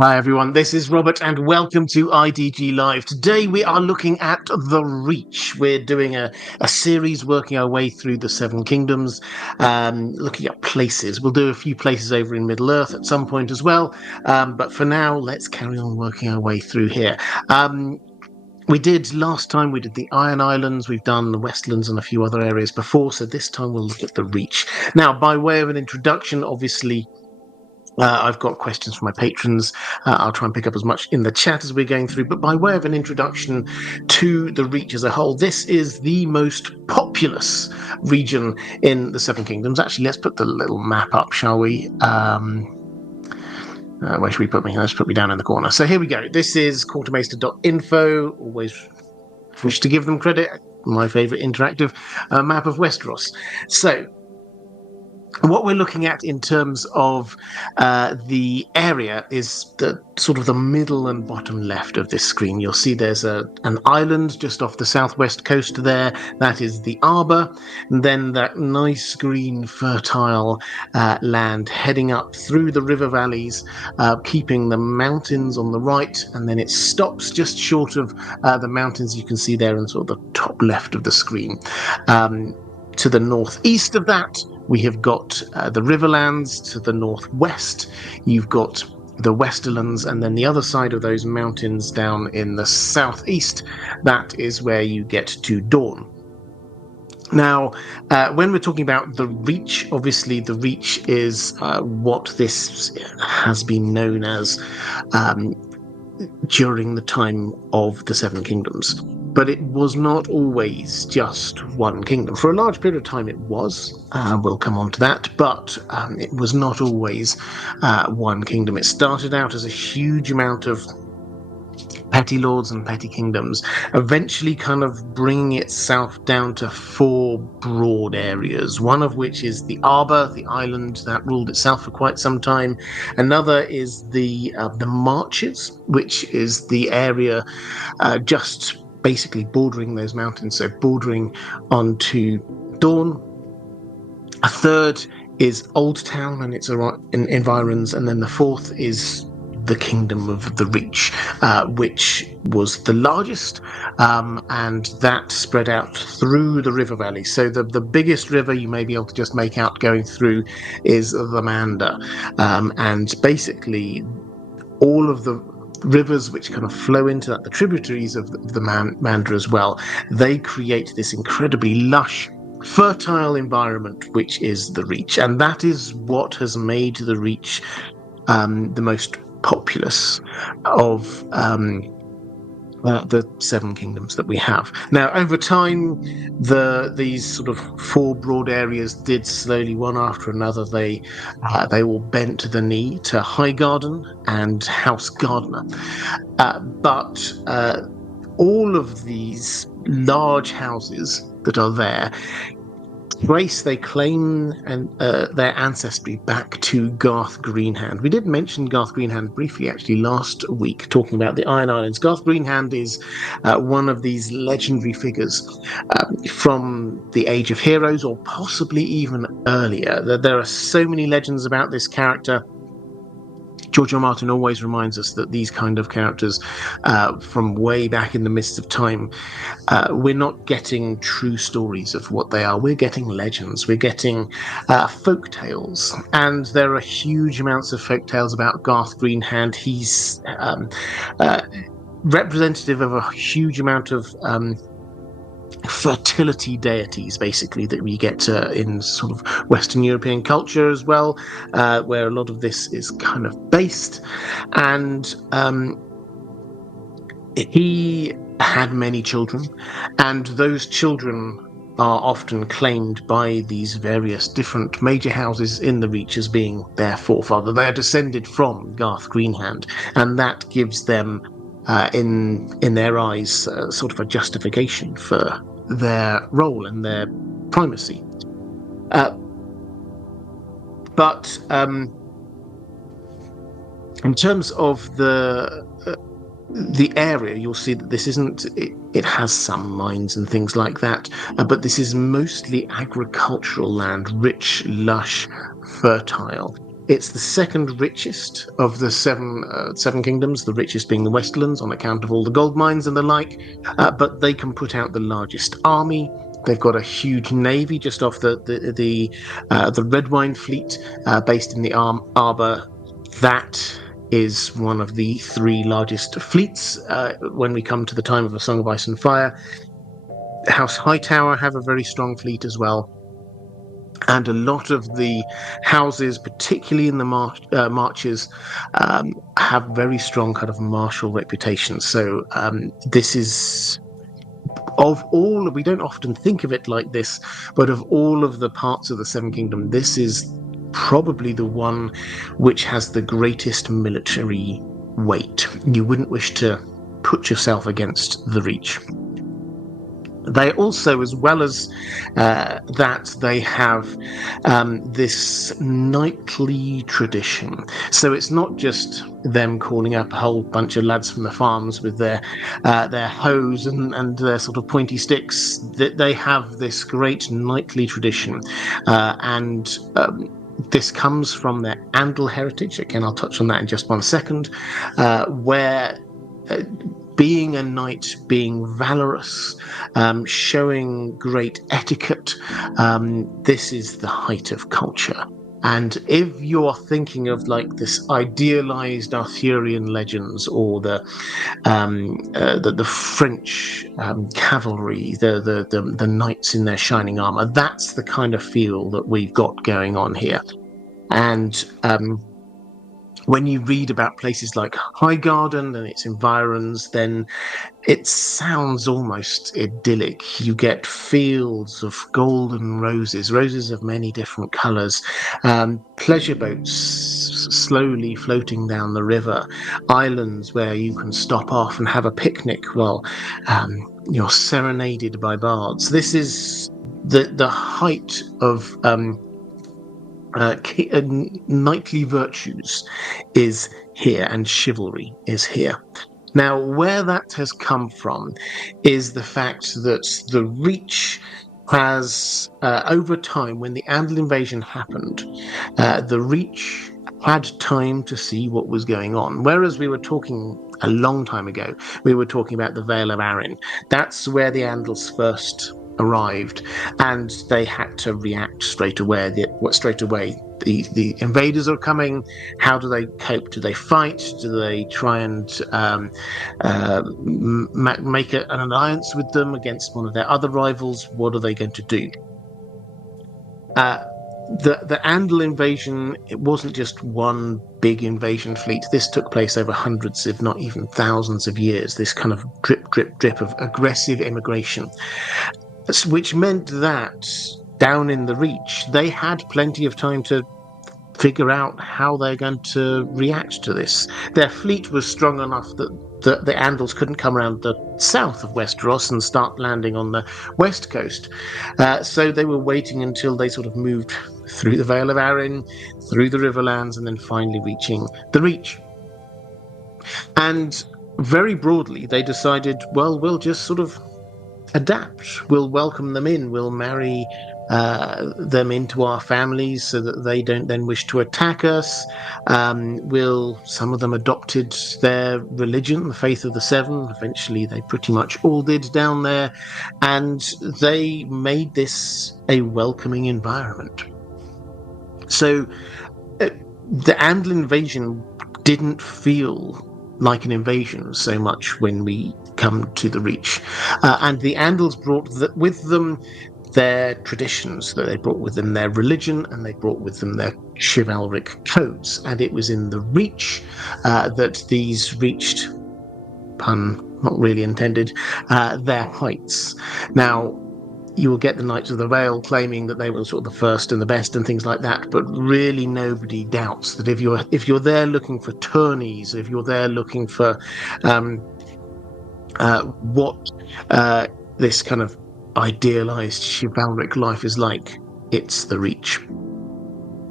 Hi everyone, this is Robert and welcome to IDG Live. Today we are looking at the Reach. We're doing a series working our way through the Seven Kingdoms, looking at places. We'll do a few places over in Middle-earth at some point as well, but for now let's carry on working our way through here. Last time we did the Iron Islands, we've done the Westlands and a few other areas before, so this time we'll look at the Reach. Now, by way of an introduction, obviously I've got questions from my patrons. I'll try and pick up as much in the chat as we're going through. But by way of an introduction to the Reach as a whole, this is the most populous region in the Seven Kingdoms. Actually, let's put the little map up, shall we? Where should we put me? Let's put me down in the corner. So here we go. This is quartermaster.info. Always wish to give them credit. My favourite interactive map of Westeros. So what we're looking at in terms of the area is the sort of the middle and bottom left of this screen. You'll see there's an island just off the southwest coast there. That is the Arbor. And then that nice green fertile land heading up through the river valleys, keeping the mountains on the right. And then it stops just short of the mountains you can see there in sort of the top left of the screen. To the northeast of that, we have got the Riverlands. To the northwest, you've got the Westerlands, and then the other side of those mountains down in the southeast, that is where you get to Dawn. Now, when we're talking about the Reach, obviously the Reach is what this has been known as during the time of the Seven Kingdoms. But it was not always just one kingdom. For a large period of time it was, we'll come on to that, but it was not always one kingdom. It started out as a huge amount of petty lords and petty kingdoms, eventually kind of bringing itself down to four broad areas, one of which is the Arbor, the island that ruled itself for quite some time. Another is the Marches, which is the area just basically bordering those mountains, so bordering onto Dawn. A third is Old Town and its environs, and then the fourth is the Kingdom of the Reach, which was the largest, and that spread out through the river valley. So the biggest river you may be able to just make out going through is the Manda, and basically all of the rivers which kind of flow into that, the tributaries of the Manda as well, they create this incredibly lush, fertile environment which is the Reach, and that is what has made the Reach the most populous of the Seven Kingdoms that we have. Now, over time, these sort of four broad areas did slowly, one after another, they all bent the knee to Highgarden and House Gardner. But all of these large houses that are there they claim their ancestry back to Garth Greenhand. We did mention Garth Greenhand briefly actually last week, talking about the Iron Islands. Garth Greenhand is one of these legendary figures from the Age of Heroes, or possibly even earlier. There are so many legends about this character. George R. R. Martin always reminds us that these kind of characters from way back in the mists of time, we're not getting true stories of what they are. We're getting legends. We're getting folk tales. And there are huge amounts of folk tales about Garth Greenhand. He's representative of a huge amount of fertility deities, basically, that we get in sort of Western European culture as well, where a lot of this is kind of based. And he had many children, and those children are often claimed by these various different major houses in the Reach as being their forefather. They are descended from Garth Greenhand, and that gives them in their eyes sort of a justification for their role and their primacy. But in terms of the area, you'll see that this isn't, it has some mines and things like that, but this is mostly agricultural land, rich, lush, fertile. It's the second richest of the seven kingdoms, the richest being the Westlands on account of all the gold mines and the like. But they can put out the largest army. They've got a huge navy just off the Red Wine fleet, based in the Arbor. That is one of the three largest fleets when we come to the time of A Song of Ice and Fire. House Hightower have a very strong fleet as well. And a lot of the houses, particularly in the marches, have very strong kind of martial reputations. So this is, of all, we don't often think of it like this, but of all of the parts of the Seven Kingdom, this is probably the one which has the greatest military weight. You wouldn't wish to put yourself against the Reach. They also, as well as that, they have this knightly tradition. So it's not just them calling up a whole bunch of lads from the farms with their hoes and their sort of pointy sticks. That they have this great knightly tradition, and this comes from their Andal heritage. Again, I'll touch on that in just 1 second, where being a knight, being valorous, showing great etiquette, this is the height of culture. And if you're thinking of like this idealized Arthurian legends, or the French cavalry, the knights in their shining armor, that's the kind of feel that we've got going on here. And when you read about places like Highgarden and its environs, then it sounds almost idyllic. You get fields of golden roses of many different colours, pleasure boats slowly floating down the river, islands where you can stop off and have a picnic while you're serenaded by bards. This is the height of knightly virtues is here, and chivalry is here. Now, where that has come from is the fact that the Reach has, over time, when the Andal invasion happened, the Reach had time to see what was going on. Whereas we were talking a long time ago, we were talking about the Vale of Arryn. That's where the Andals first arrived, and they had to react straight away. The invaders are coming. How do they cope? Do they fight? Do they try and make an alliance with them against one of their other rivals? What are they going to do? The Andal invasion, it wasn't just one big invasion fleet. This took place over hundreds, if not even thousands of years, this kind of drip, drip, drip of aggressive immigration, which meant that down in the Reach, they had plenty of time to figure out how they're going to react to this. Their fleet was strong enough that the Andals couldn't come around the south of Westeros and start landing on the west coast. So they were waiting until they sort of moved through the Vale of Arryn, through the Riverlands, and then finally reaching the Reach. And very broadly, they decided, well, we'll just sort of adapt. We'll welcome them in. We'll marry them into our families so that they don't then wish to attack us. Some of them adopted their religion, the faith of the Seven. Eventually, they pretty much all did down there. And they made this a welcoming environment. So the Andal invasion didn't feel like an invasion so much when we come to the Reach. And the Andals brought with them their traditions, that they brought with them their religion, and they brought with them their chivalric codes. And it was in the Reach that these reached, pun not really intended, their heights. Now, you will get the Knights of the Vale claiming that they were sort of the first and the best and things like that, but really nobody doubts that if you're there looking for tourneys, if you're there looking for what this kind of idealized chivalric life is like, it's the Reach.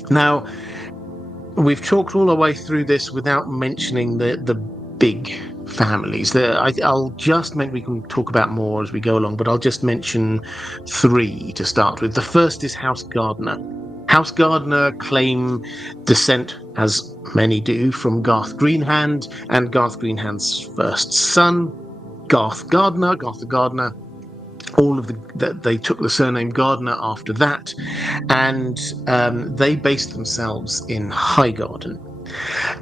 Now, we've talked all our way through this without mentioning the big families. I'll just mention, we can talk about more as we go along, but I'll just mention three to start with. The first is House Gardner. House Gardner claim descent, as many do, from Garth Greenhand and Garth Greenhand's first son, Garth Gardner, Garth the Gardener. All of they took the surname Gardner after that, and they based themselves in Highgarden.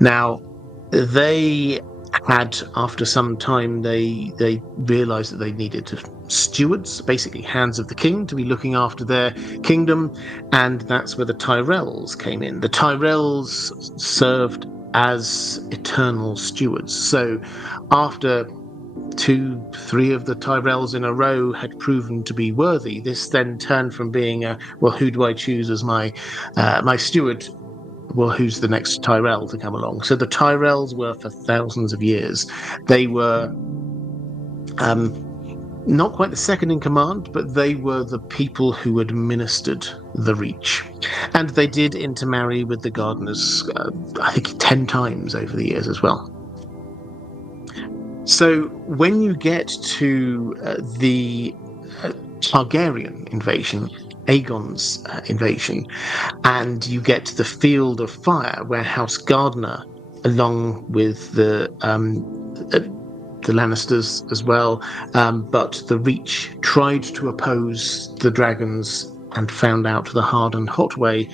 Now, they had, after some time, they realised that they needed stewards, basically hands of the king, to be looking after their kingdom, and that's where the Tyrells came in. The Tyrells served as eternal stewards. So after 2-3 of the Tyrells in a row had proven to be worthy, this then turned from being well, who do I choose as my steward? Well, who's the next Tyrell to come along? So the Tyrells were, for thousands of years, they were not quite the second in command, but they were the people who administered the Reach. And they did intermarry with the Gardeners, I think 10 times over the years as well. So when you get to the Targaryen invasion, Aegon's invasion, and you get to the Field of Fire, where House Gardner, along with the Lannisters as well, but the Reach tried to oppose the dragons and found out the hard and hot way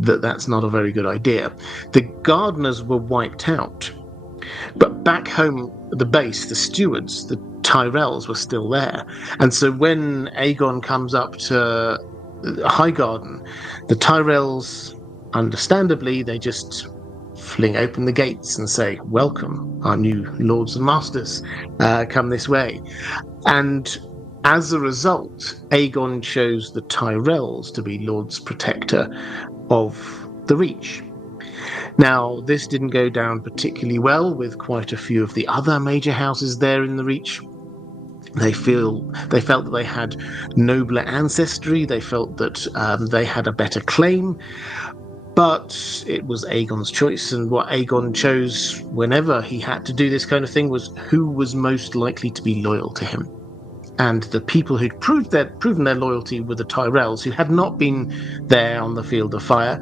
that that's not a very good idea. The Gardeners were wiped out, but back home at the base, the stewards, the Tyrells, were still there. And so when Aegon comes up to Highgarden, the Tyrells, understandably, they just fling open the gates and say, "Welcome, our new lords and masters, come this way." And as a result, Aegon chose the Tyrells to be Lords Protector of the Reach. Now, this didn't go down particularly well with quite a few of the other major houses there in the Reach. They felt that they had nobler ancestry. They felt that they had a better claim. But it was Aegon's choice, and what Aegon chose whenever he had to do this kind of thing was who was most likely to be loyal to him. And the people who'd proven their loyalty were the Tyrells, who had not been there on the Field of Fire,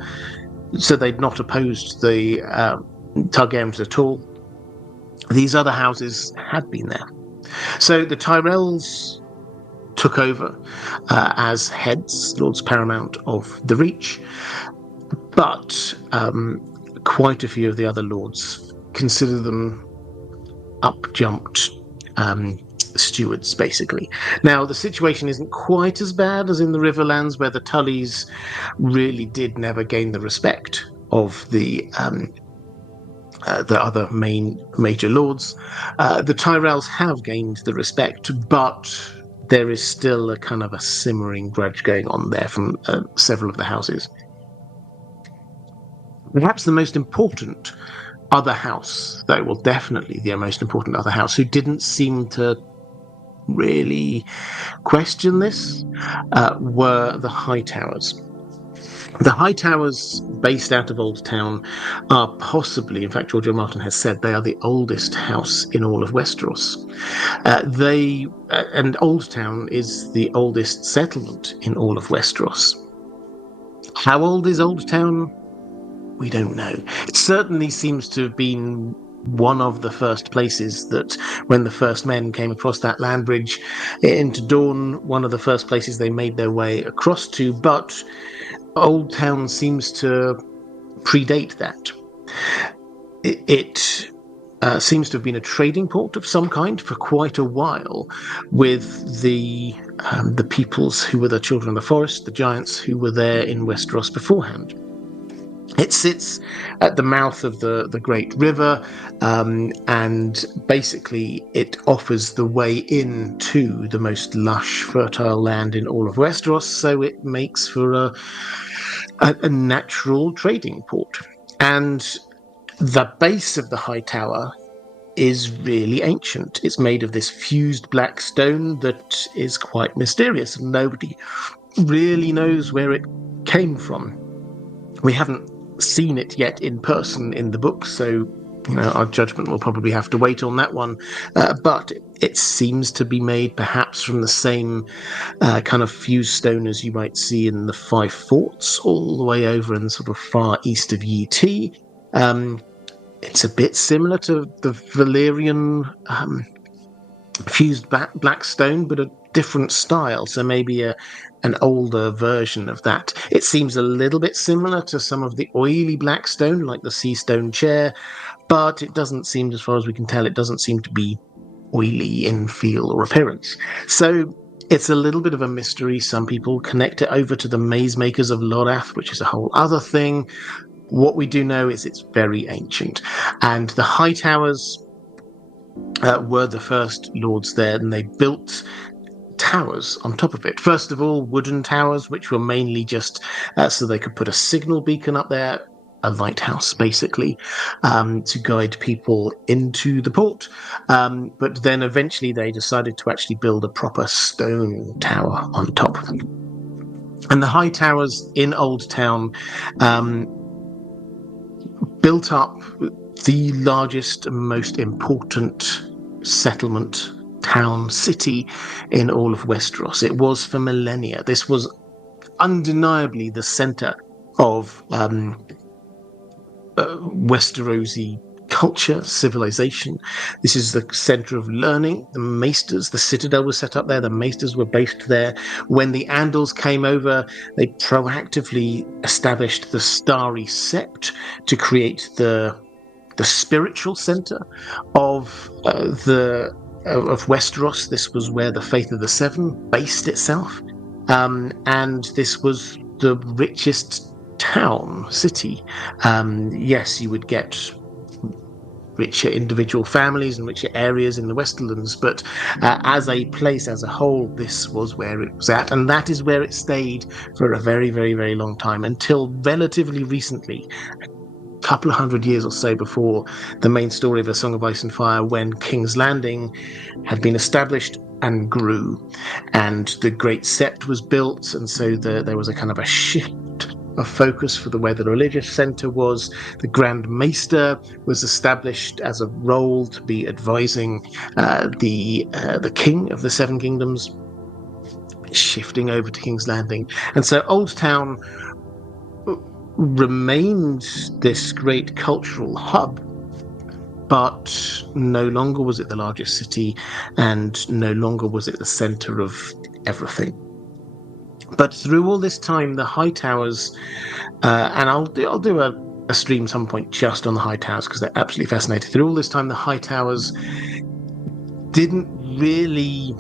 so they'd not opposed the Targaryens at all. These other houses had been there. So the Tyrells took over as heads, Lords Paramount of the Reach, but quite a few of the other lords consider them up-jumped stewards, basically. Now, the situation isn't quite as bad as in the Riverlands, where the Tullys really did never gain the respect of the other major lords. The Tyrells have gained the respect, but there is still a kind of a simmering grudge going on there from several of the houses. Perhaps the most important other house, though, well, definitely the most important other house, who didn't seem to really question this, were the Hightowers. The Hightowers, based out of Old Town, are possibly, in fact, George R. Martin has said, they are the oldest house in all of Westeros. And Old Town is the oldest settlement in all of Westeros. How old is Old Town? We don't know. It certainly seems to have been one of the first places that, when the first men came across that land bridge into Dawn, one of the first places they made their way across to, but Old Town seems to predate that. It seems to have been a trading port of some kind for quite a while, with the peoples who were the children of the forest, the giants who were there in Westeros beforehand. It sits at the mouth of the Great River, and basically it offers the way into the most lush, fertile land in all of Westeros, so it makes for a natural trading port. And the base of the High Tower is really ancient. It's made of this fused black stone that is quite mysterious, and nobody really knows where it came from. We haven't seen it yet in person in the book, so Our judgment will probably have to wait on that one. But it seems to be made perhaps from the same kind of fused stone as you might see in the Five Forts, all the way over in the sort of far east of Yee. It's a bit similar to the Valyrian fused black stone, but a different style. So maybe an older version of that. It seems a little bit similar to some of the oily black stone, like the sea stone chair, but it doesn't seem, as far as we can tell, it doesn't seem to be oily in feel or appearance. So it's a little bit of a mystery. Some people connect it over to the maze makers of Lorath, which is a whole other thing. What we do know is it's very ancient. And the High Towers were the first lords there, and they built towers on top of it. First of all, wooden towers, which were mainly just so they could put a signal beacon up there, a lighthouse basically, to guide people into the port. But then eventually they decided to actually build a proper stone tower on top. And the high towers in Old Town built up the largest, most important settlement, town, city in all of Westeros. It was for millennia. This was undeniably the center of Westerosi culture, civilization. This is the center of learning. The Maesters, the Citadel was set up there. The Maesters were based there. When the Andals came over, they proactively established the Starry Sept to create the spiritual center of Westeros. This was where the Faith of the Seven based itself, and this was the richest town, city. Yes, you would get richer individual families and richer areas in the Westerlands, but as a place, as a whole, this was where it was at, and that is where it stayed for a very, very, very long time, until relatively recently, a couple of hundred years or so before the main story of A Song of Ice and Fire, when King's Landing had been established and grew, and the Great Sept was built, and so there was a kind of a shift of focus for where the religious center was. The Grand Maester was established as a role to be advising the king of the Seven Kingdoms, shifting over to King's Landing. And so Old Town remained this great cultural hub, but no longer was it the largest city, and no longer was it the center of everything. But through all this time, the High Towers, and I'll do a stream some point just on the High Towers because they're absolutely fascinating. Through all this time, the High Towers didn't really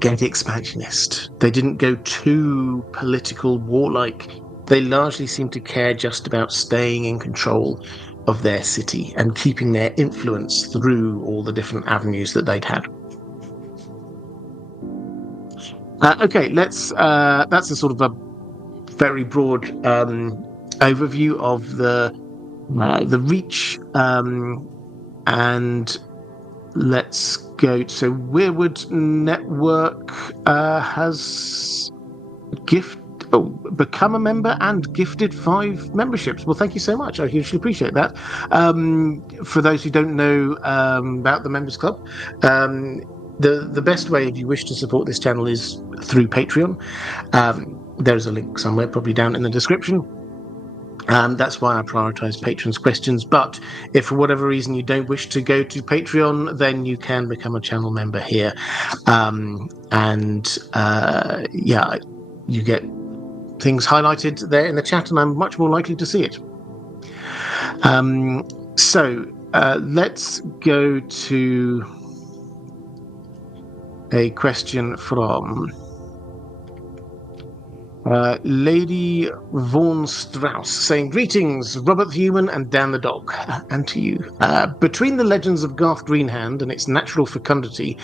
get expansionist. They didn't go too political, warlike. They largely seemed to care just about staying in control of their city and keeping their influence through all the different avenues that they'd had. Okay, that's a sort of a very broad overview of the Reach, and let's go. So Weirwood Network has become a member and gifted 5 memberships. Well, thank you so much. I hugely appreciate that. For those who don't know about the Members Club, the best way, if you wish to support this channel, is through Patreon. There's a link somewhere, probably down in the description. That's why I prioritize patrons' questions. But if for whatever reason you don't wish to go to Patreon, then you can become a channel member here. Yeah, you get things highlighted there in the chat, and I'm much more likely to see it. Let's go to a question from Lady Vaughan Strauss, saying, "Greetings, Robert the Human and Dan the Dog, and to you. Between the legends of Garth Greenhand and its natural fecundity,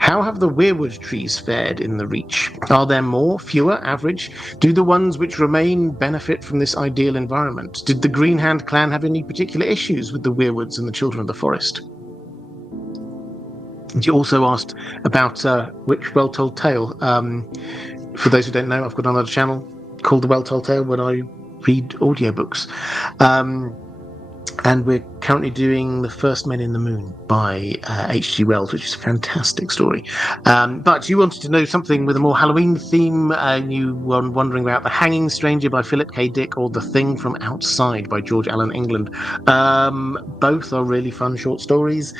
how have the weirwood trees fared in the Reach? Are there more, fewer, average? Do the ones which remain benefit from this ideal environment? Did the Greenhand clan have any particular issues with the weirwoods and the Children of the Forest?" You also asked about which well-told tale. For those who don't know, I've got another channel called The Well Told Tale where I read audiobooks. And we're currently doing The First Men in the Moon by H.G. Wells, which is a fantastic story. But you wanted to know something with a more Halloween theme, and you were wondering about The Hanging Stranger by Philip K. Dick or The Thing from Outside by George Allen England. Both are really fun short stories.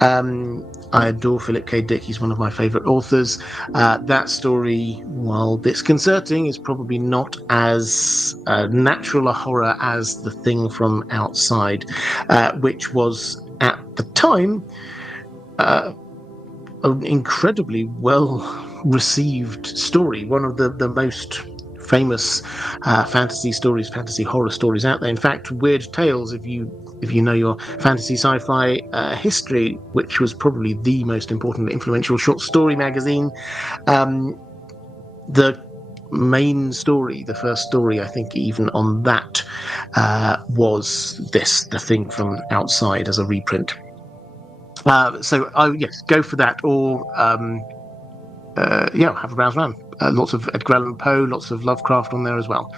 I adore Philip K. Dick. He's one of my favourite authors. That story, while disconcerting, is probably not as natural a horror as The Thing from Outside, which was, at the time, an incredibly well-received story. One of the most famous fantasy horror stories out there. In fact, Weird Tales, if you know your fantasy sci-fi history, which was probably the most important influential short story magazine, the main story, the first story, I think, even on that, was this, The Thing from Outside, as a reprint. So, yes, go for that, or have a browse around. Lots of Edgar Allan Poe, lots of Lovecraft on there as well.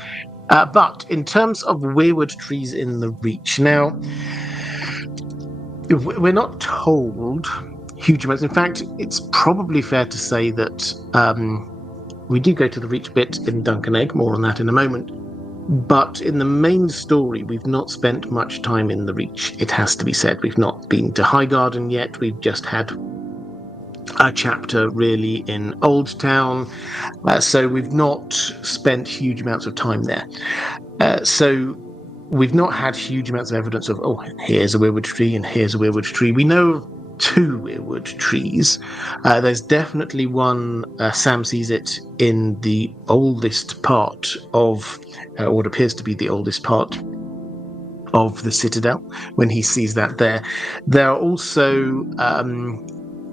But in terms of weirwood trees in the Reach, now, we're not told huge amounts. In fact, it's probably fair to say that we do go to the Reach bit in Dunk and Egg, more on that in a moment. But in the main story, we've not spent much time in the Reach, it has to be said. We've not been to Highgarden yet. We've just had a chapter really in Old Town, so we've not spent huge amounts of time there. So we've not had huge amounts of evidence of, oh, here's a weirwood tree and here's a weirwood tree. We know of 2 weirwood trees. There's definitely one, Sam sees it in the oldest part of, what appears to be the oldest part of the Citadel, when he sees that there. There are also,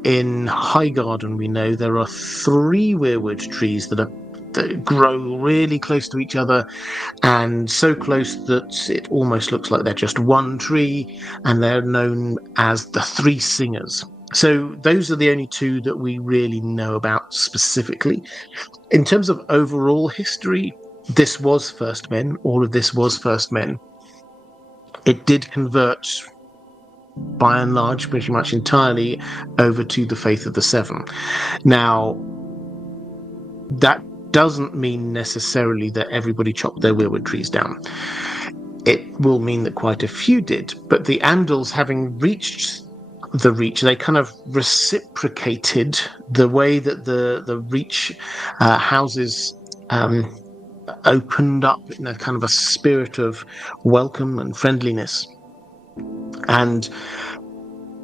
in Highgarden, we know there are 3 weirwood trees that grow really close to each other, and so close that it almost looks like they're just one tree, and they're known as the 3 Singers. So those are the only 2 that we really know about specifically. In terms of overall history, this was First Men. All of this was First Men. It did convert, by and large, pretty much entirely over to the Faith of the Seven. Now, that doesn't mean necessarily that everybody chopped their weirwood trees down. It will mean that quite a few did, but the Andals, having reached the Reach, they kind of reciprocated the way that the Reach houses opened up in a kind of a spirit of welcome and friendliness. And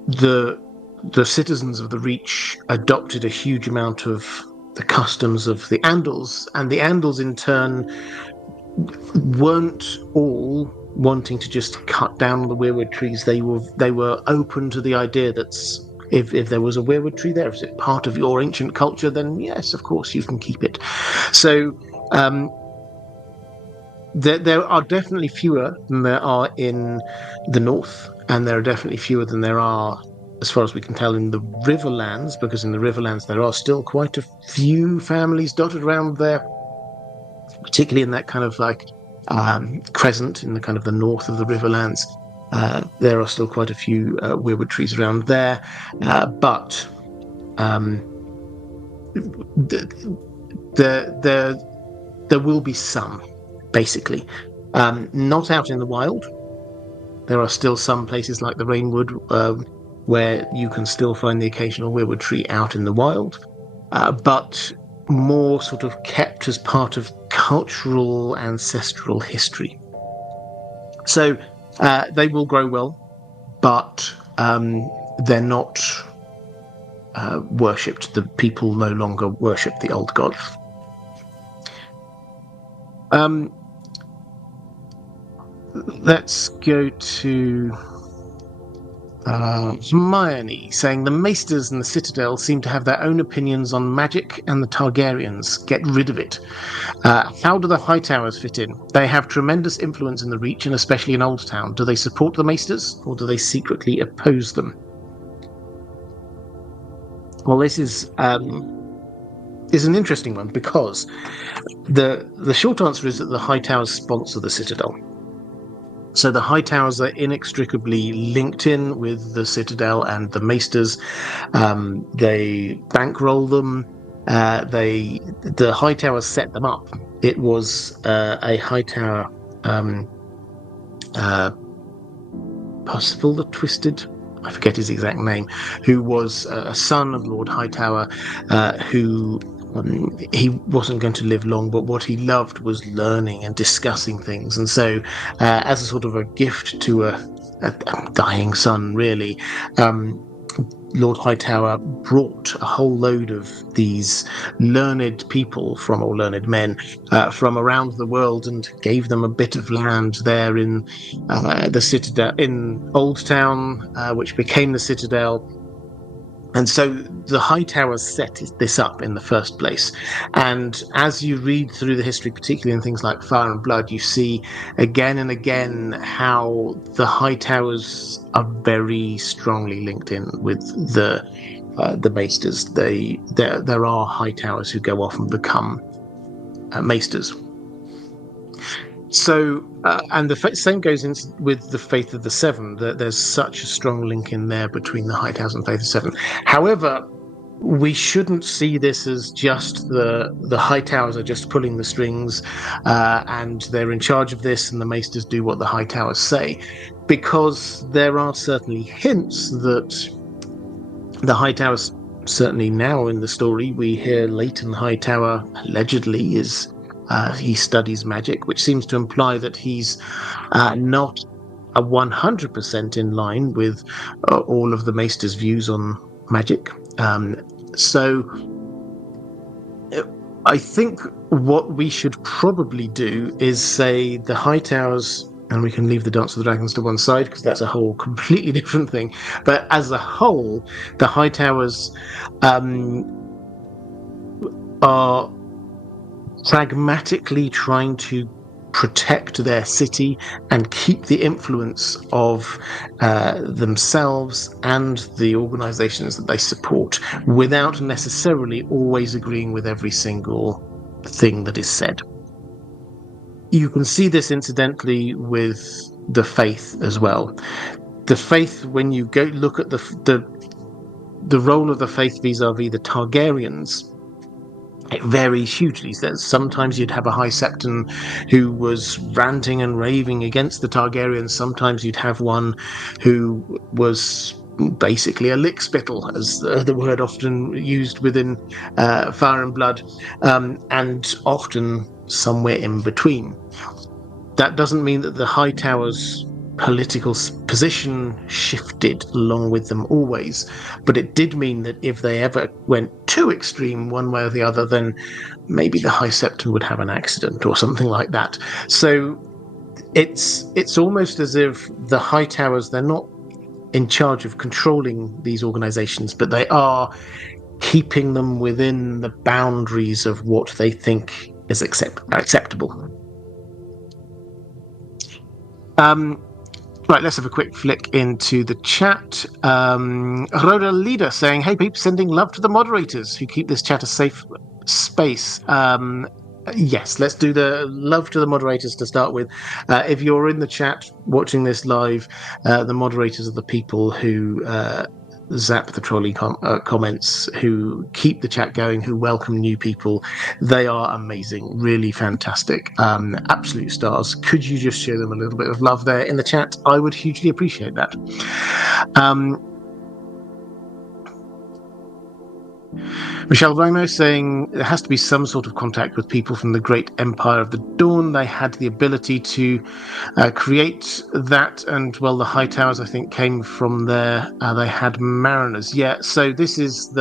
the citizens of the Reach adopted a huge amount of the customs of the Andals, and the Andals in turn weren't all wanting to just cut down the weirwood trees. They were open to the idea that if there was a weirwood tree there, is it part of your ancient culture, then yes, of course, you can keep it. So there are definitely fewer than there are in the north, and there are definitely fewer than there are, as far as we can tell, in the Riverlands, because in the Riverlands there are still quite a few families dotted around there, particularly in that kind of like crescent in the kind of the north of the Riverlands. There are still quite a few weirwood trees around there, but there will be some, basically. Not out in the wild. There are still some places like the Rainwood where you can still find the occasional weirwood tree out in the wild, but more sort of kept as part of cultural ancestral history. So they will grow well, but they're not worshipped. The people no longer worship the old gods. Let's go to Hermione, saying the Maesters and the Citadel seem to have their own opinions on magic and the Targaryens. Get rid of it. How do the Hightowers fit in? They have tremendous influence in the Reach, and especially in Old Town. Do they support the Maesters, or do they secretly oppose them? Well, this is an interesting one, because the short answer is that the Hightowers sponsor the Citadel. So the high towers are inextricably linked in with the citadel and the maesters. They bankroll them. The high towers set them up. It was a high tower, Percival the Twisted, I forget his exact name, who was a son of Lord Hightower, who he wasn't going to live long, but what he loved was learning and discussing things. And so, as a sort of a gift to a dying son, really, Lord Hightower brought a whole load of these learned people or learned men from around the world and gave them a bit of land there in the citadel, in Old Town, which became the Citadel. And so the High Towers set this up in the first place. And as you read through the history, particularly in things like Fire and Blood, you see again and again how the High Towers are very strongly linked in with the maesters. There are High Towers who go off and become maesters. So, and the same goes in with the Faith of the Seven. There's such a strong link in there between the High Towers and Faith of the Seven. However, we shouldn't see this as just the High Towers are just pulling the strings, and they're in charge of this, and the Maesters do what the High Towers say, because there are certainly hints that the High Towers, certainly now in the story, we hear Leighton Hightower allegedly is. He studies magic, which seems to imply that he's not 100% in line with all of the Maester's views on magic. So I think what we should probably do is say the High Towers, and we can leave the Dance of the Dragons to one side because that's a whole completely different thing. But as a whole, the High Towers are pragmatically trying to protect their city and keep the influence of themselves and the organizations that they support without necessarily always agreeing with every single thing that is said. You can see this incidentally with the Faith as well. The Faith, when you go look at the role of the Faith vis-a-vis the Targaryens, it varies hugely. Sometimes you'd have a High Septon who was ranting and raving against the Targaryens. Sometimes you'd have one who was basically a lickspittle, as the word often used within Fire and Blood, and often somewhere in between. That doesn't mean that the High Tower's political position shifted along with them always, but it did mean that if they ever went too extreme one way or the other, then maybe the High Septon would have an accident or something like that. So it's almost as if the High Towers, they're not in charge of controlling these organizations, but they are keeping them within the boundaries of what they think is acceptable. Right, let's have a quick flick into the chat. Rhoda Leader saying, "Hey peeps, sending love to the moderators who keep this chat a safe space." Yes, let's do the love to the moderators to start with. If you're in the chat watching this live, the moderators are the people who zap the trolley comments, who keep the chat going, who welcome new people. They are amazing, really fantastic, absolute stars. Could you just show them a little bit of love there in the chat? I would hugely appreciate that. Michelle Rimo saying there has to be some sort of contact with people from the great empire of the Dawn. They had the ability to create that, and well, the High Towers I think came from there. They had mariners. Yeah, so this is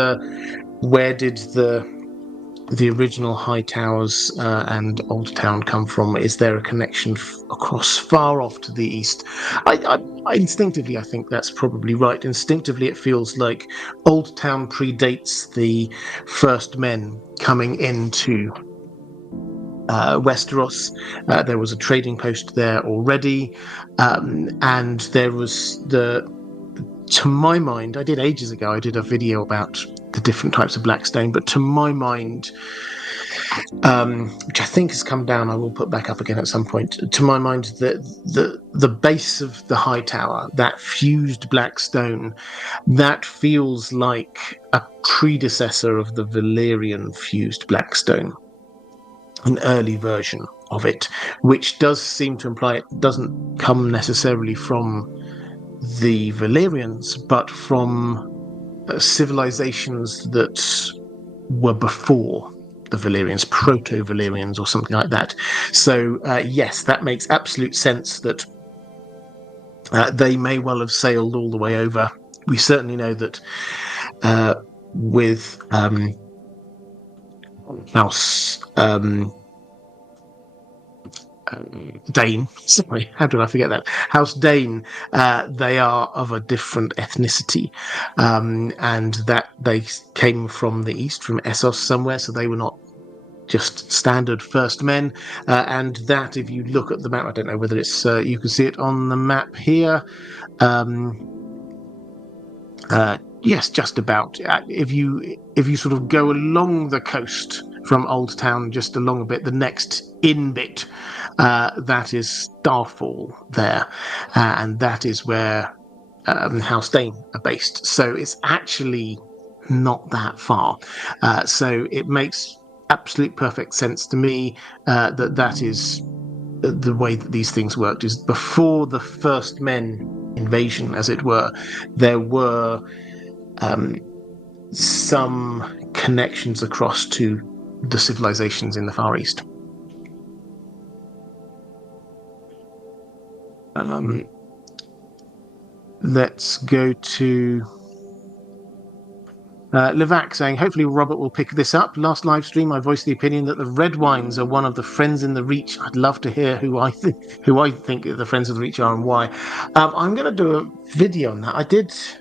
where did the original High Towers and Old Town come from? Is there a connection across far off to the east? I instinctively, I think that's probably right. Instinctively, it feels like Old Town predates the first men coming into Westeros. There was a trading post there already, and there was to my mind, I did ages ago, I did a video about the different types of Blackstone, but to my mind, which I think has come down. I will put back up again at some point. To my mind, the base of the high tower, that fused black stone, that feels like a predecessor of the Valyrian fused black stone, an early version of it, which does seem to imply it doesn't come necessarily from the Valyrians, but from civilizations that were before the Valyrians, proto-Valyrians or something like that. So yes, that makes absolute sense that they may well have sailed all the way over. We certainly know that with House Dane, sorry, how did I forget that? House Dane, they are of a different ethnicity, and that they came from the east, from Essos somewhere, so they were not just standard first men, and that if you look at the map, I don't know whether it's you can see it on the map here. Yes, just about. If you sort of go along the coast from Old Town, just along a bit, the next in bit, that is Starfall there, and that is where House Dane are based. So it's actually not that far. So it makes absolute perfect sense to me that is the way that these things worked. Is before the First Men invasion, as it were, there were some connections across to the civilizations in the Far East. Let's go to Levac saying, hopefully Robert will pick this up. Last live stream, I voiced the opinion that the red wines are one of the friends in the Reach. I'd love to hear who I think the friends of the Reach are and why. I'm going to do a video on that.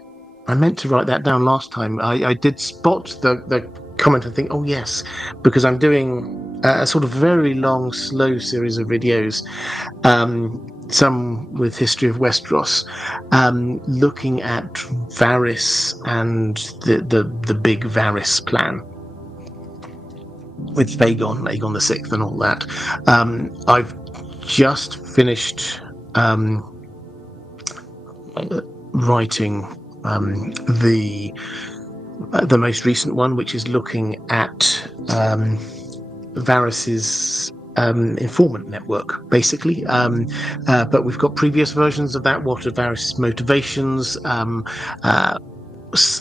I meant to write that down last time. I did spot the comment and think, oh yes, because I'm doing a sort of very long, slow series of videos, some with history of Westeros, looking at Varys and the big Varys plan with Aegon the Sixth, and all that. I've just finished writing the most recent one, which is looking at Varys's informant network, basically. But we've got previous versions of that. What are Varys' motivations? A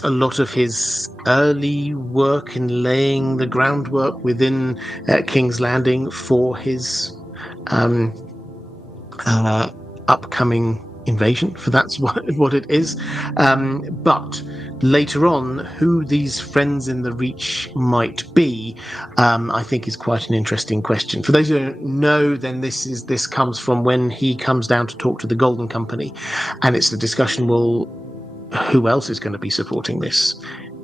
lot of his early work in laying the groundwork within King's Landing for his upcoming invasion, for that's what it is. But later on, who these friends in the Reach might be, I think is quite an interesting question. For those who don't know, then this comes from when he comes down to talk to the Golden Company, and it's the discussion, well, who else is going to be supporting this?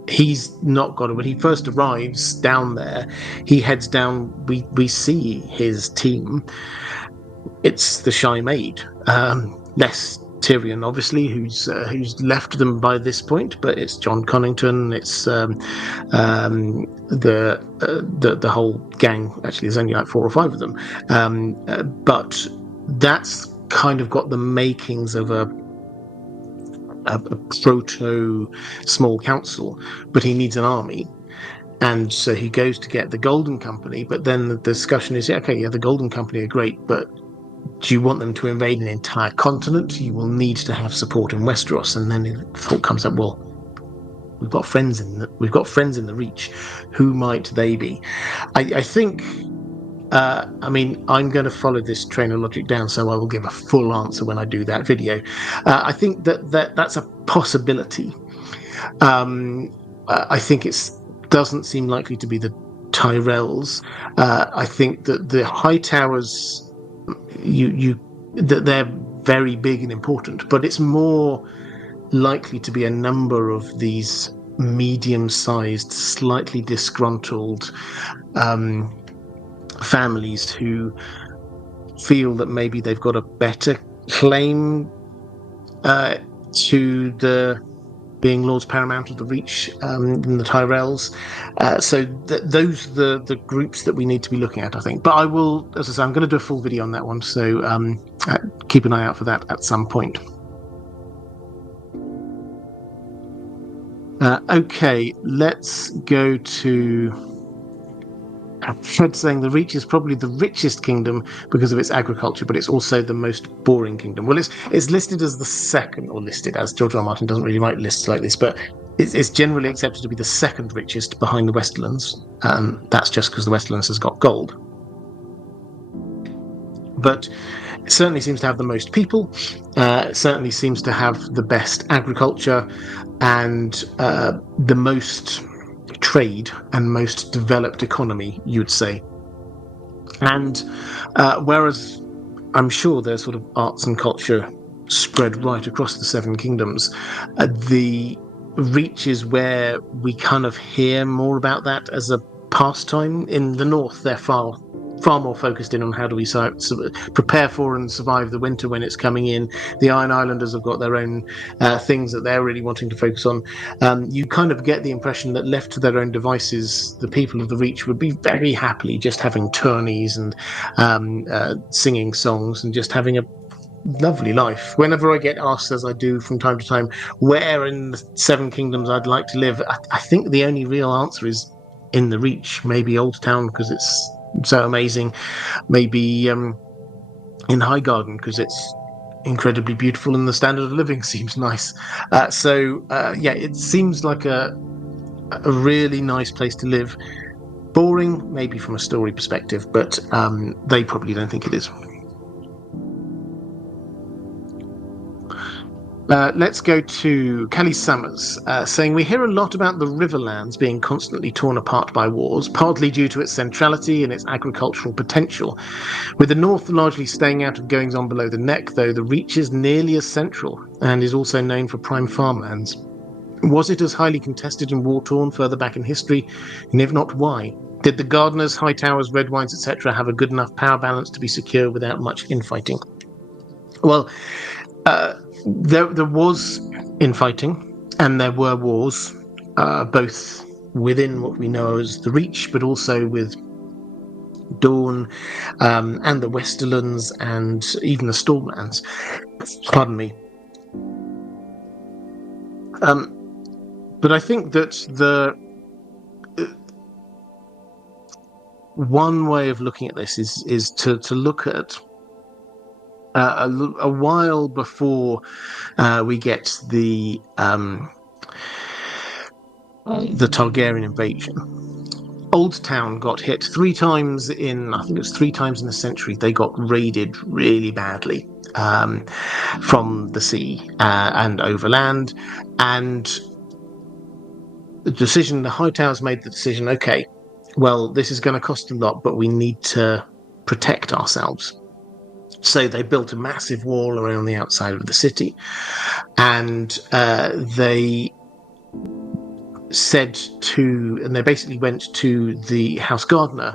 He's not got it. When he first arrives down there, he heads down, we see his team. It's the Shy Maid, less Tyrion, obviously, who's left them by this point, but it's John Connington, it's the whole gang. Actually, there's only like 4 or 5 of them, but that's kind of got the makings of a proto small council, but he needs an army. And so he goes to get the Golden Company, but then the discussion is, the Golden Company are great, but do you want them to invade an entire continent? You will need to have support in Westeros. And then the thought comes up, well, we've got friends in the Reach. Who might they be? I think, I'm going to follow this train of logic down, so I will give a full answer when I do that video. I think that's a possibility. I think it doesn't seem likely to be the Tyrells. I think that the High Towers, that they're very big and important, but it's more likely to be a number of these medium-sized, slightly disgruntled families who feel that maybe they've got a better claim to the being Lords Paramount of the Reach in the Tyrells. So those are the groups that we need to be looking at, I think. But I will, as I say, I'm going to do a full video on that one, so keep an eye out for that at some point. Okay, let's go to Fred saying the Reach is probably the richest kingdom because of its agriculture, but it's also the most boring kingdom. Well, it's listed as the second, or listed as, George R. R. Martin doesn't really write lists like this, but it's generally accepted to be the second richest behind the Westerlands. That's just because the Westerlands has got gold. But it certainly seems to have the most people, it certainly seems to have the best agriculture, and the most trade and most developed economy, you would say. And whereas I'm sure there's sort of arts and culture spread right across the Seven Kingdoms, the Reach is where we kind of hear more about that as a pastime. In the north, they're far more focused in on how do we prepare for and survive the winter when it's coming in. The Iron Islanders have got their own things that they're really wanting to focus on. You kind of get the impression that left to their own devices, the people of the Reach would be very happily just having tourneys and singing songs and just having a lovely life. Whenever I get asked, as I do from time to time, where in the Seven Kingdoms I'd like to live, I think the only real answer is in the Reach. Maybe Old Town because it's so amazing, maybe in Highgarden because it's incredibly beautiful and the standard of living seems nice. Yeah, it seems like a really nice place to live. Boring, maybe from a story perspective, but they probably don't think it is. Let's go to Kelly Summers, saying, we hear a lot about the Riverlands being constantly torn apart by wars, partly due to its centrality and its agricultural potential. With the North largely staying out of goings-on below the neck, though, the Reach is nearly as central, and is also known for prime farmlands. Was it as highly contested and war-torn further back in history, and if not, why? Did the Gardeners, High Towers, Red Wines, etc. have a good enough power balance to be secure without much infighting? Well, there was infighting, and there were wars, both within what we know as the Reach, but also with Dawn and the Westerlands and even the Stormlands. Pardon me. But I think that the one way of looking at this is to look at a while before we get the Targaryen invasion. Old Town got hit 3 times in, I think it was 3 times in a century. They got raided really badly from the sea and overland, and the High Towers made the decision, okay, well, this is going to cost a lot, but we need to protect ourselves. So they built a massive wall around the outside of the city, and they basically went to the House Gardener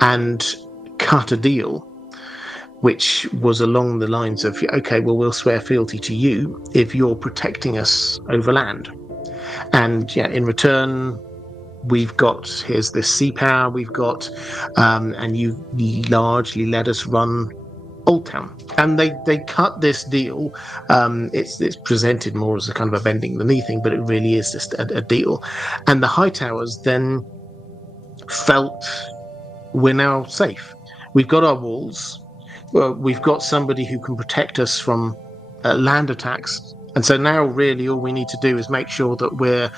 and cut a deal, which was along the lines of, okay, well, we'll swear fealty to you if you're protecting us overland. And yeah, in return, here's this sea power we've got, and you largely let us run Old Town. And they cut this deal. It's presented more as a kind of a bending the knee thing, but it really is just a deal. And the High Towers then felt, we're now safe. We've got our walls. We've got somebody who can protect us from land attacks. And so now really all we need to do is make sure that we're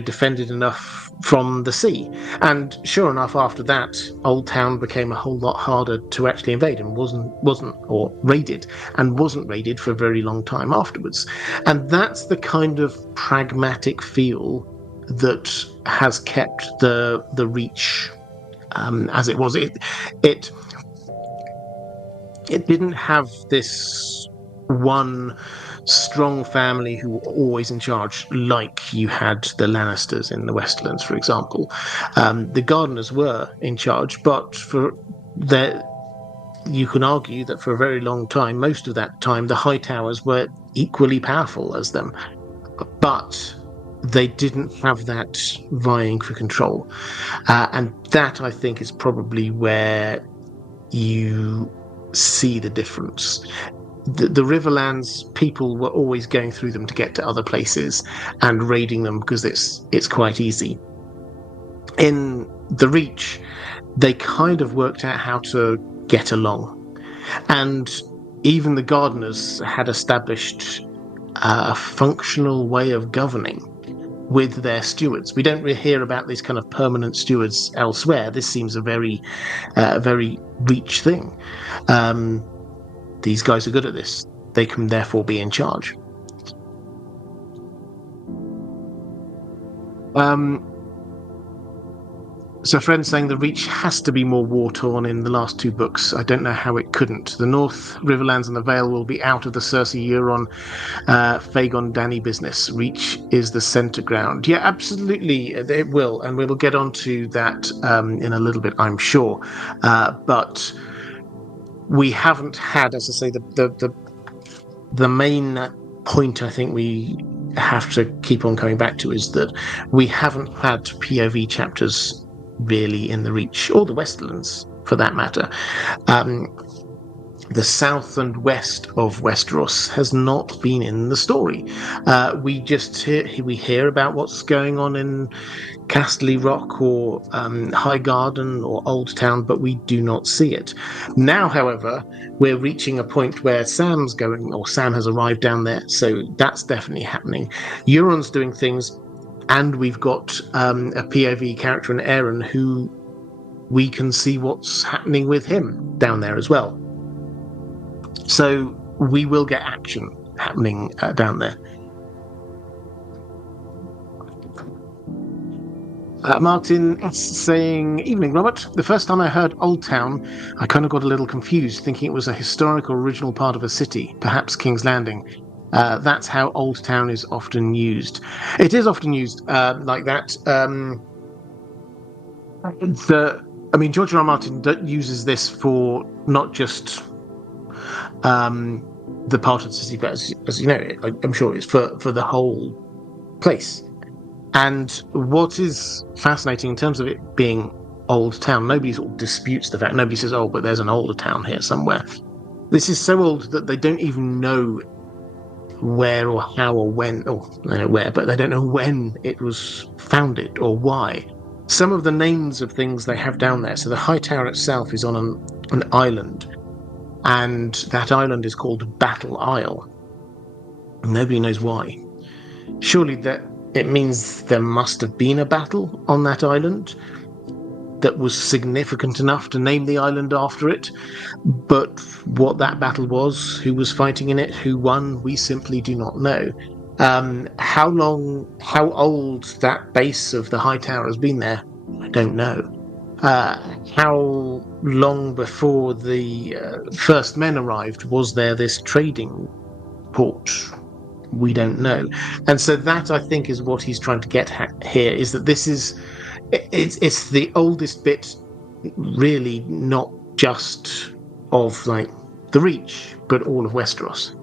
defended enough from the sea. And sure enough, after that, Old Town became a whole lot harder to actually invade, and wasn't raided for a very long time afterwards. And that's the kind of pragmatic feel that has kept the Reach as it was. It didn't have this one strong family who were always in charge, like you had the Lannisters in the Westerlands, for example. The Gardeners were in charge, but you can argue that for a very long time, most of that time, the High Towers were equally powerful as them. but they didn't have that vying for control. And that, I think, is probably where you see the difference. The Riverlands, people were always going through them to get to other places and raiding them because it's quite easy. In the Reach, they kind of worked out how to get along. And even the Gardeners had established a functional way of governing with their stewards. We don't really hear about these kind of permanent stewards elsewhere. This seems a very Reach thing. These guys are good at this. They can therefore be in charge. So friends saying the Reach has to be more war-torn in the last two books. I don't know how it couldn't. The North, Riverlands and the Vale will be out of the Cersei Euron, Fagon Dany business. Reach is the centre ground. Yeah, absolutely, it will. And we will get onto that in a little bit, I'm sure. But we haven't had, as I say, the main point I think we have to keep on coming back to is that we haven't had POV chapters really in the Reach, or the Westerlands for that matter. The south and west of Westeros has not been in the story. We hear about what's going on in Casterly Rock or High Garden or Old Town, but we do not see it. Now, however, we're reaching a point where Sam has arrived down there, so that's definitely happening. Euron's doing things, and we've got a POV character in Aaron who we can see what's happening with him down there as well. So we will get action happening down there. Martin S. saying, "Evening, Robert. The first time I heard Old Town, I kind of got a little confused, thinking it was a historical original part of a city, perhaps King's Landing. That's how Old Town is often used. It is often used like that. George R. R. Martin uses this for not just the part of the city, but as you know, I'm sure it's for the whole place. And what is fascinating in terms of it being Old Town, nobody sort of disputes the fact. Nobody says, oh, but there's an older town here somewhere. This is so old that they don't even know where or how or when, or they know where, but they don't know when it was founded or why. Some of the names of things they have down there. So the High Tower itself is on an island, and that island is called Battle Isle. Nobody knows why. Surely that it means there must have been a battle on that island that was significant enough to name the island after it. But what that battle was, who was fighting in it, who won, we simply do not know. How old that base of the High Tower has been there, I don't know. How long before the first men arrived was there this trading port? We don't know. And so that, I think, is what he's trying to get here, is that it's the oldest bit, really, not just of like the Reach, but all of Westeros.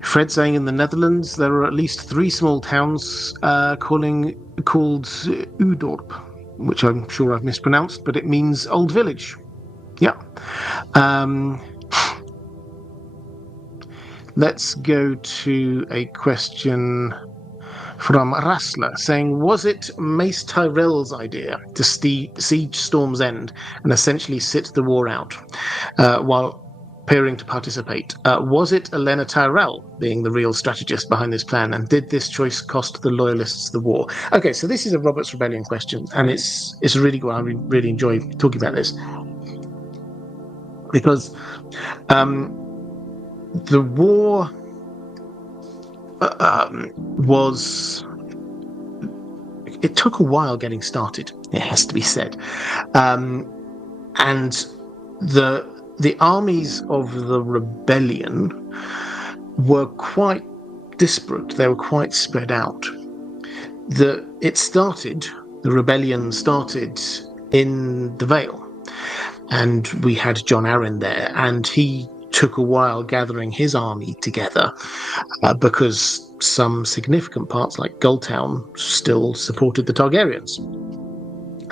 Fred saying in the Netherlands there are at least 3 small towns called Udorp, which I'm sure I've mispronounced, but it means old village. Yeah. Let's go to a question from Rassler saying, was it Mace Tyrell's idea to siege Storm's End and essentially sit the war out while appearing to participate? Was it Olenna Tyrell being the real strategist behind this plan, and did this choice cost the Loyalists the war? Okay, so this is a Robert's Rebellion question, and it's a really good one. I really enjoy talking about this, because the war it took a while getting started, it has to be said, and the armies of the rebellion were quite disparate. They were quite spread out. The rebellion started in the Vale, and we had John Arryn there, and he took a while gathering his army together because some significant parts like Goldtown still supported the Targaryens.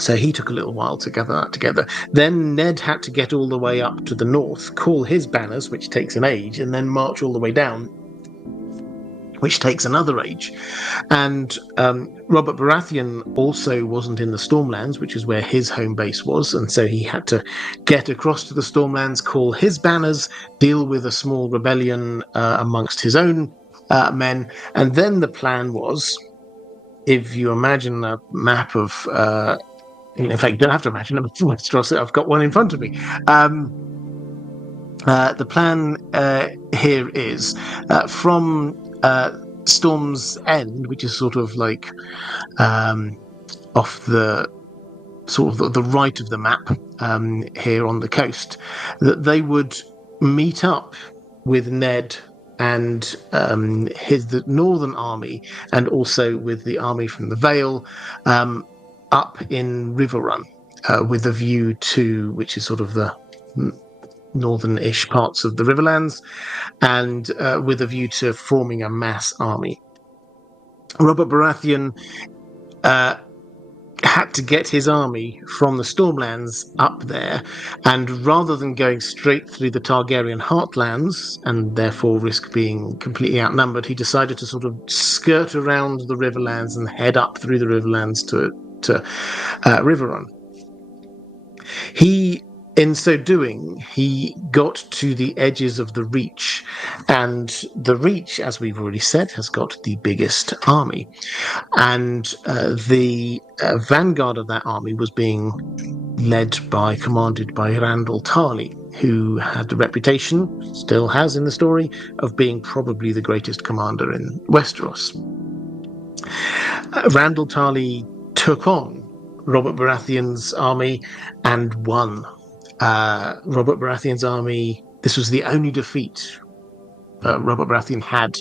So he took a little while to gather that together. Then Ned had to get all the way up to the north, call his banners, which takes an age, and then march all the way down, which takes another age. And Robert Baratheon also wasn't in the Stormlands, which is where his home base was, and so he had to get across to the Stormlands, call his banners, deal with a small rebellion amongst his own men, and then the plan was, if you imagine a map of... in fact, you don't have to imagine a map of Westeros, I've got one in front of me. The plan here is from Storm's End, which is sort of like off the sort of the right of the map here on the coast, that they would meet up with Ned and the Northern Army, and also with the army from the Vale up in Riverrun, with a view to, which is sort of the northern-ish parts of the Riverlands, and with a view to forming a mass army. Robert Baratheon had to get his army from the Stormlands up there, and rather than going straight through the Targaryen heartlands and therefore risk being completely outnumbered, he decided to sort of skirt around the Riverlands and head up through the Riverlands to Riverrun. In so doing, he got to the edges of the Reach, and the Reach, as we've already said, has got the biggest army, and the vanguard of that army was being commanded by Randall Tarley, who had the reputation, still has in the story, of being probably the greatest commander in Westeros. Randall Tarley took on Robert Baratheon's army and won. Robert Baratheon's army, this was the only defeat Robert Baratheon had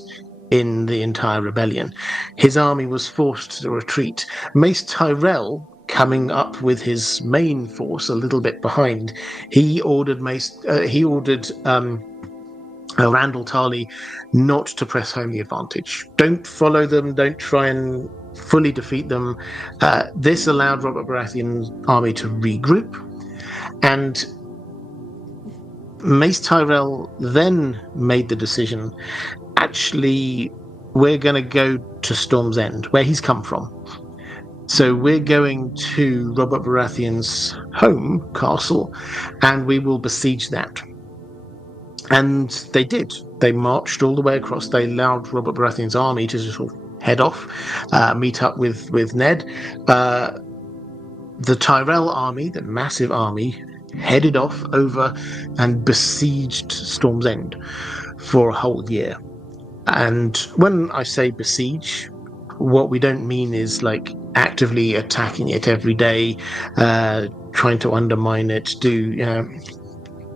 in the entire rebellion. His army was forced to retreat. Mace Tyrell, coming up with his main force a little bit behind, he ordered Randall Tarley not to press home the advantage. Don't follow them, don't try and fully defeat them. This allowed Robert Baratheon's army to regroup, and Mace Tyrell then made the decision, actually, we're going to go to Storm's End, where he's come from. So we're going to Robert Baratheon's home castle, and we will besiege that. And they did. They marched all the way across. They allowed Robert Baratheon's army to just sort of head off, meet up with Ned. The Tyrell army, the massive army, headed off over and besieged Storm's End for a whole year. And when I say besiege, what we don't mean is like actively attacking it every day, trying to undermine it,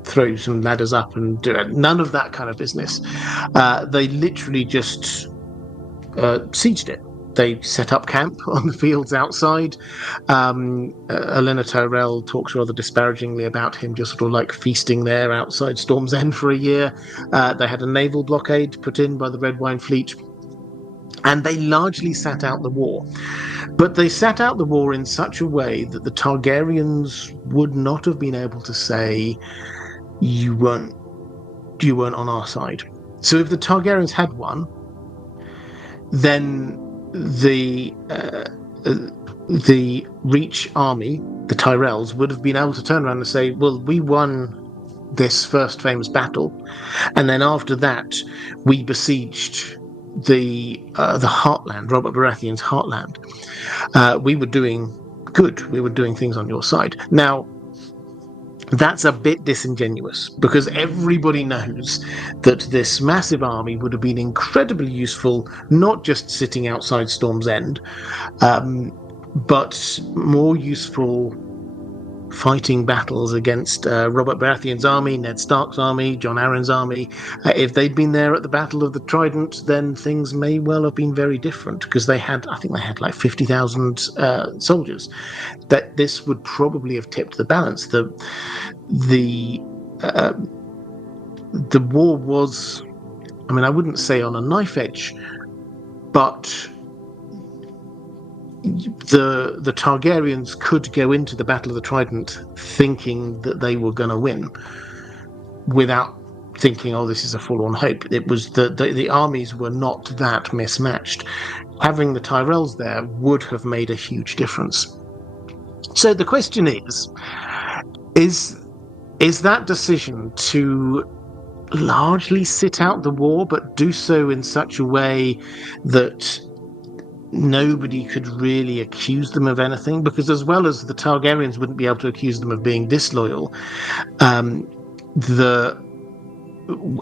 throw some ladders up and do it. None of that kind of business. They literally just sieged it. They set up camp on the fields outside. Olenna Tyrell talks rather disparagingly about him just sort of like feasting there outside Storm's End for a year. They had a naval blockade put in by the Red Wine Fleet, and they largely sat out the war. But they sat out the war in such a way that the Targaryens would not have been able to say, you weren't on our side. So if the Targaryens had won, then the Reach army, the Tyrells, would have been able to turn around and say, well, we won this first famous battle, and then after that we besieged the Heartland, Robert Baratheon's Heartland. We were doing good. We were doing things on your side. Now, that's a bit disingenuous, because everybody knows that this massive army would have been incredibly useful, not just sitting outside Storm's End, but more useful fighting battles against Robert Baratheon's army, Ned Stark's army, Jon Arryn's army. If they'd been there at the Battle of the Trident, then things may well have been very different, because I think they had like 50,000 soldiers. That this would probably have tipped the balance. The war was, I mean, I wouldn't say on a knife edge, but the Targaryens could go into the Battle of the Trident thinking that they were going to win, without thinking, oh, this is a forlorn hope. It was the armies were not that mismatched. Having the Tyrells there would have made a huge difference. So the question is that decision to largely sit out the war, but do so in such a way that nobody could really accuse them of anything, because as well as the Targaryens wouldn't be able to accuse them of being disloyal,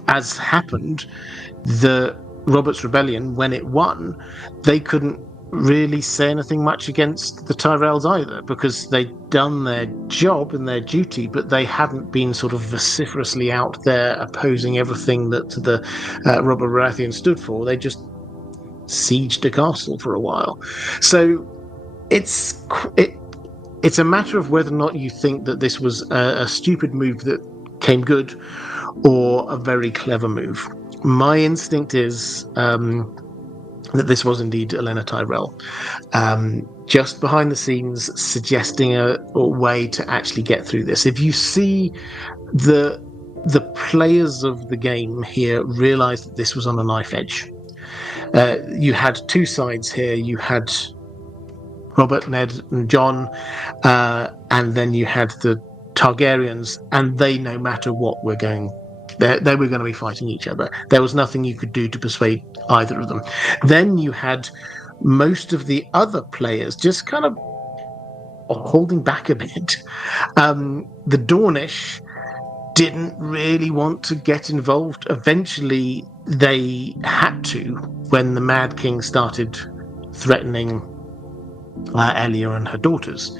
as happened, the Robert's Rebellion, when it won, they couldn't really say anything much against the Tyrells either, because they'd done their job and their duty, but they hadn't been sort of vociferously out there opposing everything that the Robert Baratheon stood for. They just sieged a castle for a while. So it's a matter of whether or not you think that this was a stupid move that came good, or a very clever move. My instinct is that this was indeed Olenna Tyrell, just behind the scenes, suggesting a way to actually get through this. If you see the players of the game here realize that this was on a knife edge. You had two sides here. You had Robert, Ned, and Jon, and then you had the Targaryens, and they, no matter what, were going. They were going to be fighting each other. There was nothing you could do to persuade either of them. Then you had most of the other players just kind of holding back a bit. The Dornish didn't really want to get involved. Eventually, they had to, when the Mad King started threatening Elia and her daughters.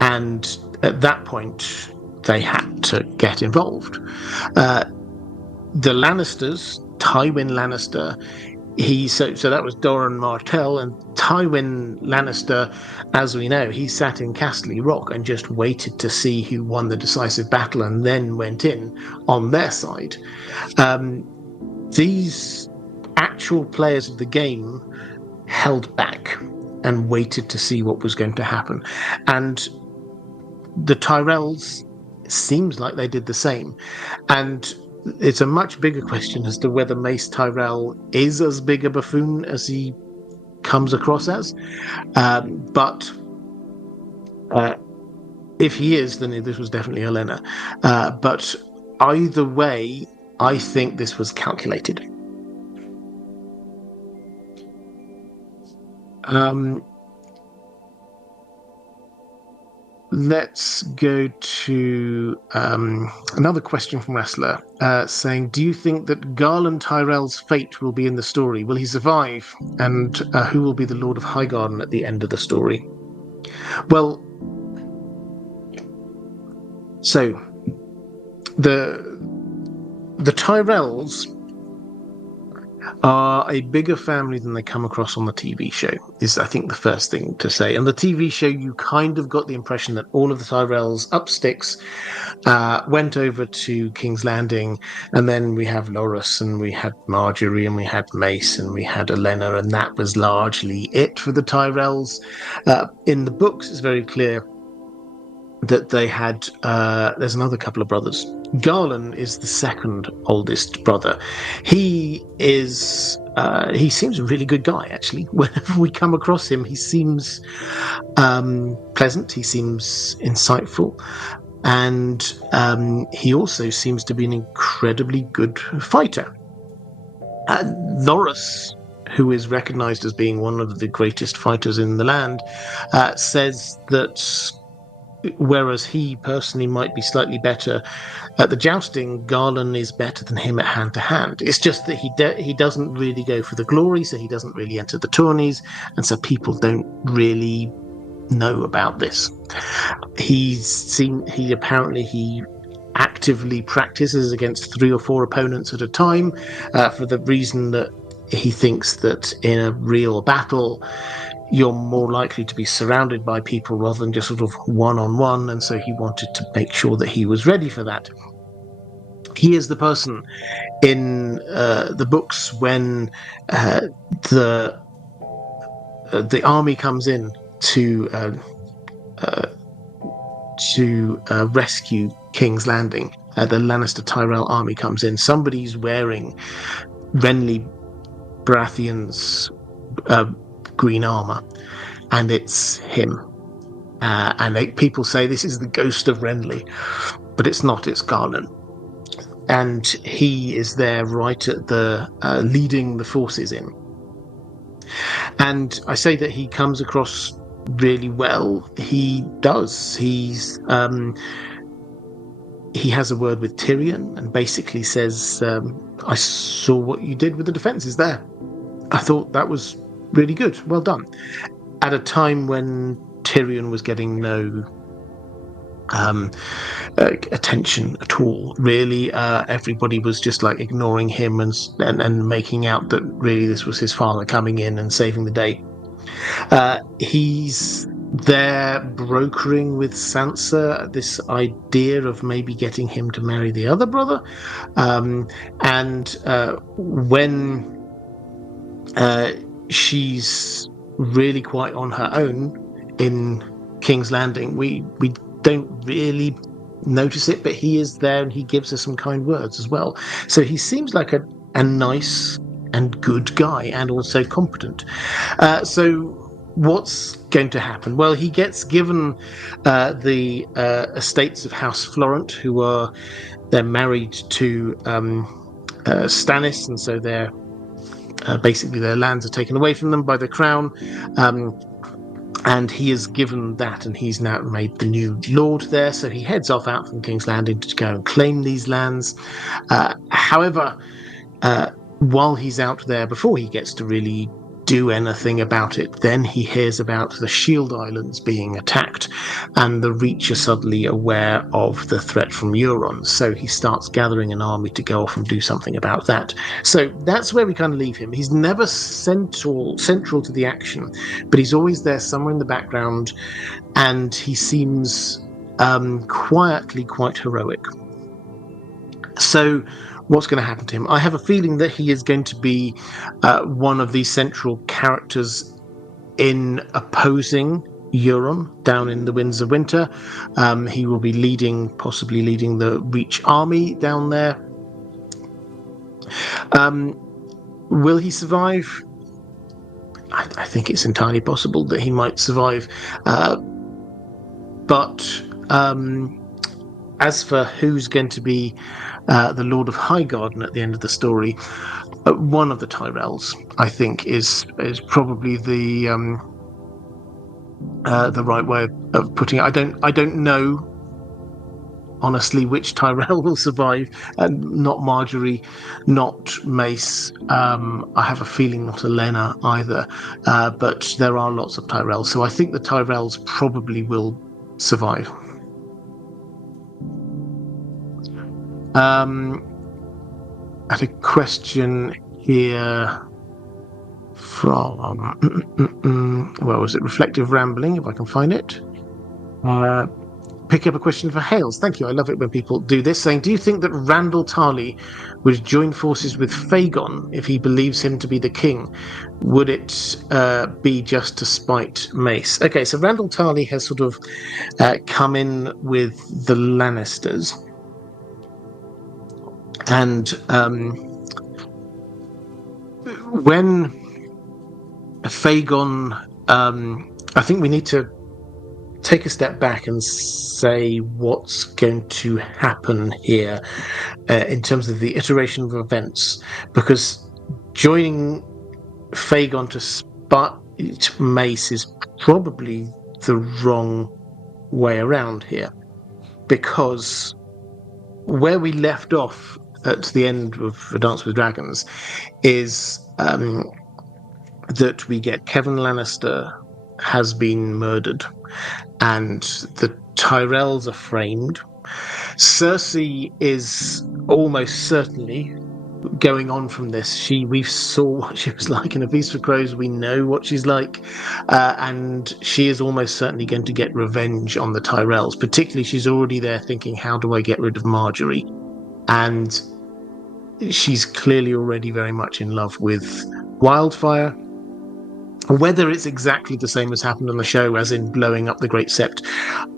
And at that point, they had to get involved. The Lannisters, Tywin Lannister, so that was Doran Martell, and Tywin Lannister, as we know, he sat in Casterly Rock and just waited to see who won the decisive battle, and then went in on their side. These actual players of the game held back and waited to see what was going to happen. And the Tyrells, seems like they did the same. And it's a much bigger question as to whether Mace Tyrell is as big a buffoon as he comes across as. But if he is, then this was definitely Olenna. But either way, I think this was calculated. Let's go to another question from Wrestler, saying, do you think that Garland Tyrell's fate will be in the story? Will he survive? And who will be the Lord of Highgarden at the end of the story? Well, so the Tyrells are a bigger family than they come across on the TV show, is I think the first thing to say. And the TV show, you kind of got the impression that all of the Tyrells up sticks, went over to King's Landing, and then we have Loras, and we had Marjorie, and we had Mace, and we had Olenna, and that was largely it for the Tyrells. In the books, it's very clear that they had, there's another couple of brothers. Garland is the second oldest brother. He seems a really good guy, actually. Whenever we come across him, he seems pleasant, he seems insightful, and he also seems to be an incredibly good fighter. Loras, who is recognized as being one of the greatest fighters in the land, says that whereas he personally might be slightly better at the jousting, Garland is better than him at hand-to-hand. It's just that he doesn't really go for the glory, so he doesn't really enter the tourneys, and so people don't really know about this. he apparently actively practices against 3 or 4 opponents at a time, for the reason that he thinks that in a real battle you're more likely to be surrounded by people rather than just sort of one-on-one, and so he wanted to make sure that he was ready for that. He is the person in the books when the army comes in to rescue King's Landing. The Lannister Tyrell army comes in. Somebody's wearing Renly Baratheon's green armor, and it's him. And people say this is the ghost of Renly, but it's not. It's Garland, and he is there right at the leading the forces in. And I say that he comes across really well. He does. He has a word with Tyrion and basically says, I saw what you did with the defenses there. I thought that was really good. Well done. At a time when Tyrion was getting no attention at all, really. Everybody was just like ignoring him and making out that really this was his father coming in and saving the day. He's there brokering with Sansa this idea of maybe getting him to marry the other brother. And when she's really quite on her own in King's Landing, we don't really notice it, but he is there and he gives her some kind words as well. So he seems like a nice and good guy, and also competent. So what's going to happen? Well, he gets given the estates of House Florent, they're married to Stannis, and so they're basically their lands are taken away from them by the crown. And he is given that, and he's now made the new lord there. So he heads off out from King's Landing to go and claim these lands. However, while he's out there, before he gets to really do anything about it, then he hears about the Shield Islands being attacked, and the Reach are suddenly aware of the threat from Euron. So he starts gathering an army to go off and do something about that. So that's where we kind of leave him. He's never central to the action, but he's always there somewhere in the background, and he seems quietly quite heroic. So what's going to happen to him? I have a feeling that he is going to be one of the central characters in opposing Euron down in the Winds of Winter. He will be possibly leading the Reach army down there. Will he survive? I think it's entirely possible that he might survive. But as for who's going to be the Lord of Highgarden at the end of the story, one of the Tyrells, I think, is probably the right way of putting it. I don't know honestly which Tyrell will survive. Not Marjorie, not Mace. I have a feeling not Olenna either. But there are lots of Tyrells, so I think the Tyrells probably will survive. I had a question here from where was it? Reflective Rambling, if I can find it. Pick up a question for Hales. Thank you. I love it when people do this, saying, do you think that Randall Tarly would join forces with Fagon if he believes him to be the king? Would it be just to spite Mace? Okay, so Randall Tarly has sort of come in with the Lannisters. And when Fagon, I think we need to take a step back and say what's going to happen here in terms of the iteration of events, because joining Fagon to spite Mace is probably the wrong way around here, because where we left off at the end of A Dance with Dragons is that we get Kevin Lannister has been murdered, and the Tyrells are framed. Cersei is almost certainly going on from this. We saw what she was like in A Feast for Crows. We know what she's like, and she is almost certainly going to get revenge on the Tyrells. Particularly, she's already there thinking, how do I get rid of Margaery? And she's clearly already very much in love with Wildfire. Whether it's exactly the same as happened on the show, as in blowing up the Great Sept,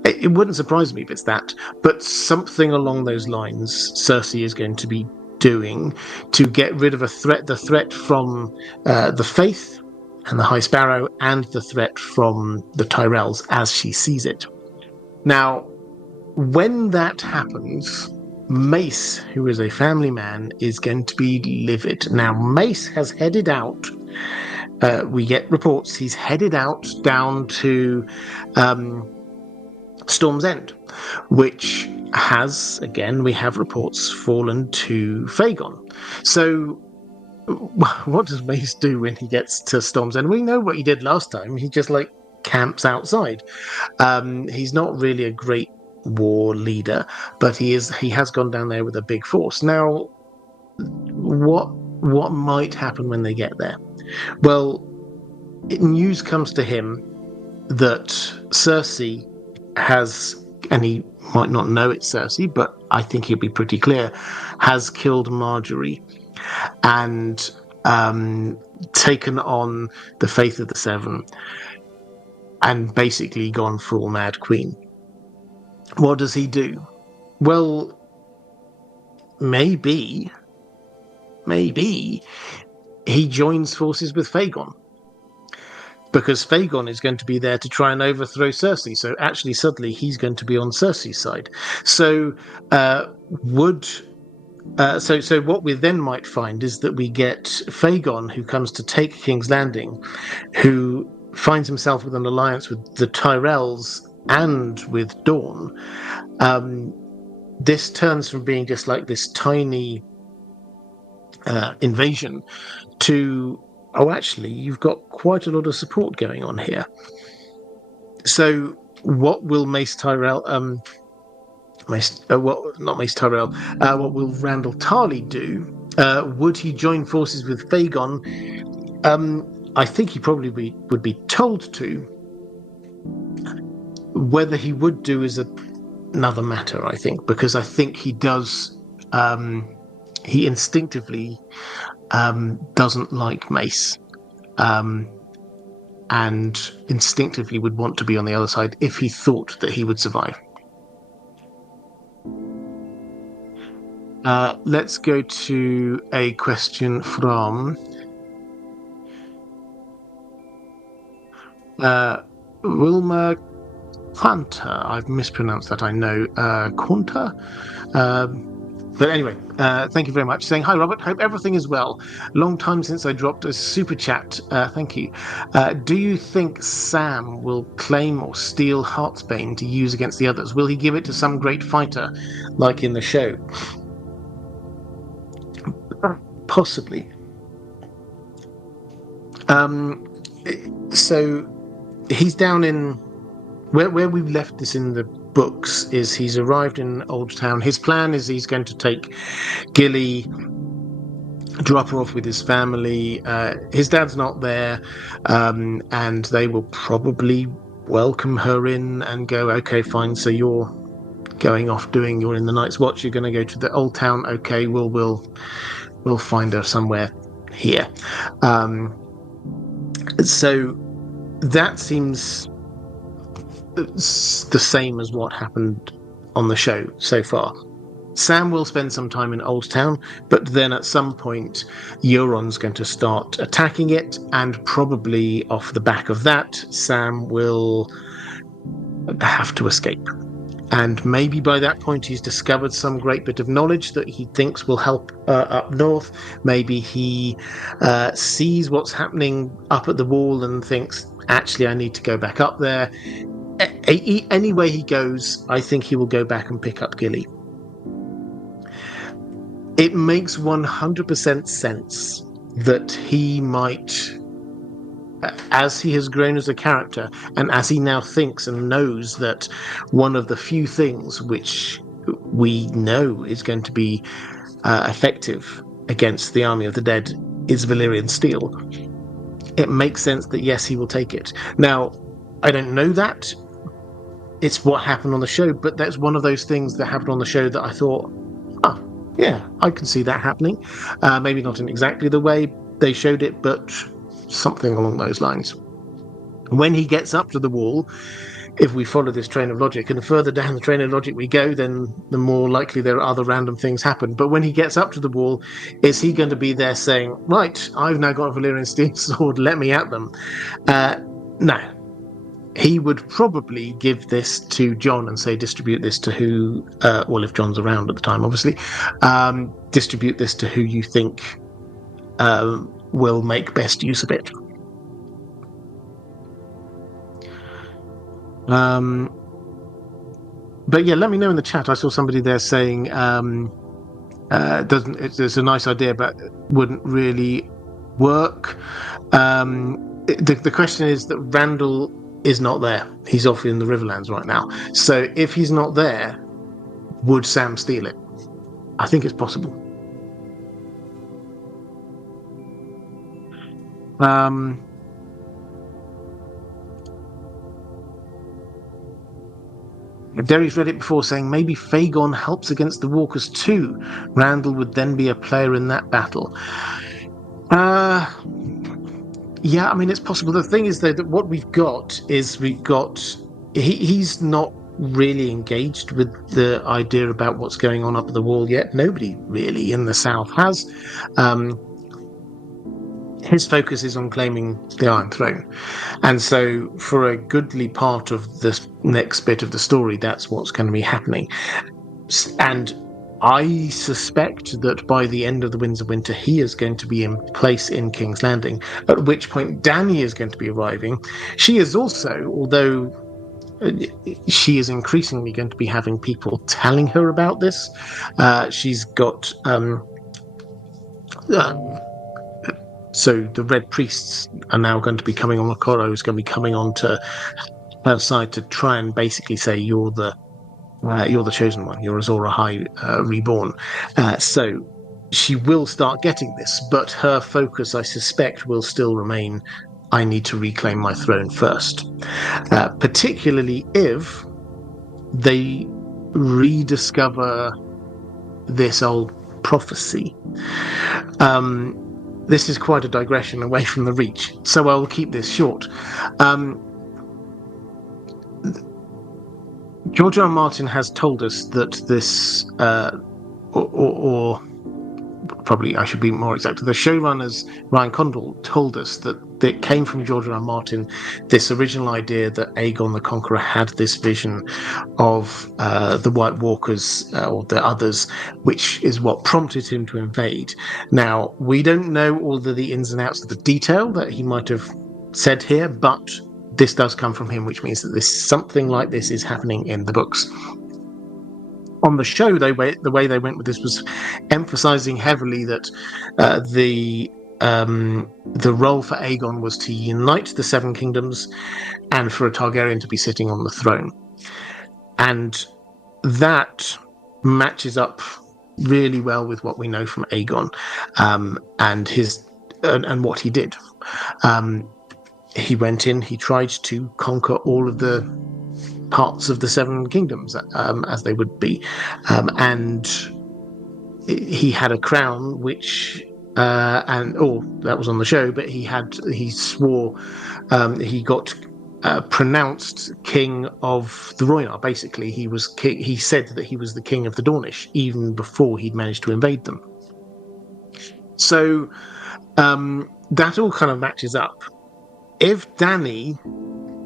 it wouldn't surprise me if it's that. But something along those lines Cersei is going to be doing to get rid of the threat from the Faith and the High Sparrow, and the threat from the Tyrells as she sees it. Now, when that happens, Mace, who is a family man, is going to be livid. Now, Mace has headed out. We get reports he's headed out down to Storm's End, which has, again, we have reports, fallen to Fagon. So what does Mace do when he gets to Storm's End? We know what he did last time. He just camps outside. He's not really a great war leader, but he has gone down there with a big force. Now, what might happen when they get there? Well, news comes to him that Cersei has, and he might not know it's Cersei, but I think he'll be pretty clear, has killed Margaery and taken on the Faith of the Seven and basically gone full Mad Queen. What does he do? Well, maybe he joins forces with Fagon, because Fagon is going to be there to try and overthrow Cersei. So actually, suddenly, he's going to be on Cersei's side. So so what we then might find is that we get Fagon, who comes to take King's Landing, who finds himself with an alliance with the Tyrells and with Dorne. This turns from being just like this tiny invasion to, oh, actually, you've got quite a lot of support going on here. So what will what will Randall Tarly do? Would he join forces with Fagon? I think he probably would be told to. Whether he would do is another matter, I think, because I think he does. He instinctively doesn't like Mace, and instinctively would want to be on the other side if he thought that he would survive. Let's go to a question from Wilma Quanta. I've mispronounced that, I know. Quanta? But anyway, thank you very much. Saying, hi, Robert. Hope everything is well. Long time since I dropped a super chat. Thank you. Do you think Sam will claim or steal Heartsbane to use against the others? Will he give it to some great fighter, like in the show? Possibly. So he's down in where we've left this in the books. Is he's arrived in Old Town. His plan is he's going to take Gilly, drop her off with his family. His dad's not there, and they will probably welcome her in and go, okay, fine, so you're going off you're in the Night's Watch, you're going to go to the Old Town, okay, we'll find her somewhere here. So that seems the same as what happened on the show so far. Sam will spend some time in Old Town, but then at some point Euron's going to start attacking it, and probably off the back of that, Sam will have to escape. And maybe by that point he's discovered some great bit of knowledge that he thinks will help up north. Maybe he sees what's happening up at the wall and thinks, actually, I need to go back up there. Anyway he goes, I think he will go back and pick up Gilly. It makes 100% sense that he might as he has grown as a character, and as he now thinks and knows that one of the few things which we know is going to be effective against the army of the dead is Valyrian steel, it makes sense that yes, he will take it. Now, I don't know that. It's what happened on the show, but that's one of those things that happened on the show that I thought, oh, yeah, I can see that happening. Maybe not in exactly the way they showed it, but something along those lines. When he gets up to the wall, if we follow this train of logic, and the further down the train of logic we go, then the more likely there are other random things happen. But when he gets up to the wall, is he going to be there saying, right, I've now got a Valyrian steel sword, let me at them? No. He would probably give this to Jon and say, distribute this to who, well, if Jon's around at the time, obviously, distribute this to who you think will make best use of it. But yeah, let me know in the chat. I saw somebody there saying it's a nice idea, but wouldn't really work. The question is that Randall is not there. He's off in the Riverlands right now. So if he's not there, would Sam steal it? I think it's possible. Derry's read it before, saying maybe Fagon helps against the Walkers too. Randall would then be a player in that battle. Yeah, I mean, it's possible. The thing is, though, that what we've got is he's not really engaged with the idea about what's going on up the wall yet. Nobody really in the South has. His focus is on claiming the Iron Throne. And so for a goodly part of this next bit of the story, that's what's going to be happening. And I suspect that by the end of the Winds of Winter, he is going to be in place in King's Landing, at which point Dany is going to be arriving. She is also, although she is increasingly going to be having people telling her about this, she's got... so the Red Priests are now going to be coming on. Okoro is going to be coming on to her side to try and basically say, you're the chosen one. You're Azor Ahai reborn. So she will start getting this, but her focus, I suspect, will still remain, I need to reclaim my throne first. Particularly if they rediscover this old prophecy. This is quite a digression away from the Reach, so I will keep this short. George R. R. Martin has told us that this, or probably I should be more exact, the showrunners, Ryan Condal, told us that it came from George R. R. Martin, this original idea that Aegon the Conqueror had this vision of the White Walkers, or the others, which is what prompted him to invade. Now, we don't know all the ins and outs of the detail that he might have said here, but this does come from him, which means that something like this is happening in the books. On the show, the way they went with this was emphasizing heavily that the role for Aegon was to unite the Seven Kingdoms and for a Targaryen to be sitting on the throne. And that matches up really well with what we know from Aegon and what he did. He went in, he tried to conquer all of the parts of the Seven Kingdoms, as they would be. And he had a crown, which, that was on the show, but he swore, he got pronounced king of the Rhoynar. Basically, he said that he was the king of the Dornish, even before he'd managed to invade them. So that all kind of matches up. If Dany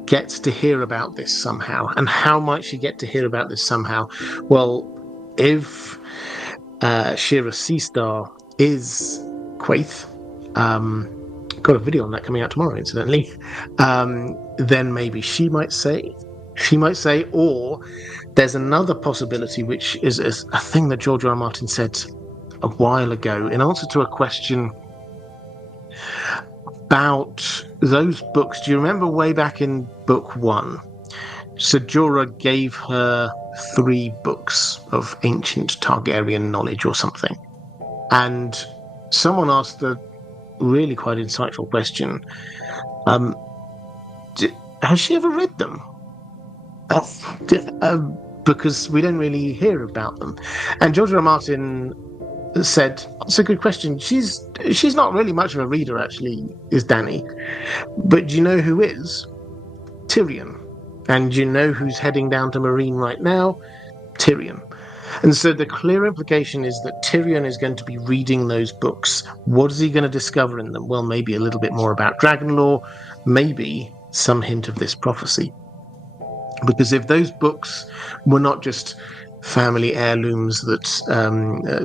gets to hear about this somehow, and how might she get to hear about this somehow? Well, if Shira Seastar is Quaithe, got a video on that coming out tomorrow, incidentally, then maybe she might say, or there's another possibility, which is a thing that George R. R. Martin said a while ago in answer to a question about those books. Do you remember way back in book 1, Ser Jorah gave her 3 books of ancient Targaryen knowledge or something? And someone asked a really quite insightful question. Has she ever read them? Because we don't really hear about them. And George R. R. Martin said, "That's a good question. She's not really much of a reader, actually, is Dany. But do you know who is? Tyrion. And do you know who's heading down to Meereen right now? Tyrion." And so the clear implication is that Tyrion is going to be reading those books. What is he going to discover in them? Well, maybe a little bit more about dragon lore, maybe some hint of this prophecy. Because if those books were not just family heirlooms that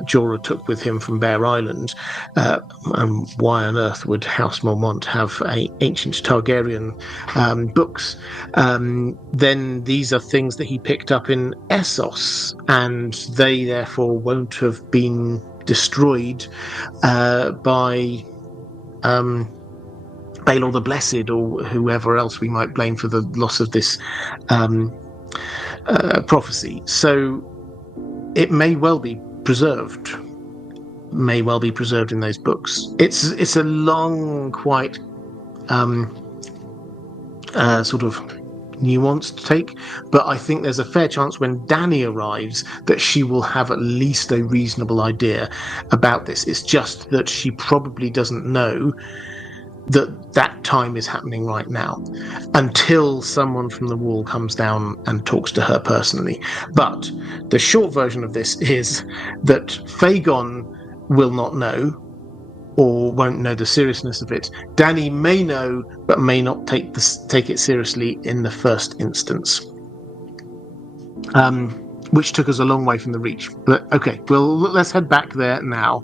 Jorah took with him from Bear Island, and why on earth would House Mormont have ancient Targaryen books? Then these are things that he picked up in Essos, and they therefore won't have been destroyed by Baelor the Blessed or whoever else we might blame for the loss of this prophecy. So it may well be preserved. May well be preserved in those books. It's a long, quite sort of nuanced take, but I think there's a fair chance when Dany arrives that she will have at least a reasonable idea about this. It's just that she probably doesn't know that time is happening right now until someone from the wall comes down and talks to her personally. But the short version of this is that Fagon will not know or won't know the seriousness of it. Dany may know, but may not take it seriously in the first instance. Which took us a long way from the Reach. But okay, well, let's head back there now.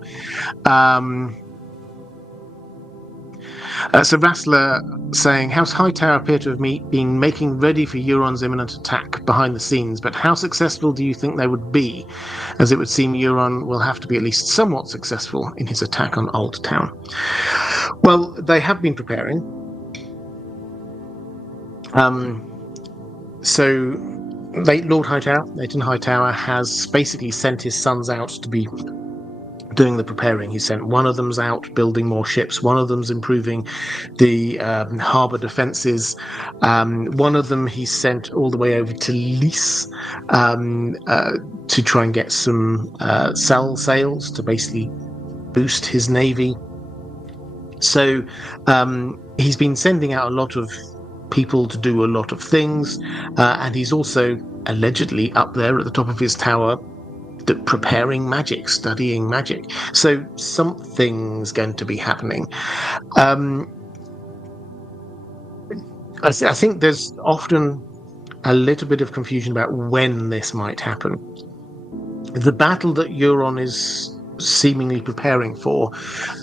So Vassler saying, House Hightower appear to have been making ready for Euron's imminent attack behind the scenes, but how successful do you think they would be? As it would seem Euron will have to be at least somewhat successful in his attack on Old Town. Well, they have been preparing. So Lord Hightower, Leighton Hightower, has basically sent his sons out to be doing the preparing. He sent one of them's out building more ships, one of them's improving the harbour defences, one of them he sent all the way over to Lys to try and get some sails to basically boost his navy. So he's been sending out a lot of people to do a lot of things, and he's also allegedly up there at the top of his tower preparing magic, studying magic. So something's going to be happening. I think there's often a little bit of confusion about when this might happen. The battle that Euron is seemingly preparing for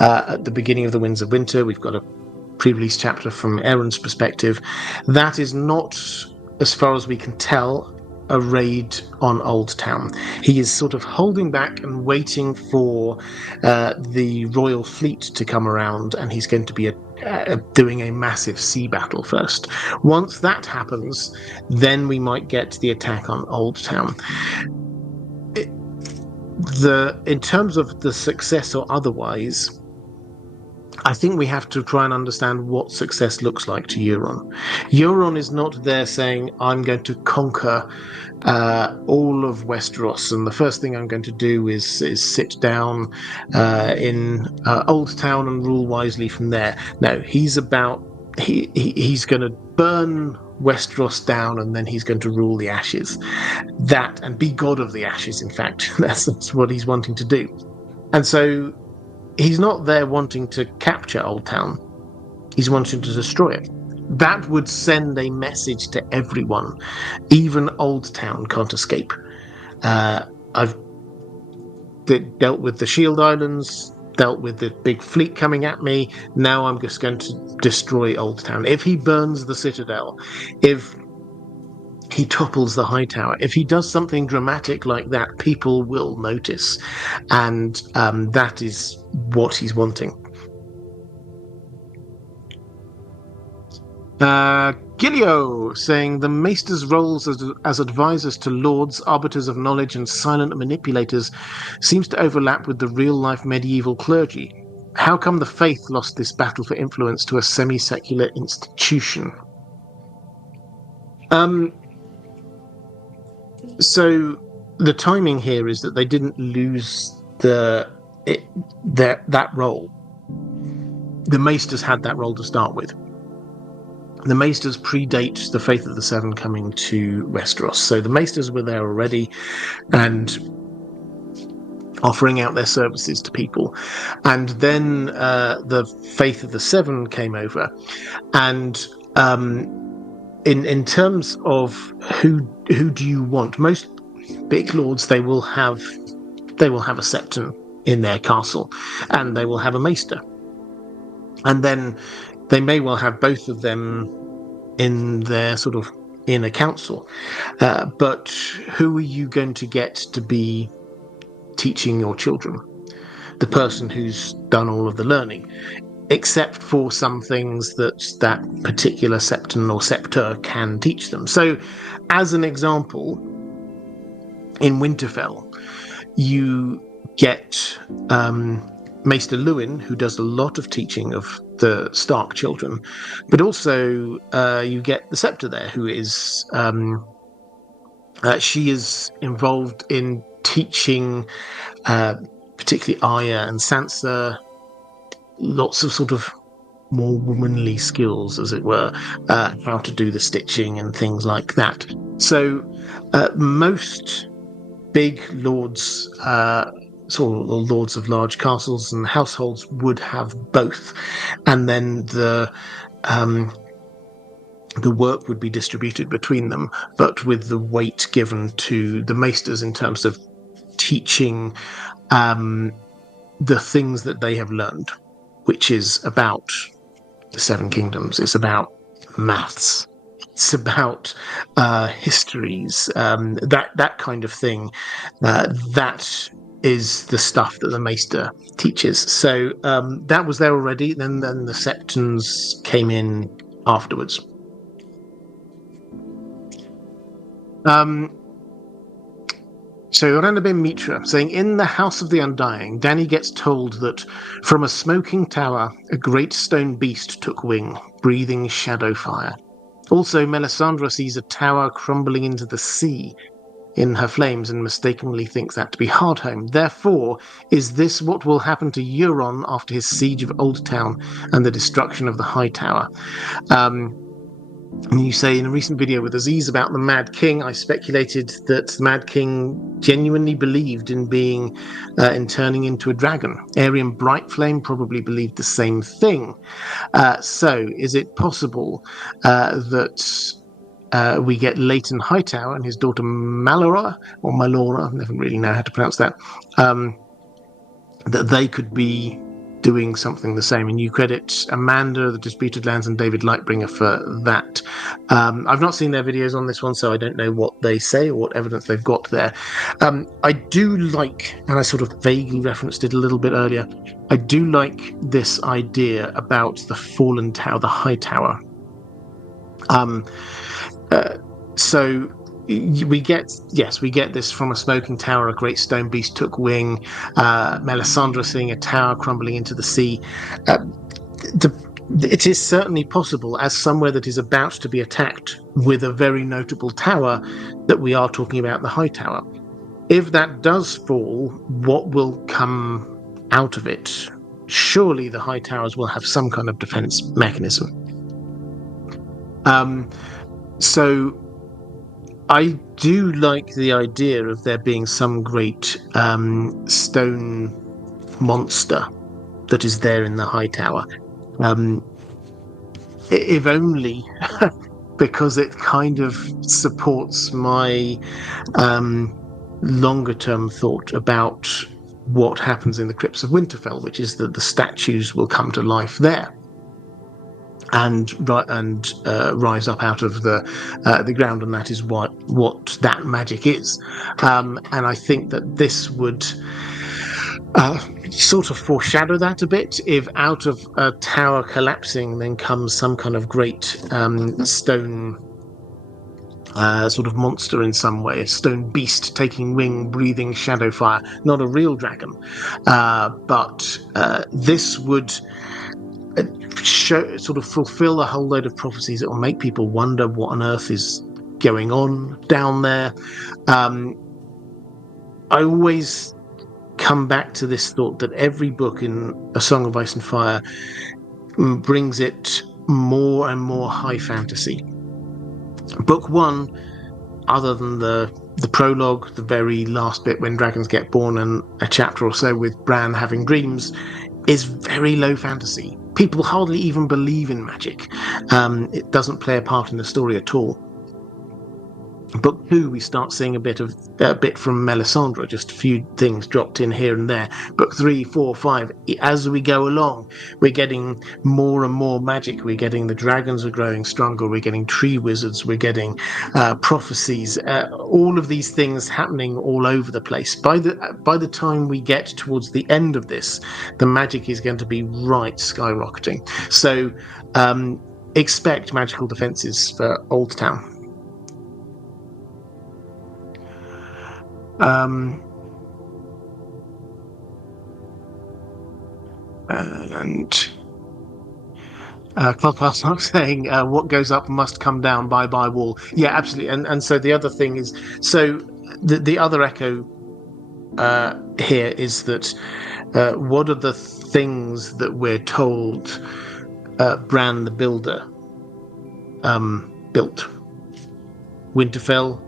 at the beginning of the Winds of Winter, we've got a pre-release chapter from Aaron's perspective, that is not, as far as we can tell, a raid on Old Town. He is sort of holding back and waiting for the royal fleet to come around, and he's going to be doing a massive sea battle first. Once that happens, then we might get the attack on Old Town. In terms of the success or otherwise, I think we have to try and understand what success looks like to Euron. Euron is not there saying, I'm going to conquer all of Westeros, and the first thing I'm going to do is sit down in Old Town and rule wisely from there. No, he's going to burn Westeros down, and then he's going to rule the ashes. That, and be god of the ashes, in fact. That's what he's wanting to do. And so he's not there wanting to capture Old Town. He's wanting to destroy it. That would send a message to everyone. Even Old Town can't escape. I've dealt with the Shield Islands, dealt with the big fleet coming at me. Now I'm just going to destroy Old Town. If he burns the Citadel, if he topples the High Tower, if he does something dramatic like that, people will notice. And that is what he's wanting. Gilio saying the maesters' roles as advisors to lords, arbiters of knowledge, and silent manipulators seems to overlap with the real-life medieval clergy. How come the faith lost this battle for influence to a semi-secular institution? So the timing here is that they didn't lose that role. The maesters had that role to start with. The maesters predate the Faith of the Seven coming to Westeros. So the maesters were there already and offering out their services to people. And then the Faith of the Seven came over. And in terms of who do you want, most big lords, they will have a septon in their castle, and they will have a maester. And then they may well have both of them in their sort of inner council. But who are you going to get to be teaching your children? The person who's done all of the learning, except for some things that particular septon or scepter can teach them. So, as an example, in Winterfell, you get Maester Lewin, who does a lot of teaching of the Stark children, but also you get the Scepter there, who is she is involved in teaching particularly Arya and Sansa lots of sort of more womanly skills, as it were, how to do the stitching and things like that. So most big lords, sort of lords of large castles and households, would have both, and then the work would be distributed between them, but with the weight given to the maesters in terms of teaching the things that they have learned, which is about the Seven Kingdoms. It's about maths. It's about histories, that kind of thing. That is the stuff that the Maester teaches. So that was there already. Then the Septons came in afterwards. So Ranabin Mitra saying, in the House of the Undying, Dany gets told that from a smoking tower, a great stone beast took wing, breathing shadow fire. Also, Melisandre sees a tower crumbling into the sea in her flames and mistakenly thinks that to be Hardhome. Therefore, is this what will happen to Euron after his siege of Old Town and the destruction of the High Tower? And you say, in a recent video with Aziz about the Mad King, I speculated that the Mad King genuinely believed in turning into a dragon. Aerion Brightflame probably believed the same thing. So, is it possible that we get Leighton Hightower and his daughter Malora, or Malora, I never really know how to pronounce that, that they could be doing something the same? And you credit Amanda, the Disputed Lands, and David Lightbringer for that. I've not seen their videos on this one, so I don't know what they say or what evidence they've got there. I do like, and I sort of vaguely referenced it a little bit earlier, I do like this idea about the fallen tower, the High Tower. So we get this from a smoking tower, a great stone beast took wing, Melisandre seeing a tower crumbling into the sea. It is certainly possible, as somewhere that is about to be attacked with a very notable tower, that we are talking about the High Tower. If that does fall, what will come out of it? Surely the High Towers will have some kind of defense mechanism. So I do like the idea of there being some great stone monster that is there in the High Tower. If only because it kind of supports my longer-term thought about what happens in the Crypts of Winterfell, which is that the statues will come to life there and rise up out of the ground, and that is what that magic is. And I think that this would sort of foreshadow that a bit. If out of a tower collapsing then comes some kind of great stone sort of monster in some way, a stone beast taking wing, breathing shadow fire, not a real dragon, but this would sort of fulfill a whole load of prophecies. It will make people wonder what on earth is going on down there. I always come back to this thought that every book in A Song of Ice and Fire brings it more and more high fantasy. Book one, other than the prologue, the very last bit when dragons get born, and a chapter or so with Bran having dreams, is very low fantasy. People hardly even believe in magic. It doesn't play a part in the story at all. Book two, we start seeing a bit from Melisandre, just a few things dropped in here and there. Book 3, 4, 5, as we go along, we're getting more and more magic. We're getting the dragons are growing stronger. We're getting tree wizards. We're getting prophecies. All of these things happening all over the place. By the time we get towards the end of this, the magic is going to be right skyrocketing. So expect magical defenses for Old Town. And Clockhouse saying what goes up must come down, bye wall. Yeah, absolutely. And so the other thing is, so the other echo here is that what are the things that we're told Bran the Builder built? Winterfell,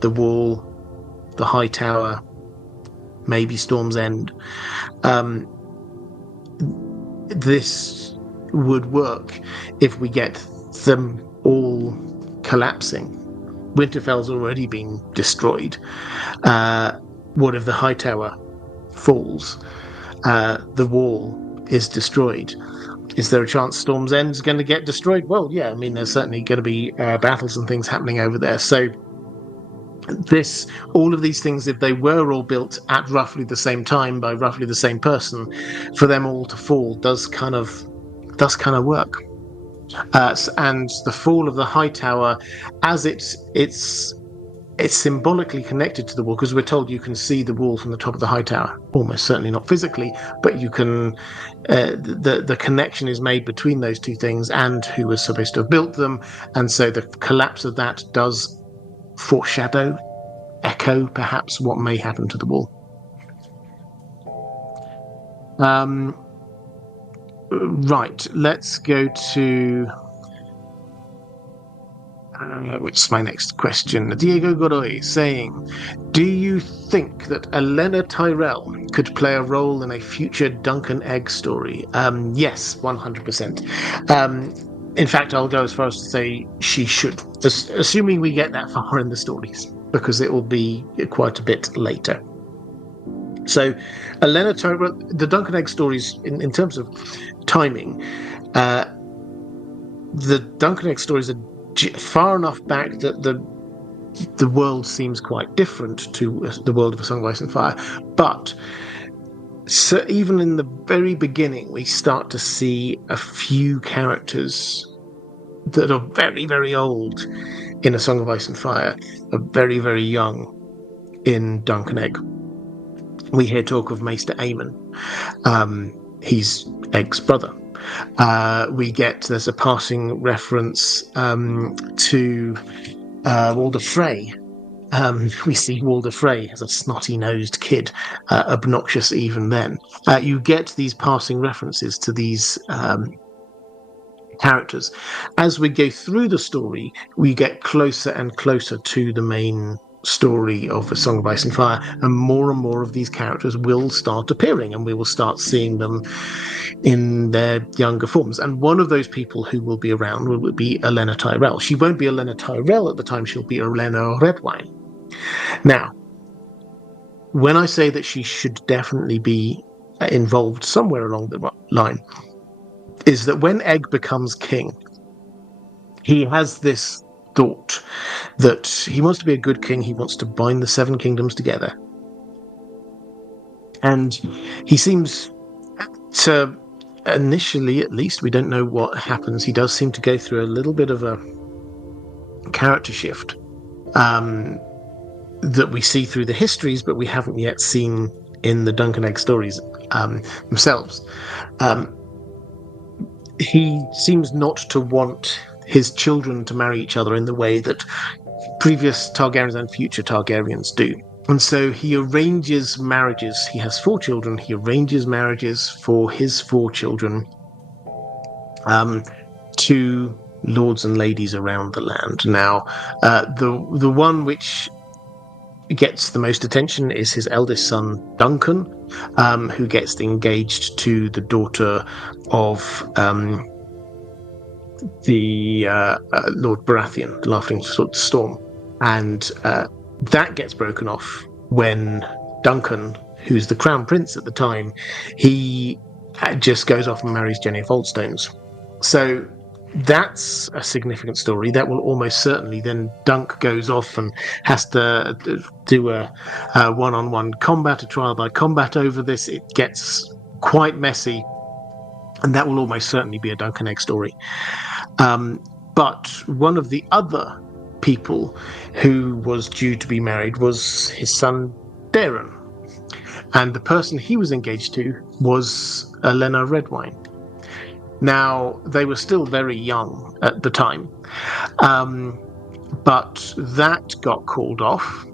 the Wall, the High Tower, maybe Storm's End. This would work if we get them all collapsing. Winterfell's already been destroyed. What if the High Tower falls? The Wall is destroyed. Is there a chance Storm's End's going to get destroyed? Well, yeah, I mean, there's certainly going to be battles and things happening over there. So all of these things, if they were all built at roughly the same time by roughly the same person, for them all to fall does kind of work. And the fall of the High Tower, as it's symbolically connected to the wall, because we're told you can see the wall from the top of the High Tower. Almost certainly not physically, but you can. The connection is made between those two things and who was supposed to have built them, and so the collapse of that does foreshadow, echo perhaps what may happen to the wall. Right, let's go to which is my next question. Diego Godoy saying, do you think that Elena Tyrell could play a role in a future Duncan Egg story? Yes, 100%. In fact, I'll go as far as to say she should, assuming we get that far in the stories, because it will be quite a bit later. So, Elena Tyrell, the Duncan Egg stories, in terms of timing, the Duncan Egg stories are far enough back that the world seems quite different to the world of A Song of Ice and Fire. But so even in the very beginning, we start to see a few characters that are very, very old in A Song of Ice and Fire, are very, very young in Duncan Egg. We hear talk of Maester Aemon. He's Egg's brother. There's a passing reference to Walder Frey. We see Walder Frey as a snotty-nosed kid, obnoxious even then. You get these passing references to these characters. As we go through the story, we get closer and closer to the main story of A Song of Ice and Fire, and more of these characters will start appearing, and we will start seeing them in their younger forms. And one of those people who will be around will be Elena Tyrell. She won't be Elena Tyrell at the time, she'll be Elena Redwine. Now, when I say that she should definitely be involved somewhere along the line, is that when Egg becomes king, he has this thought that he wants to be a good king, he wants to bind the Seven Kingdoms together. And he seems to, initially at least, we don't know what happens. He does seem to go through a little bit of a character shift that we see through the histories, but we haven't yet seen in the Dunk and Egg stories themselves. He seems not to want his children to marry each other in the way that previous Targaryens and future Targaryens do. And so he arranges marriages. He has 4 children. He arranges marriages for his 4 children to lords and ladies around the land. Now, the one which gets the most attention is his eldest son, Duncan, who gets engaged to the daughter of the Lord Baratheon, the Laughing Storm. And that gets broken off when Duncan, who's the crown prince at the time, he just goes off and marries Jenny of Oldstones. So that's a significant story. That will almost certainly then Dunk goes off and has to do a one-on-one combat, a trial by combat over this. It gets quite messy, and that will almost certainly be a Dunk and Egg story. But one of the other people who was due to be married was his son Daeron, and the person he was engaged to was Olenna Redwine. Now, they were still very young at the time, but that got called off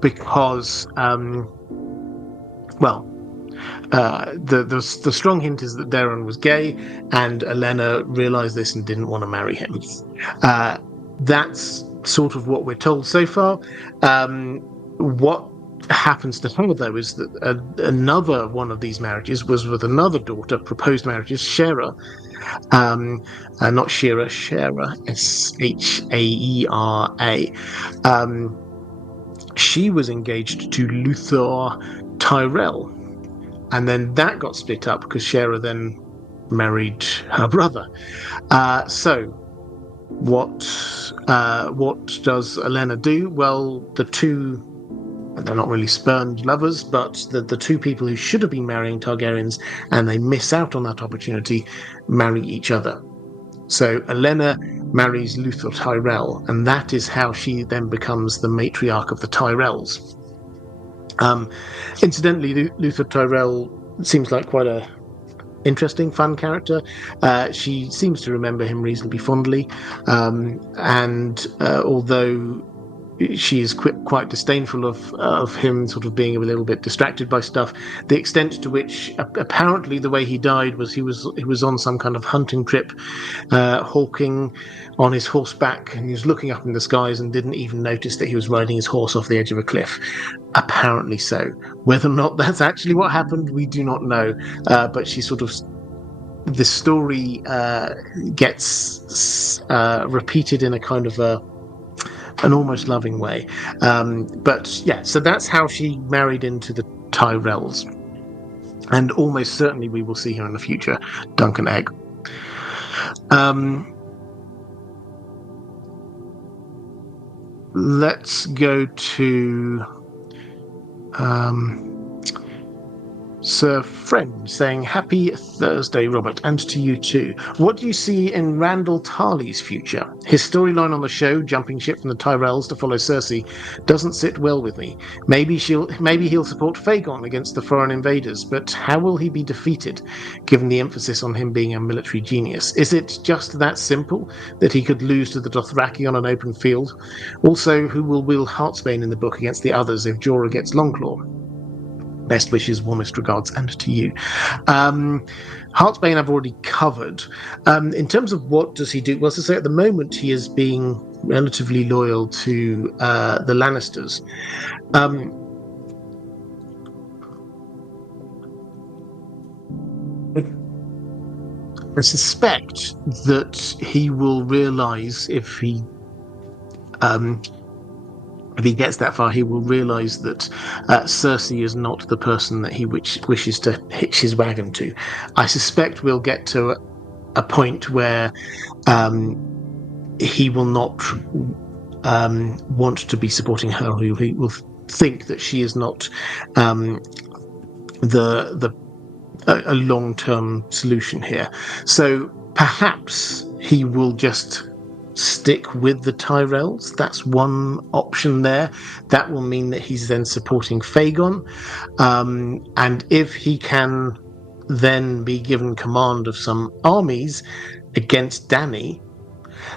because, the strong hint is that Daeron was gay, and Olenna realised this and didn't want to marry him. That's sort of what we're told so far. What happens to her, though, is that another one of these marriages was with another daughter, proposed marriages, Shera. Not Shira, Shera, Shaera. She was engaged to Luthor Tyrell. And then that got split up because Shera then married her brother. So what does Olenna do? Well, the two, they're not really spurned lovers, but the 2 people who should have been marrying Targaryens and they miss out on that opportunity marry each other. So Olenna marries Luthor Tyrell, and that is how she then becomes the matriarch of the Tyrells. Incidentally, Luthor Tyrell seems like quite a interesting, fun character. She seems to remember him reasonably fondly, and although she is quite disdainful of him sort of being a little bit distracted by stuff, the extent to which apparently the way he died was he was on some kind of hunting trip, hawking on his horseback, and he was looking up in the skies and didn't even notice that he was riding his horse off the edge of a cliff. Apparently so. Whether or not that's actually what happened, we do not know, but she sort of, the story gets repeated in a kind of an almost loving way. But yeah, so that's how she married into the Tyrells. And almost certainly we will see her in the future, Dunk and Egg. Let's go to Sir Friend saying, "Happy Thursday, Robert, and to you too. What do you see in Randall Tarley's future? His storyline on the show, jumping ship from the Tyrells to follow Cersei, doesn't sit well with me. Maybe he'll support Fagon against the foreign invaders, but how will he be defeated, given the emphasis on him being a military genius? Is it just that simple, that he could lose to the Dothraki on an open field? Also, who will wield Heartsbane in the book against the others if Jorah gets Longclaw? Best wishes, warmest regards, and to you." Heartsbane I've already covered. In terms of what does he do, well, to say at the moment he is being relatively loyal to the Lannisters. I suspect that he will realise if he gets that far, he will realise that Cersei is not the person that he wishes to hitch his wagon to. I suspect we'll get to a point where he will not want to be supporting her. He will think that she is not a long-term solution here. So perhaps he will just stick with the Tyrells. That's one option there. That will mean that he's then supporting Fagon. And if he can then be given command of some armies against Dany,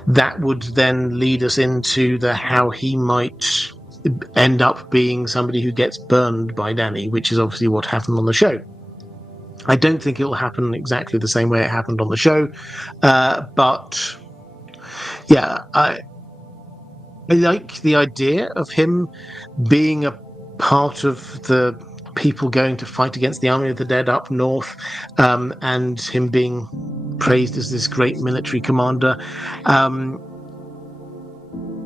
that would then lead us into how he might end up being somebody who gets burned by Dany, which is obviously what happened on the show. I don't think it will happen exactly the same way it happened on the show, but yeah, I like the idea of him being a part of the people going to fight against the army of the dead up north, and him being praised as this great military commander.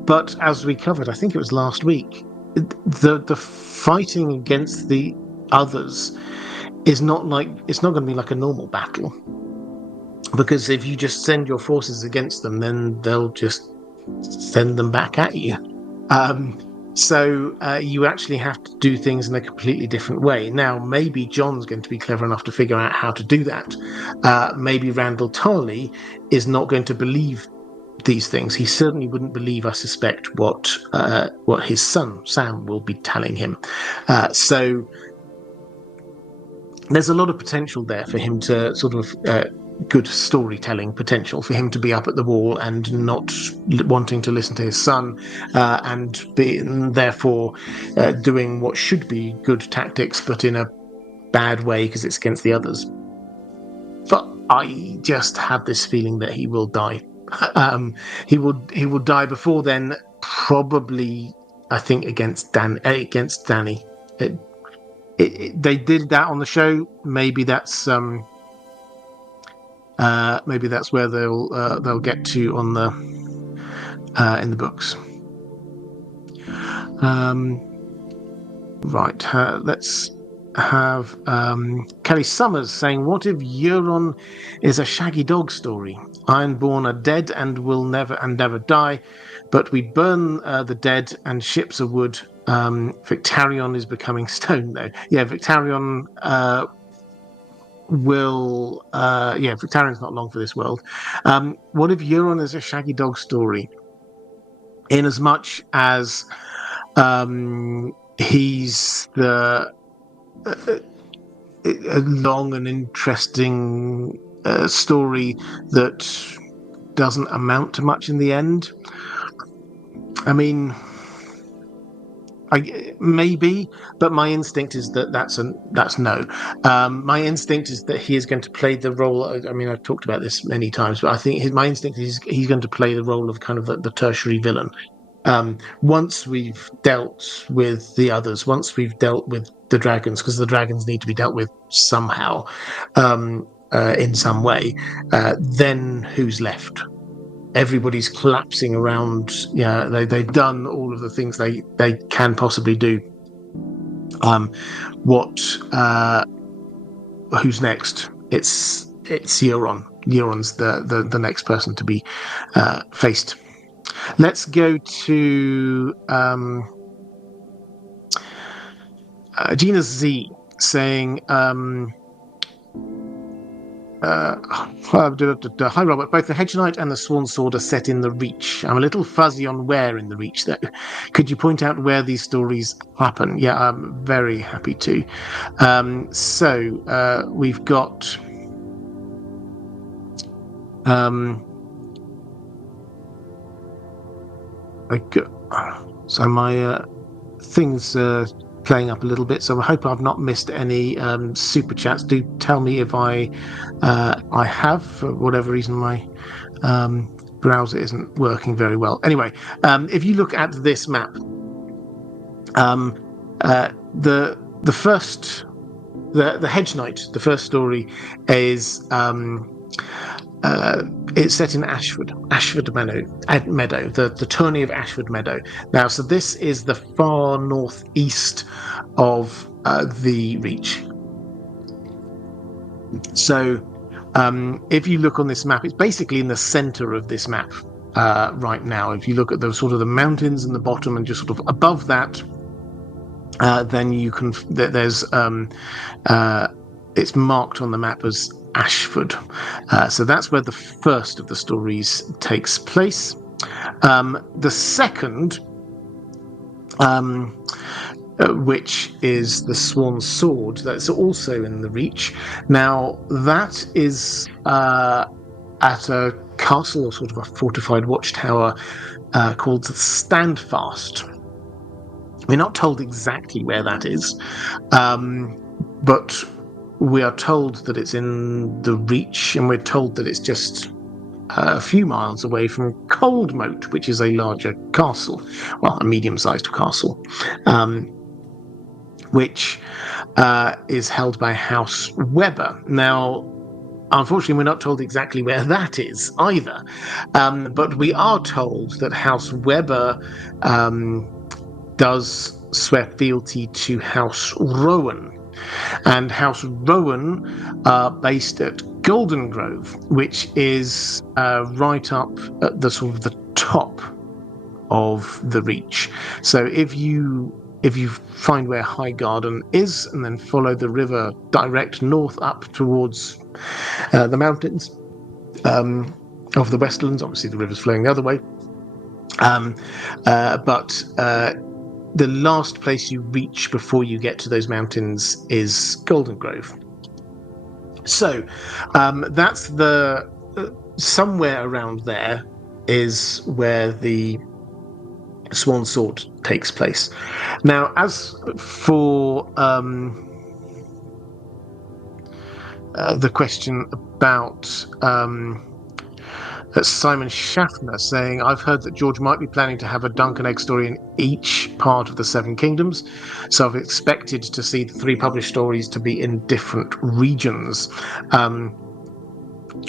But as we covered, I think it was last week, the fighting against the others is not going to be like a normal battle, because if you just send your forces against them, then they'll just send them back at you. So you actually have to do things in a completely different way. Now, maybe Jon's going to be clever enough to figure out how to do that. Maybe Randall Tarley is not going to believe these things. He certainly wouldn't believe, I suspect, what his son Sam will be telling him. So there's a lot of potential there for him to sort of good storytelling potential for him to be up at the wall and not wanting to listen to his son, and therefore doing what should be good tactics but in a bad way because it's against the others. But I just have this feeling that he will die. He will die before then, probably, I think, against Dany. They did that on the show. Maybe that's where they'll get to on the in the books. Right. Let's have Kelly Summers saying, "What if Euron is a shaggy dog story? Ironborn are dead and will never die, but we burn the dead and ships are wood. Victarion is becoming stone, though. Yeah, Victarion Victarion's not long for this world. What if Euron is a shaggy dog story? In as much as he's a long and interesting story that doesn't amount to much in the end. I mean, maybe, but my instinct is that's no. My instinct is that he is going to play the role. I mean, I've talked about this many times, but I think my instinct is he's going to play the role of kind of the tertiary villain. Once we've dealt with the others, once we've dealt with the dragons, because the dragons need to be dealt with somehow, in some way, then who's left? Everybody's collapsing around. Yeah, they've done all of the things they can possibly do. Who's next? It's Euron. Euron's the next person to be faced. Let's go to Gina Z saying, hi Robert, both the Hedge Knight and the Sworn Sword are set in the Reach. I'm a little fuzzy on where in the Reach, though. Could you point out where these stories happen? Yeah, I'm very happy to. So we've got so my things playing up a little bit, so I hope I've not missed any super chats. Do tell me if I have, for whatever reason my browser isn't working very well. Anyway, if you look at this map, the Hedge Knight, the first story is it's set in Ashford Meadow, the tourney of Ashford Meadow. Now, so this is the far northeast of the Reach. So if you look on this map, it's basically in the center of this map right now. If you look at the sort of the mountains in the bottom, and just sort of above that then you can. There's it's marked on the map as Ashford, so that's where the first of the stories takes place. The second, which is the Swan Sword, that's also in the Reach. Now that is at a castle, or sort of a fortified watchtower, called Standfast. We're not told exactly where that is, but we are told that it's in the Reach, and we're told that it's just a few miles away from Coldmoat, which is a larger castle, well, a medium-sized castle, which is held by House Webber. Now, unfortunately, we're not told exactly where that is either, but we are told that House Webber does swear fealty to House Rowan, and House Rowan are based at Golden Grove, which is right up at the sort of the top of the Reach. So if you find where High Garden is, and then follow the river direct north up towards the mountains of the Westlands, obviously the river's flowing the other way, but the last place you reach before you get to those mountains is Golden Grove. So that's the somewhere around there is where the Swan Sword takes place. Now, as for the question about Simon Schaffner saying, I've heard that George might be planning to have a Dunk and Egg story in each part of the Seven Kingdoms, so I've expected to see the 3 published stories to be in different regions.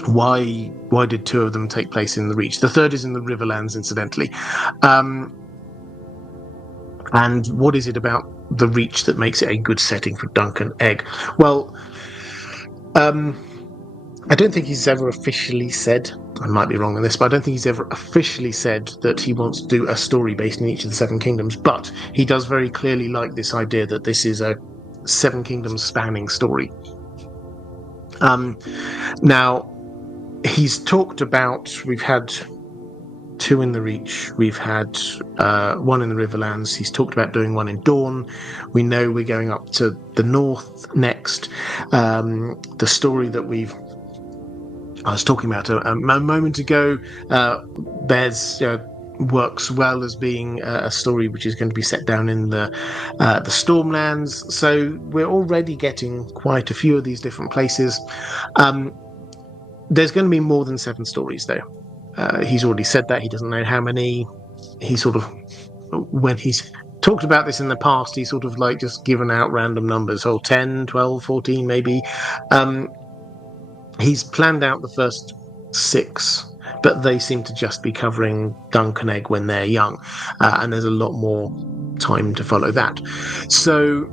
Why did 2 of them take place in the Reach? The third is in the Riverlands, incidentally. And what is it about the Reach that makes it a good setting for Dunk and Egg? Well, I don't think he's ever officially said, I might be wrong on this, but I don't think he's ever officially said that he wants to do a story based in each of the Seven Kingdoms, but he does very clearly like this idea that this is a Seven Kingdoms spanning story. Now, he's talked about, we've had 2 in the Reach, we've had 1 in the Riverlands, he's talked about doing 1 in Dawn, we know we're going up to the north next. The story that I was talking about a moment ago, Bears works well as being a story which is going to be set down in the Stormlands. So we're already getting quite a few of these different places. There's going to be more than 7 stories, though. He's already said that. He doesn't know how many. He sort of, when he's talked about this in the past, he's sort of like just given out random numbers. 10, 12, 14 maybe. He's planned out the first 6, but they seem to just be covering Dunk and Egg when they're young, and there's a lot more time to follow that. So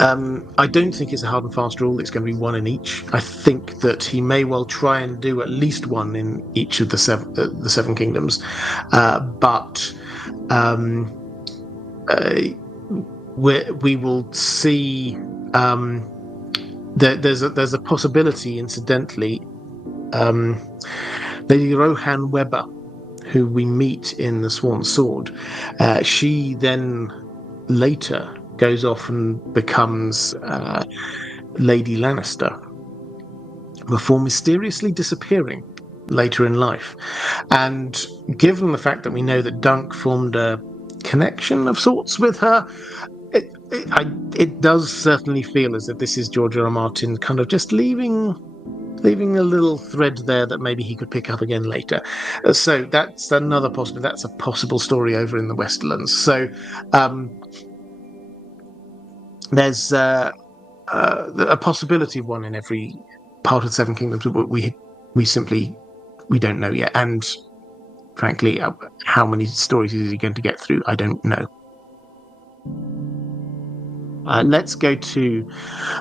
I don't think it's a hard and fast rule. It's going to be 1 in each. I think that he may well try and do at least 1 in each of the seven Kingdoms, but we will see. There's a possibility, incidentally. Lady Rohan Webber, who we meet in the Swan Sword, she then later goes off and becomes Lady Lannister, before mysteriously disappearing later in life. And given the fact that we know that Dunk formed a connection of sorts with her, it does certainly feel as if this is George R. R. Martin kind of just leaving a little thread there that maybe he could pick up again later. So that's another possible. That's a possible story over in the Westlands. So there's a possibility of 1 in every part of the Seven Kingdoms, but we simply don't know yet. And frankly, how many stories is he going to get through? I don't know. Let's go to,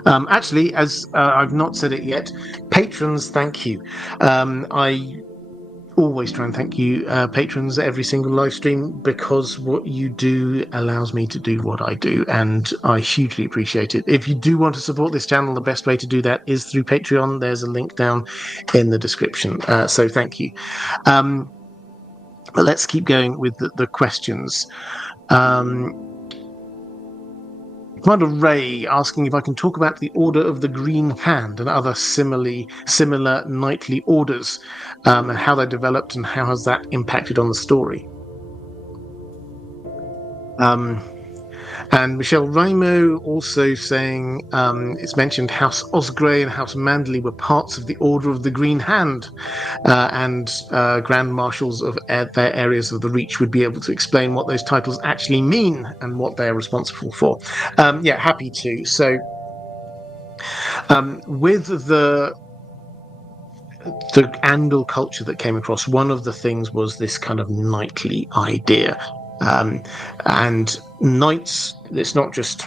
actually, as I've not said it yet, patrons, thank you. always try and thank you, patrons, every single live stream, because what you do allows me to do what I do, and I hugely appreciate it. If you do want to support this channel, the best way to do that is through Patreon. There's a link down in the description. So thank you. But let's keep going with the questions. Commander Ray asking if I can talk about the Order of the Green Hand and other similar knightly orders, and how they developed and how has that impacted on the story. And Michelle Raimo also saying it's mentioned House Osgrey and House Manderley were parts of the Order of the Green Hand, and Grand Marshals of their areas of the Reach would be able to explain what those titles actually mean and what they're responsible for. Yeah, happy to. So with the Andal culture that came across, one of the things was this kind of knightly idea. And knights, it's not just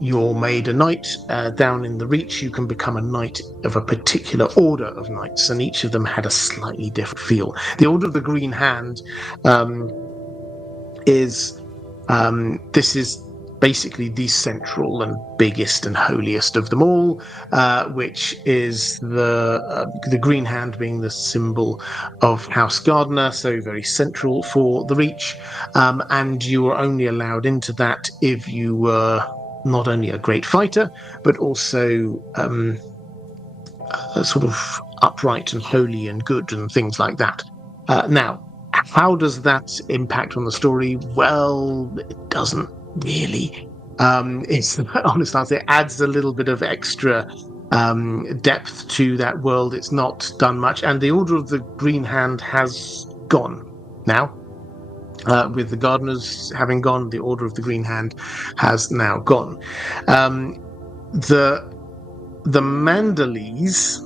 you're made a knight. Down in the Reach, you can become a knight of a particular order of knights, and each of them had a slightly different feel. The Order of the Green Hand this is basically the central and biggest and holiest of them all, which is the Green Hand being the symbol of House Gardner, so very central for the Reach, and you were only allowed into that if you were not only a great fighter, but also sort of upright and holy and good and things like that. Now, how does that impact on the story? Well, it doesn't really. It's the honest answer. It adds a little bit of extra depth to that world. It's not done much, and the Order of the Green Hand has gone now. With the Gardeners having gone, the Order of the Green Hand has now gone. The Manderleys,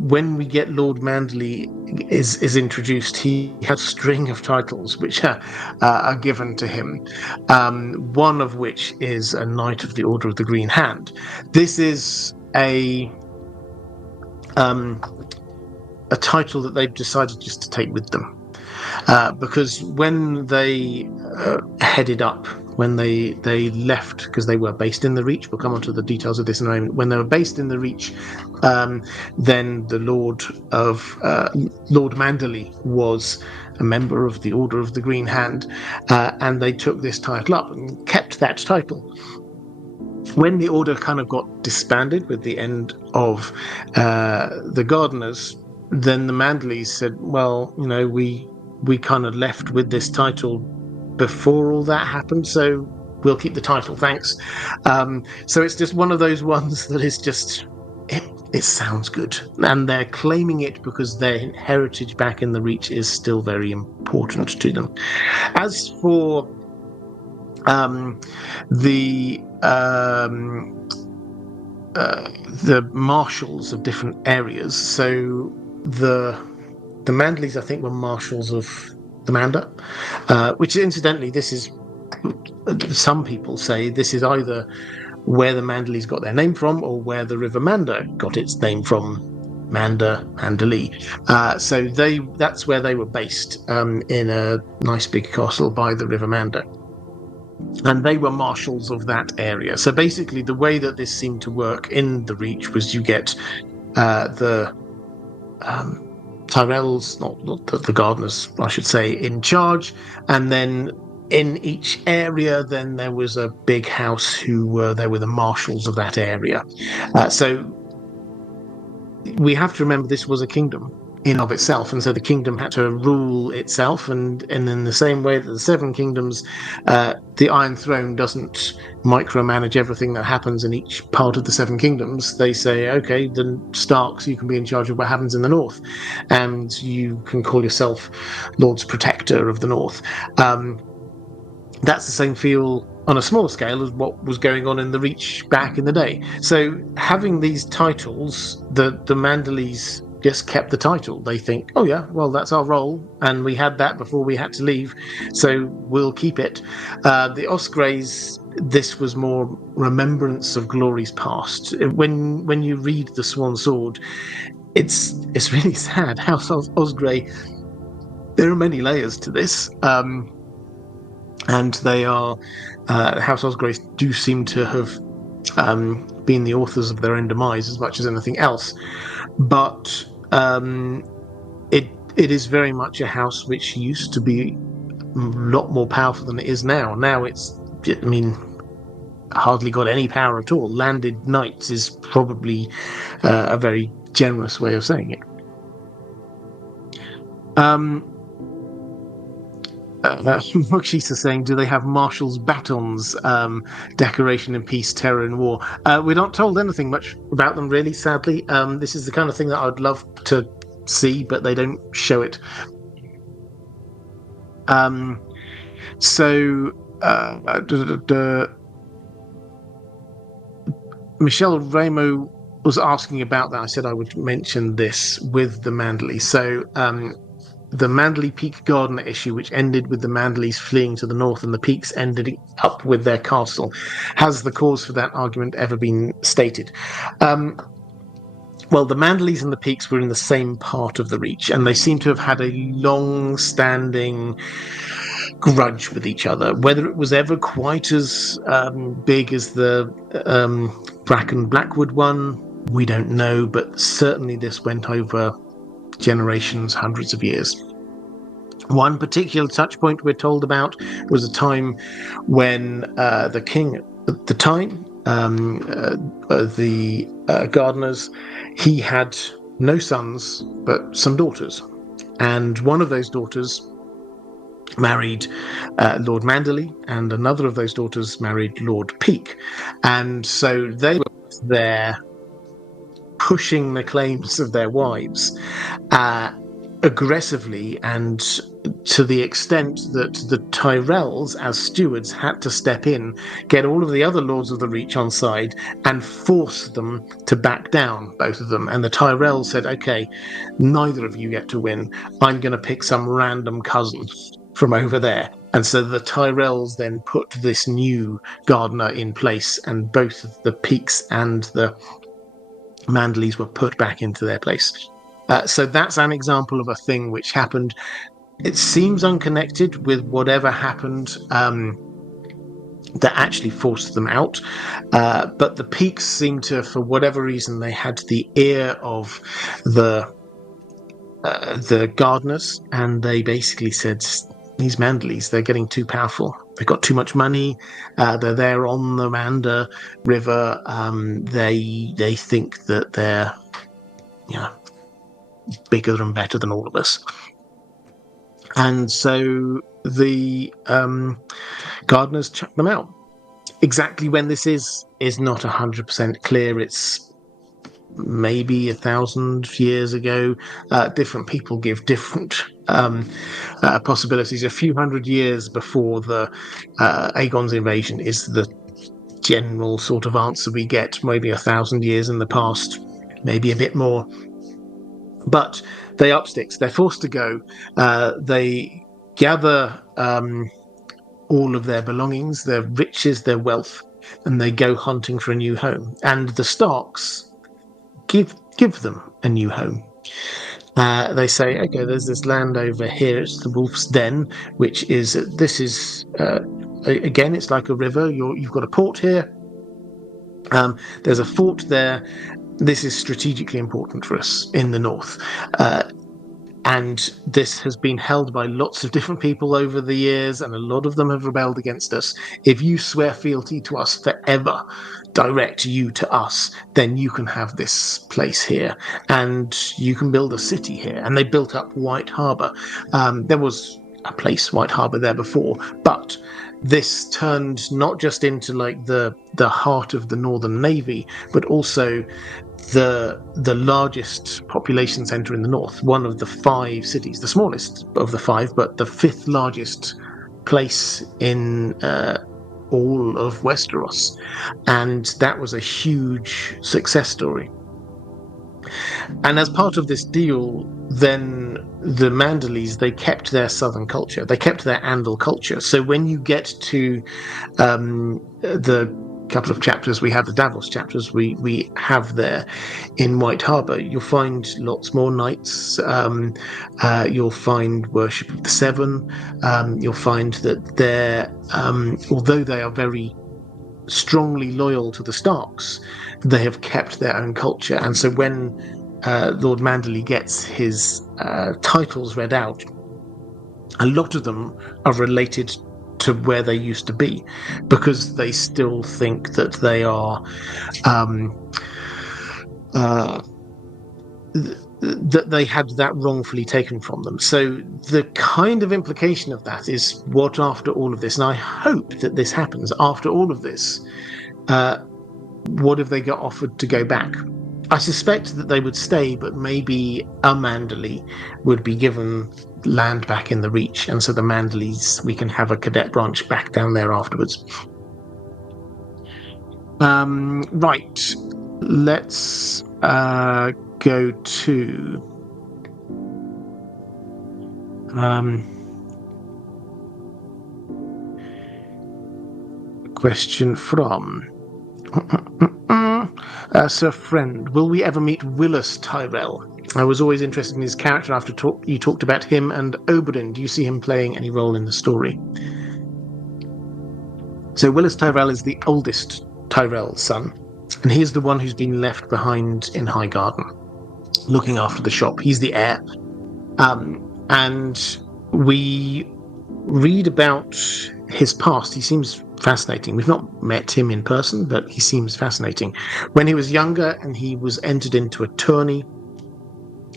when we get Lord Manderley is introduced, he has a string of titles which are given to him, one of which is a Knight of the Order of the Green Hand. This is a title that they've decided just to take with them, because when they headed up, when they left, because they were based in the Reach, we'll come on to the details of this in a moment, when they were based in the Reach, then the Lord Manderley was a member of the Order of the Green Hand, and they took this title up and kept that title. When the order kind of got disbanded with the end of the Gardeners, then the Manderleys said, well, you know, we kind of left with this title before all that happened, so we'll keep the title, thanks. So it's just one of those ones that is just, it sounds good, and they're claiming it because their heritage back in the Reach is still very important to them. As for the marshals of different areas, so the Manderleys, I think, were marshals of the Mander, which incidentally, this is, some people say this is either where the Manderleys got their name from or where the River Mander got its name from, Manderley. So that's where they were based, in a nice big castle by the River Mander. And they were marshals of that area. So basically, the way that this seemed to work in the Reach was you get the Tyrells, not the Gardeners, I should say, in charge, and then in each area, then there was a big house who were the marshals of that area. So we have to remember this was a kingdom in of itself, and so the kingdom had to rule itself, and in the same way that the Seven Kingdoms, the Iron Throne doesn't micromanage everything that happens in each part of the Seven Kingdoms. They say, okay, the Starks, you can be in charge of what happens in the North, and you can call yourself Lord's Protector of the North. That's the same feel on a smaller scale as what was going on in the Reach back in the day. So having these titles, the Manderleys just kept the title. They think, oh yeah, well, that's our role, and we had that before we had to leave, so we'll keep it. The Osgreys, this was more remembrance of glories past. When you read the Swan Sword, it's really sad. House Osgrey. There are many layers to this, and they are House Osgrey do seem to have been the authors of their own demise as much as anything else. But it is very much a house which used to be a lot more powerful than it is now. Now hardly got any power at all. Landed knights is probably a very generous way of saying it. Mokshis is saying, do they have marshals' batons, decoration in peace, terror in war? We're not told anything much about them, really, sadly. This is the kind of thing that I would love to see, but they don't show it. Michelle Ramo was asking about that. I said I would mention this with the Manderley. So the Manderley Peak Gardener issue, which ended with the Manderleys fleeing to the north and the Peaks ended up with their castle, has the cause for that argument ever been stated? Well, the Manderleys and the Peaks were in the same part of the Reach, and they seem to have had a long-standing grudge with each other. Whether it was ever quite as big as the Bracken Blackwood one, we don't know, but certainly this went over generations, hundreds of years. One particular touch point we're told about was a time when the king at the time, the Gardeners, he had no sons but some daughters, and one of those daughters married Lord Manderley, and another of those daughters married Lord Peak, and so they were there pushing the claims of their wives aggressively, and to the extent that the Tyrells, as stewards, had to step in, get all of the other lords of the Reach on side, and force them to back down, both of them. And the Tyrells said, okay, neither of you get to win. I'm going to pick some random cousin from over there. And so the Tyrells then put this new gardener in place, and both the Peaks and the Manderleys were put back into their place. So that's an example of a thing which happened. It seems unconnected with whatever happened that actually forced them out. But the Peaks seem to, for whatever reason, they had the ear of the gardeners, and they basically said, these Manderleys, they're getting too powerful. They've got too much money. They're there on the Mander River. They think that they're, bigger and better than all of us. And so the gardeners chucked them out. Exactly when this is not 100% clear. It's maybe 1,000 years ago. Different people give different possibilities. A few hundred years before the Aegon's invasion is the general sort of answer we get. Maybe 1,000 years in the past, maybe a bit more. But they up sticks. They're forced to go. They gather all of their belongings, their riches, their wealth, and they go hunting for a new home. And the Starks give them a new home. They say, okay, there's this land over here. It's the Wolf's Den, which is again, it's like a river. You've got a port here. There's a fort there. This is strategically important for us in the north. And this has been held by lots of different people over the years, and a lot of them have rebelled against us. If you swear fealty to us forever, direct you to us, then you can have this place here, and you can build a city here. And they built up White Harbour. There was a place, White Harbour, there before, but this turned not just into like the heart of the Northern Navy, but also the largest population centre in the north, one of the 5 cities, the smallest of the 5, but the 5th largest place in all of Westeros. And that was a huge success story. And as part of this deal, then the Manderleys, they kept their southern culture. They kept their Andal culture. So when you get to the couple of chapters we have, the Davos chapters we have there in White Harbour, you'll find lots more knights. You'll find worship of the Seven. You'll find that they're, although they are very strongly loyal to the Starks, they have kept their own culture. And so when Lord Manderley gets his titles read out, a lot of them are related to where they used to be, because they still think that they are that they had that wrongfully taken from them. So the kind of implication of that is, what after all of this, and I hope that this happens, after all of this, what if they got offered to go back? I suspect that they would stay, but maybe a Manderley would be given land back in the Reach, and so the Manderleys, we can have a cadet branch back down there afterwards. Right, let's go to question from Sir Friend. Will we ever meet Willis Tyrell? I was always interested in his character after you talked about him and Oberyn. Do you see him playing any role in the story? So Willis Tyrell is the oldest Tyrell son, and he's the one who's been left behind in Highgarden, looking after the shop. He's the heir. And we read about his past. He seems fascinating. We've not met him in person, but he seems fascinating. When he was younger and he was entered into a tourney,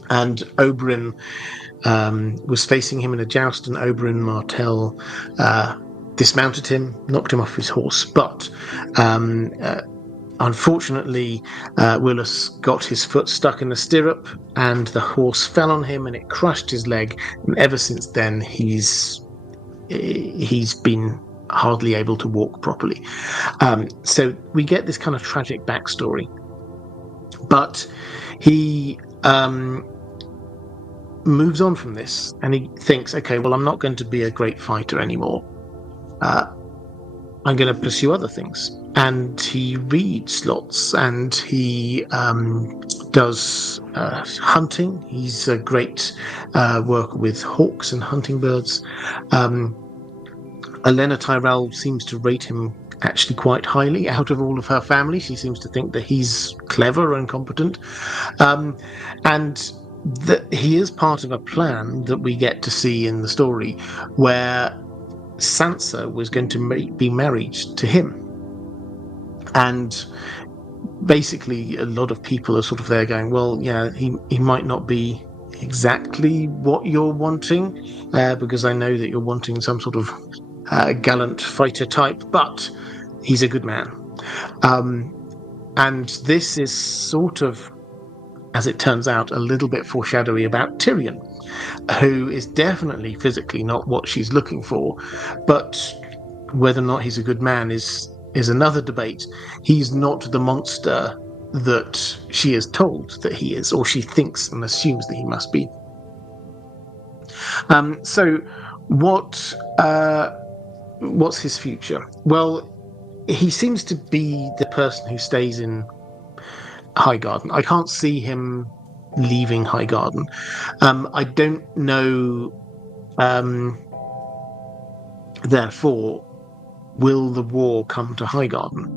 and Oberyn was facing him in a joust, and Oberyn Martell dismounted him, knocked him off his horse. But unfortunately, Willis got his foot stuck in the stirrup, and the horse fell on him, and it crushed his leg. And ever since then, he's been hardly able to walk properly. So we get this kind of tragic backstory. But he moves on from this, and he thinks, okay, well, I'm not going to be a great fighter anymore. I'm going to pursue other things. And he reads lots, and he does hunting. He's a great worker with hawks and hunting birds. Olenna Tyrell seems to rate him actually quite highly out of all of her family. She seems to think that he's clever and competent. And that he is part of a plan that we get to see in the story, where Sansa was going to be married to him. And basically a lot of people are sort of there going, well, yeah, he might not be exactly what you're wanting, because I know that you're wanting some sort of gallant fighter type, but he's a good man. And this is sort of, as it turns out, a little bit foreshadowy about Tyrion, who is definitely physically not what she's looking for, but whether or not he's a good man is another debate. He's not the monster that she is told that he is, or she thinks and assumes that he must be. So what's his future? Well, he seems to be the person who stays in Highgarden. I can't see him leaving Highgarden. I don't know, therefore, will the war come to Highgarden?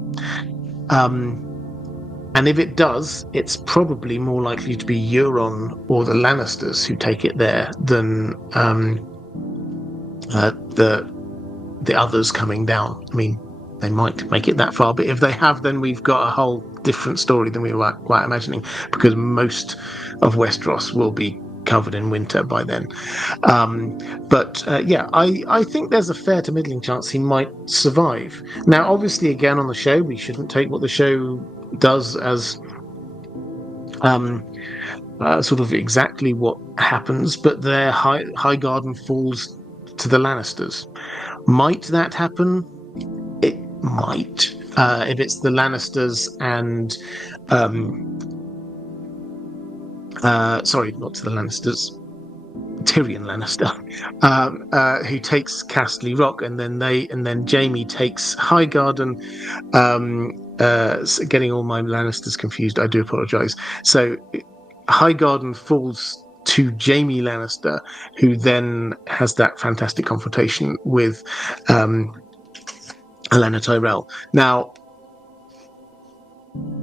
And if it does, it's probably more likely to be Euron or the Lannisters who take it there than the others coming down. I mean, they might make it that far, but if they have, then we've got a whole different story than we were quite imagining, because most of Westeros will be covered in winter by then. Yeah, I think there's a fair to middling chance he might survive. Now, obviously, again, on the show, we shouldn't take what the show does as sort of exactly what happens, but their Highgarden falls to the Lannisters. Might that happen? It might. If it's the Lannisters and sorry, not to the Lannisters. Tyrion Lannister, who takes Castle Rock, and then Jaime takes Highgarden. Getting all my Lannisters confused. I do apologise. So Highgarden falls to Jaime Lannister, who then has that fantastic confrontation with Olenna Tyrell. Now,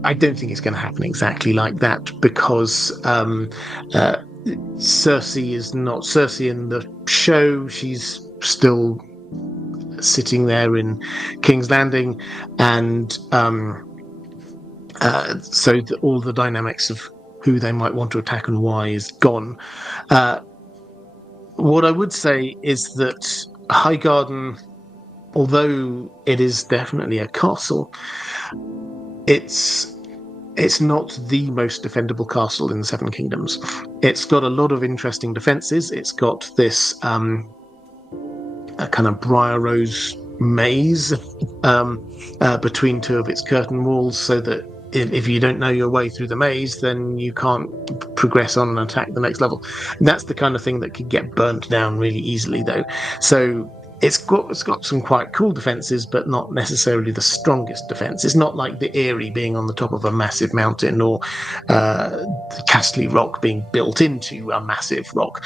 I don't think it's going to happen exactly like that, because Cersei is not Cersei in the show. She's still sitting there in King's Landing, and so all the dynamics of who they might want to attack and why is gone. What I would say is that Highgarden, although it is definitely a castle, it's not the most defendable castle in the Seven Kingdoms. It's got a lot of interesting defences. It's got this a kind of briar rose maze between two of its curtain walls, so that if you don't know your way through the maze, then you can't progress on and attack the next level. And that's the kind of thing that could get burnt down really easily, though. So it's got some quite cool defences, but not necessarily the strongest defence. It's not like the Eyrie being on the top of a massive mountain, or the Castle Rock being built into a massive rock.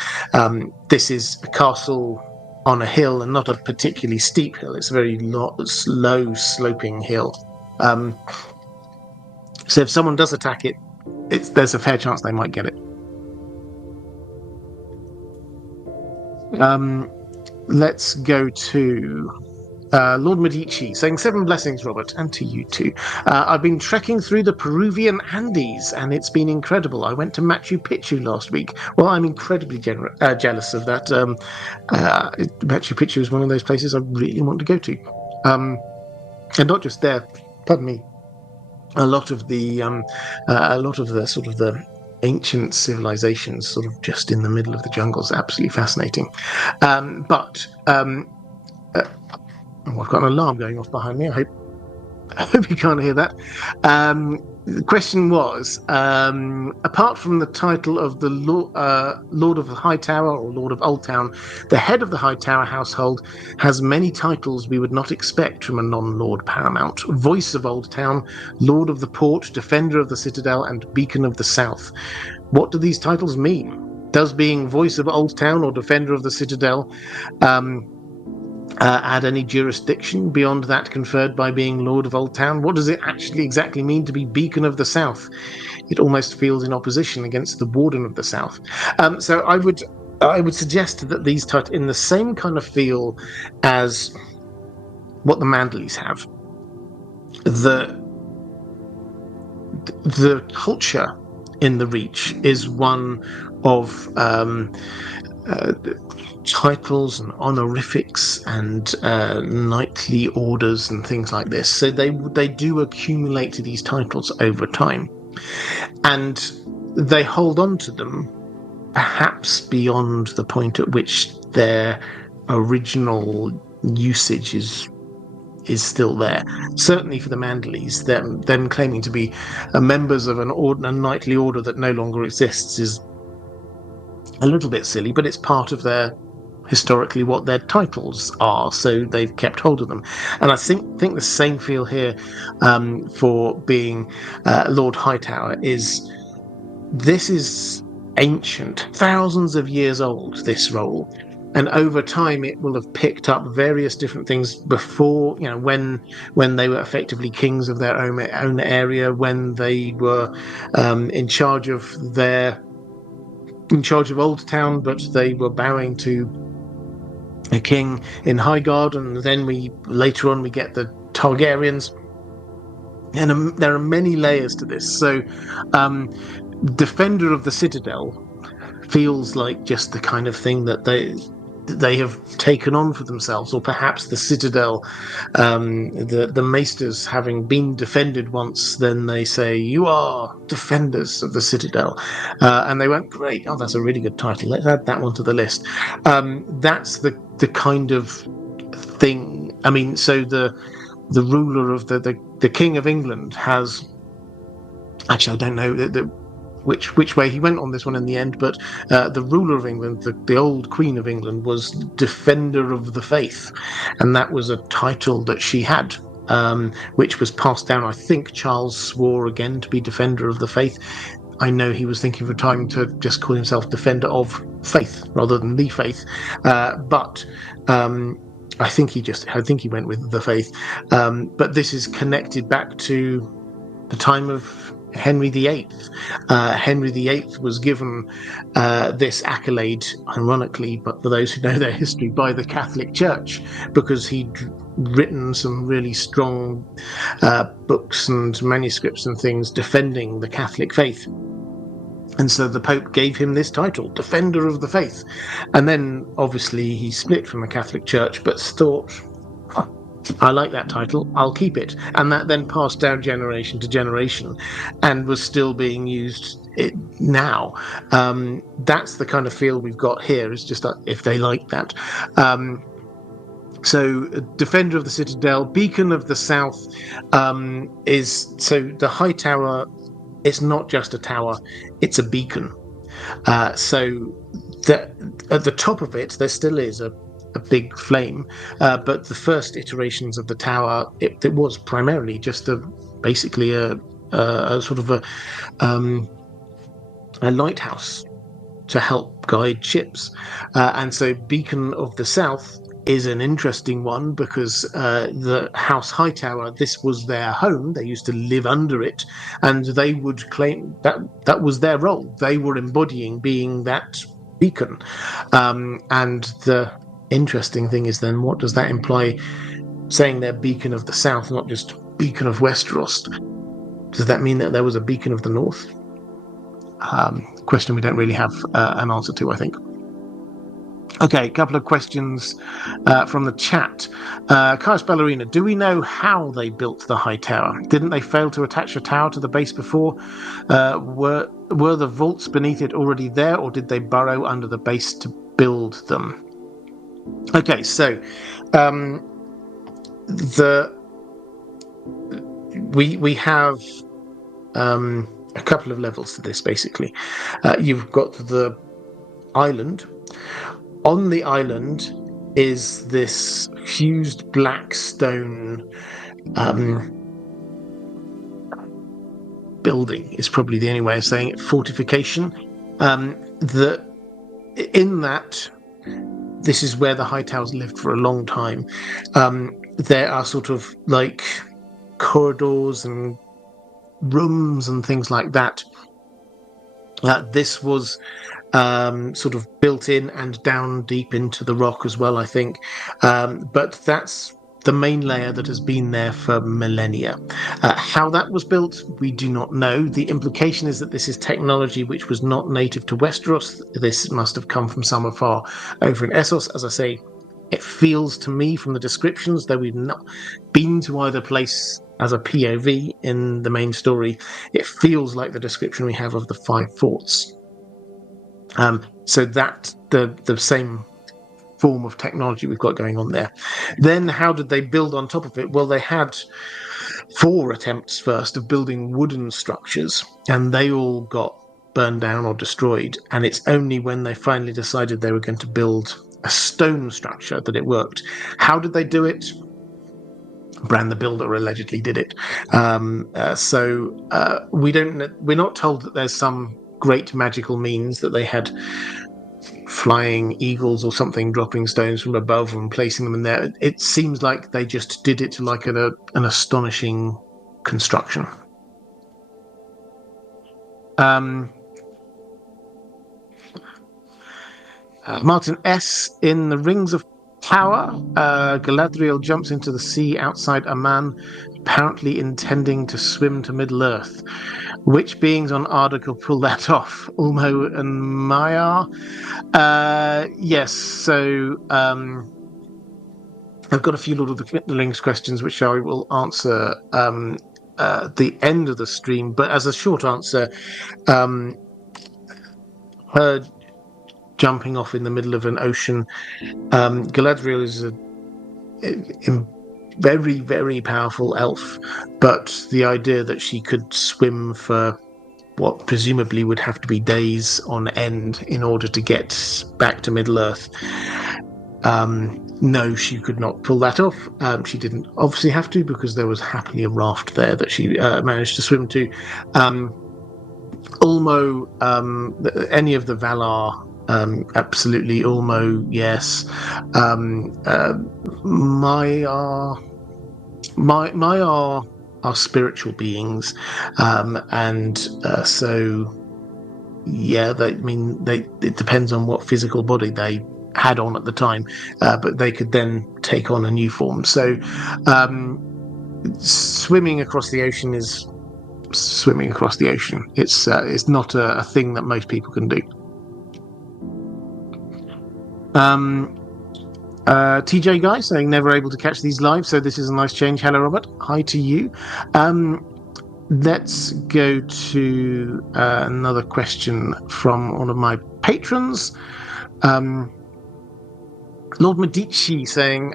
This is a castle on a hill, and not a particularly steep hill. It's a very slow sloping hill. So if someone does attack it, there's a fair chance they might get it. Let's go to Lord Medici, saying 7 blessings, Robert, and to you too. I've been trekking through the Peruvian Andes, and it's been incredible. I went to Machu Picchu last week. Well, I'm incredibly jealous of that. Machu Picchu is one of those places I really want to go to. And not just there, pardon me. A lot of the sort of the ancient civilizations, sort of just in the middle of the jungle, is absolutely fascinating. I've got an alarm going off behind me. I hope you can't hear that. The question was, apart from the title of the Lord of the High Tower or Lord of Old Town, the head of the High Tower household has many titles we would not expect from a non-Lord Paramount. Voice of Old Town, Lord of the Port, Defender of the Citadel, and Beacon of the South. What do these titles mean? Does being Voice of Old Town or Defender of the Citadel add any jurisdiction beyond that conferred by being Lord of Old Town? What does it actually exactly mean to be Beacon of the South? It almost feels in opposition against the Warden of the South. So I would suggest that these touch in the same kind of feel as what the Manderleys have. The culture in the Reach is one of titles and honorifics and knightly orders and things like this. So they do accumulate these titles over time, and they hold on to them perhaps beyond the point at which their original usage is still there. Certainly for the Manderleys, them claiming to be members of a knightly order that no longer exists is a little bit silly, but it's part of their historically what their titles are, so they've kept hold of them. And I think the same feel here for being Lord Hightower is this is ancient, thousands of years old, this role. And over time, it will have picked up various different things before, when they were effectively kings of their own area, when they were in charge of Old Town, but they were bowing to a king in Highgarden, and then later on we get the Targaryens, and there are many layers to this. So, Defender of the Citadel feels like just the kind of thing that they have taken on for themselves, or perhaps the Citadel, the Maesters having been defended once, then they say, you are Defenders of the Citadel, and they went, great, oh, that's a really good title, let's add that one to the list. That's the kind of thing. I mean, so the ruler of the King of England has, actually I don't know, which way he went on this one in the end, but the ruler of England, the old Queen of England, was Defender of the Faith, and that was a title that she had, which was passed down. I think Charles swore again to be Defender of the Faith. I know he was thinking for a time to just call himself Defender of Faith rather than the Faith, but I think he went with the Faith. But this is connected back to the time of Henry VIII. Henry VIII was given this accolade, ironically, but for those who know their history, by the Catholic Church, because he'd written some really strong books and manuscripts and things defending the Catholic faith. And so the Pope gave him this title, Defender of the Faith. And then, obviously, he split from the Catholic Church, but thought, I like that title, I'll keep it. And that then passed down generation to generation and was still being used now. That's the kind of feel we've got here, is just if they like that. So Defender of the Citadel, Beacon of the South so the high tower, it's not just a tower, it's a beacon. So at the top of it, there still is a big flame, but the first iterations of the tower, it was primarily just basically a sort of a lighthouse to help guide ships. And so Beacon of the South is an interesting one because the House Hightower, this was their home. They used to live under it, and they would claim that was their role. They were embodying being that beacon. And the interesting thing is then, what does that imply, saying they're Beacon of the South, not just Beacon of Westeros? Does that mean that there was a Beacon of the North? Question we don't really have an answer to, I think. Okay, a couple of questions from the chat. Caius Ballerina, do we know how they built the high tower? Didn't they fail to attach a tower to the base before? Were the vaults beneath it already there, or did they burrow under the base to build them? Okay, so we have a couple of levels to this, basically. You've got the island. On the island is this fused black stone building, is probably the only way of saying it, fortification. This is where the Hightowers lived for a long time. There are sort of like corridors and rooms and things like that. This was sort of built in and down deep into the rock as well, I think. But that's the main layer that has been there for millennia. How that was built, we do not know. The implication is that this is technology which was not native to Westeros. This must have come from somewhere far over in Essos. As I say, it feels to me from the descriptions, though we've not been to either place as a POV in the main story, it feels like the description we have of the 5 forts. So that the same form of technology we've got going on there. Then how did they build on top of it? Well, they had 4 attempts first of building wooden structures, and they all got burned down or destroyed. And it's only when they finally decided they were going to build a stone structure that it worked. How did they do it? Bran the Builder allegedly did it. We're not told that there's some great magical means that they had flying eagles or something dropping stones from above and placing them in there. It seems like they just did it like an astonishing construction. Martin S. In the Rings of Power, Galadriel jumps into the sea outside Amman, apparently intending to swim to Middle-earth. Which beings on Arda could pull that off? Ulmo and Maiar? Yes, so I've got a few Lord of the Rings questions which I will answer at the end of the stream, but as a short answer, her jumping off in the middle of an ocean, Galadriel is a very, very powerful elf, but the idea that she could swim for what presumably would have to be days on end in order to get back to Middle-earth. No, she could not pull that off. She didn't obviously have to, because there was happily a raft there that she managed to swim to. Ulmo, any of the Valar, absolutely. Ulmo, yes. Maiar are spiritual beings, and so yeah, it depends on what physical body they had on at the time, but they could then take on a new form. So swimming across the ocean is swimming across the ocean. It's not a thing that most people can do. TJ Guy saying never able to catch these live, so this is a nice change. Hello, Robert. Hi to you. Let's go to another question from one of my patrons. Lord Medici saying,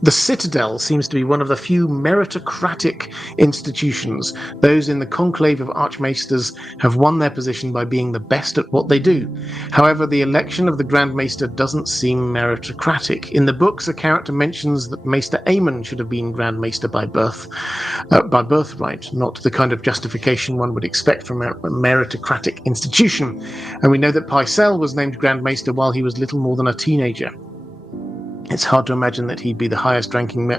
the Citadel seems to be one of the few meritocratic institutions. Those in the conclave of Archmaesters have won their position by being the best at what they do. However, the election of the Grand Maester doesn't seem meritocratic. In the books, a character mentions that Maester Aemon should have been Grand Maester by birthright, not the kind of justification one would expect from a meritocratic institution. And we know that Pycelle was named Grand Maester while he was little more than a teenager. It's hard to imagine that he'd be the highest-ranking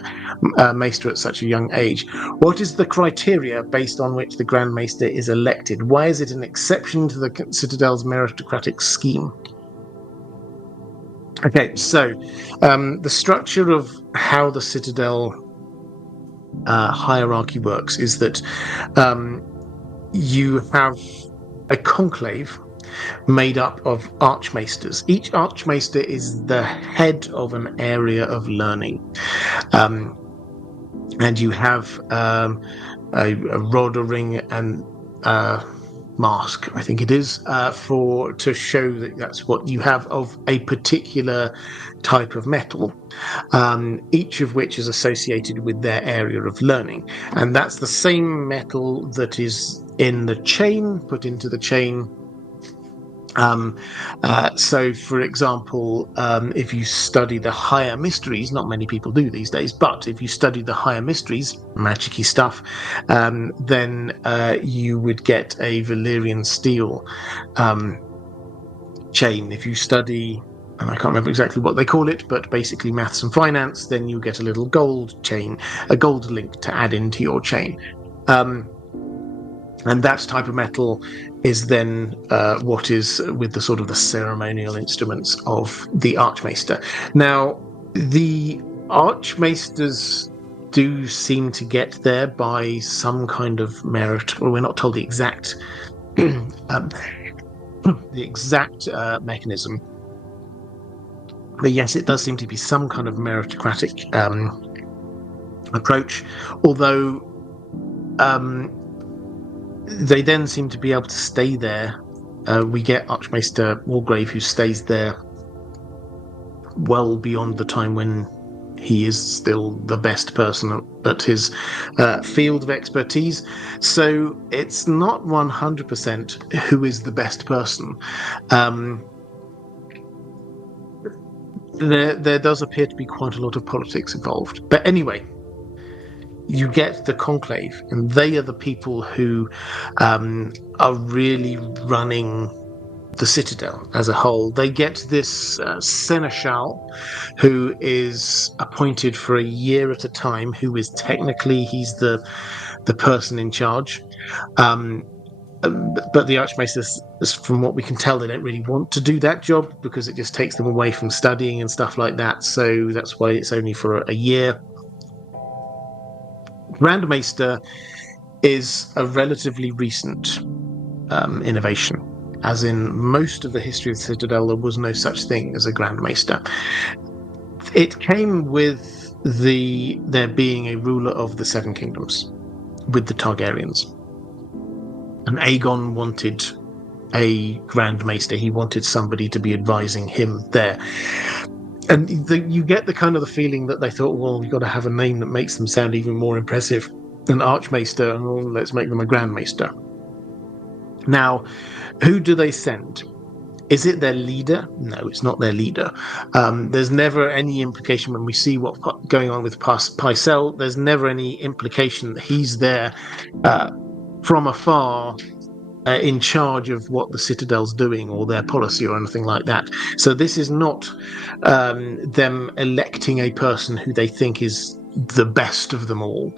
Maester at such a young age. What is the criteria based on which the Grand Maester is elected? Why is it an exception to the Citadel's meritocratic scheme? Okay, so the structure of how the Citadel hierarchy works is that you have a conclave made up of Archmaesters. Each Archmaester is the head of an area of learning. And you have a rod, a ring, and a mask, I think it is, to show that that's what you have of a particular type of metal, each of which is associated with their area of learning. And that's the same metal that is in the chain, put into the chain. So, for example, if you study the higher mysteries, not many people do these days, but if you study the higher mysteries, magic-y stuff, then you would get a Valyrian steel chain. If you study, and I can't remember exactly what they call it, but basically maths and finance, then you get a little gold chain, a gold link to add into your chain. And that type of metal is then what is with the sort of the ceremonial instruments of the Archmaester. Now, the Archmaesters do seem to get there by some kind of merit, or we're not told the exact mechanism. But yes, it does seem to be some kind of meritocratic approach, although they then seem to be able to stay there. We get Archmaester Wargrave, who stays there well beyond the time when he is still the best person at his field of expertise. So it's not 100% who is the best person. There does appear to be quite a lot of politics involved. But anyway, you get the conclave, and they are the people who are really running the Citadel as a whole. They get this seneschal who is appointed for a year at a time, who is technically, he's the person in charge. But the Archmaesters, from what we can tell, they don't really want to do that job because it just takes them away from studying and stuff like that. So that's why it's only for a year. Grand Maester is a relatively recent innovation. As in most of the history of the Citadel, there was no such thing as a Grand Maester. It came with there being a ruler of the Seven Kingdoms, with the Targaryens. And Aegon wanted a Grand Maester. He wanted somebody to be advising him there. And you get the kind of the feeling that they thought, well, we've got to have a name that makes them sound even more impressive. An Archmaester, let's make them a Grand Maester. Now, who do they send? Is it their leader? No, it's not their leader. There's never any implication when we see what's going on with Pycelle. There's never any implication that he's there from afar in charge of what the Citadel's doing or their policy or anything like that. So this is not them electing a person who they think is the best of them all.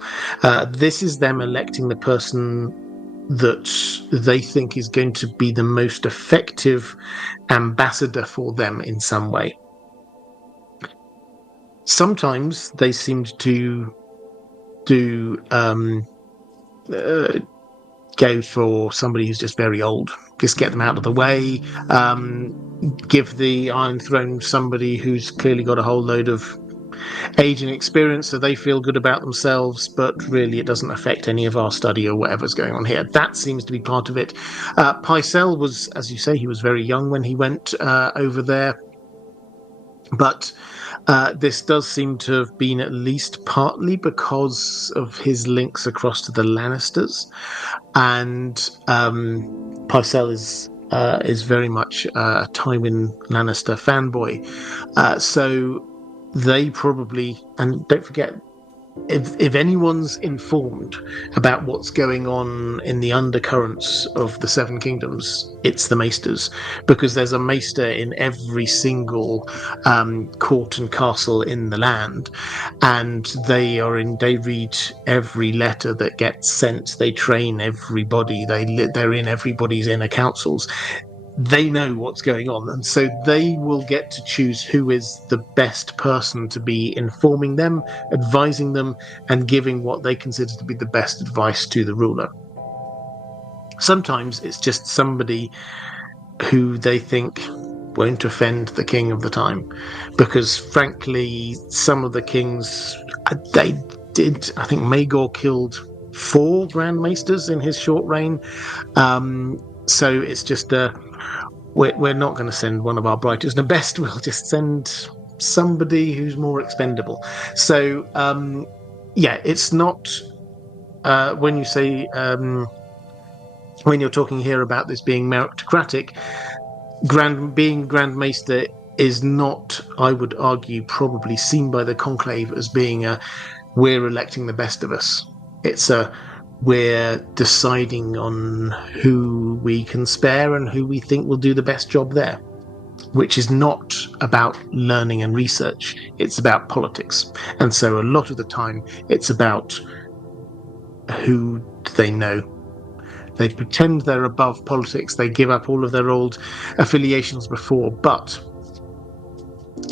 This is them electing the person that they think is going to be the most effective ambassador for them in some way. Sometimes they seemed to go for somebody who's just very old, just get them out of the way, give the Iron Throne somebody who's clearly got a whole load of age and experience so they feel good about themselves, but really it doesn't affect any of our study or whatever's going on here. That seems to be part of it. Pycelle was, as you say, he was very young when he went over there, but this does seem to have been at least partly because of his links across to the Lannisters, and Pycelle is very much a Tywin Lannister fanboy, so they probably, and don't forget, if anyone's informed about what's going on in the undercurrents of the Seven Kingdoms, it's the Maesters, because there's a Maester in every single court and castle in the land, and they read every letter that gets sent. They train everybody. They're in everybody's inner councils. They know what's going on, and so they will get to choose who is the best person to be informing them, advising them, and giving what they consider to be the best advice to the ruler. Sometimes it's just somebody who they think won't offend the king of the time, because frankly, some of the kings, they did, I think Maegor killed 4 Grand Maesters in his short reign, so it's just we're not going to send one of our brightest and best. We'll just send somebody who's more expendable. So yeah, it's not when you say when you're talking here about this being meritocratic, being Grand Maester is not, I would argue, probably seen by the Conclave as being we're electing the best of us. It's we're deciding on who we can spare and who we think will do the best job there, which is not about learning and research. It's about politics. And so a lot of the time, it's about who do they know. They pretend they're above politics. They give up all of their old affiliations before. But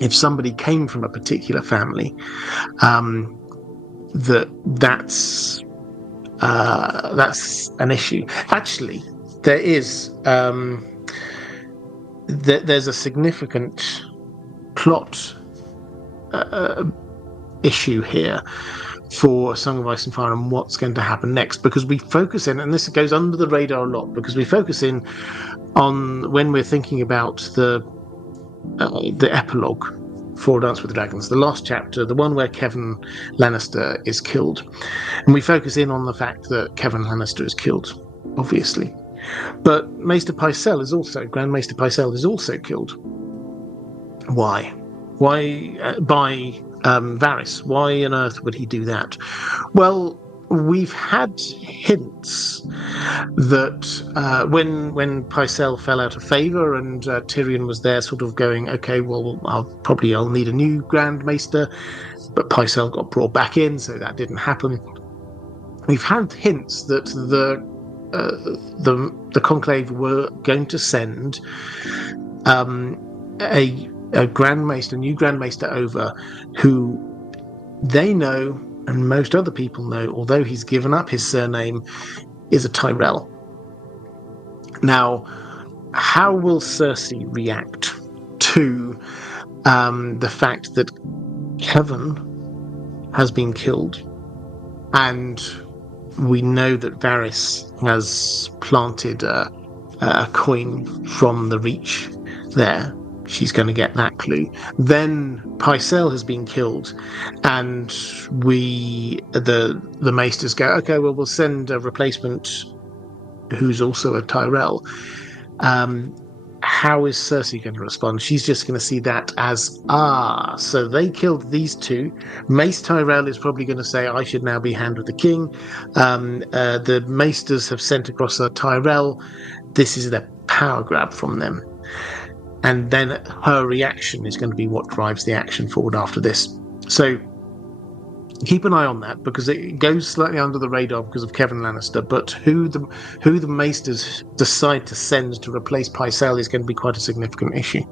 if somebody came from a particular family, that's an issue. Actually, there is there's a significant plot issue here for A Song of Ice and Fire and what's going to happen next, because we focus in, and this goes under the radar a lot, because we focus in on when we're thinking about the epilogue for Dance with the Dragons, the last chapter, the one where Kevan Lannister is killed. And we focus in on the fact that Kevan Lannister is killed, obviously. But Maester Pycelle is also, Grand Maester Pycelle is also killed. Why? Why by Varys? Why on earth would he do that? Well, we've had hints that when Pycelle fell out of favour and Tyrion was there sort of going, okay, well, I'll need a new Grand Maester, but Pycelle got brought back in, so that didn't happen. We've had hints that the Conclave were going to send a Grand Maester, new Grand Maester over, who they know, and most other people know, although he's given up his surname, is a Tyrell. Now, how will Cersei react to the fact that Kevan has been killed, and we know that Varys has planted a coin from the Reach there? She's going to get that clue. Then Pycelle has been killed, and the Maesters go, okay, well, we'll send a replacement who's also a Tyrell. How is Cersei going to respond? She's just going to see that as, so they killed these two. Mace Tyrell is probably going to say, I should now be hand of the king. The Maesters have sent across a Tyrell. This is their power grab from them. And then her reaction is going to be what drives the action forward after this. So keep an eye on that, because it goes slightly under the radar because of Kevin Lannister, but who the Maesters decide to send to replace Pycelle is going to be quite a significant issue.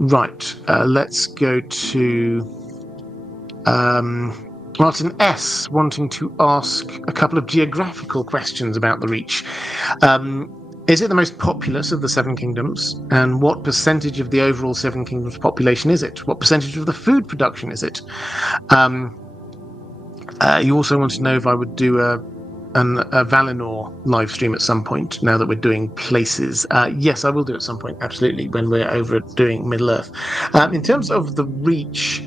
Right, let's go to Martin S. wanting to ask a couple of geographical questions about the Reach. Is it the most populous of the Seven Kingdoms? And what percentage of the overall Seven Kingdoms population is it? What percentage of the food production is it? You also want to know if I would do a Valinor live stream at some point, now that we're doing places. Yes, I will do at some point, absolutely, when we're over doing Middle-earth. In terms of the Reach,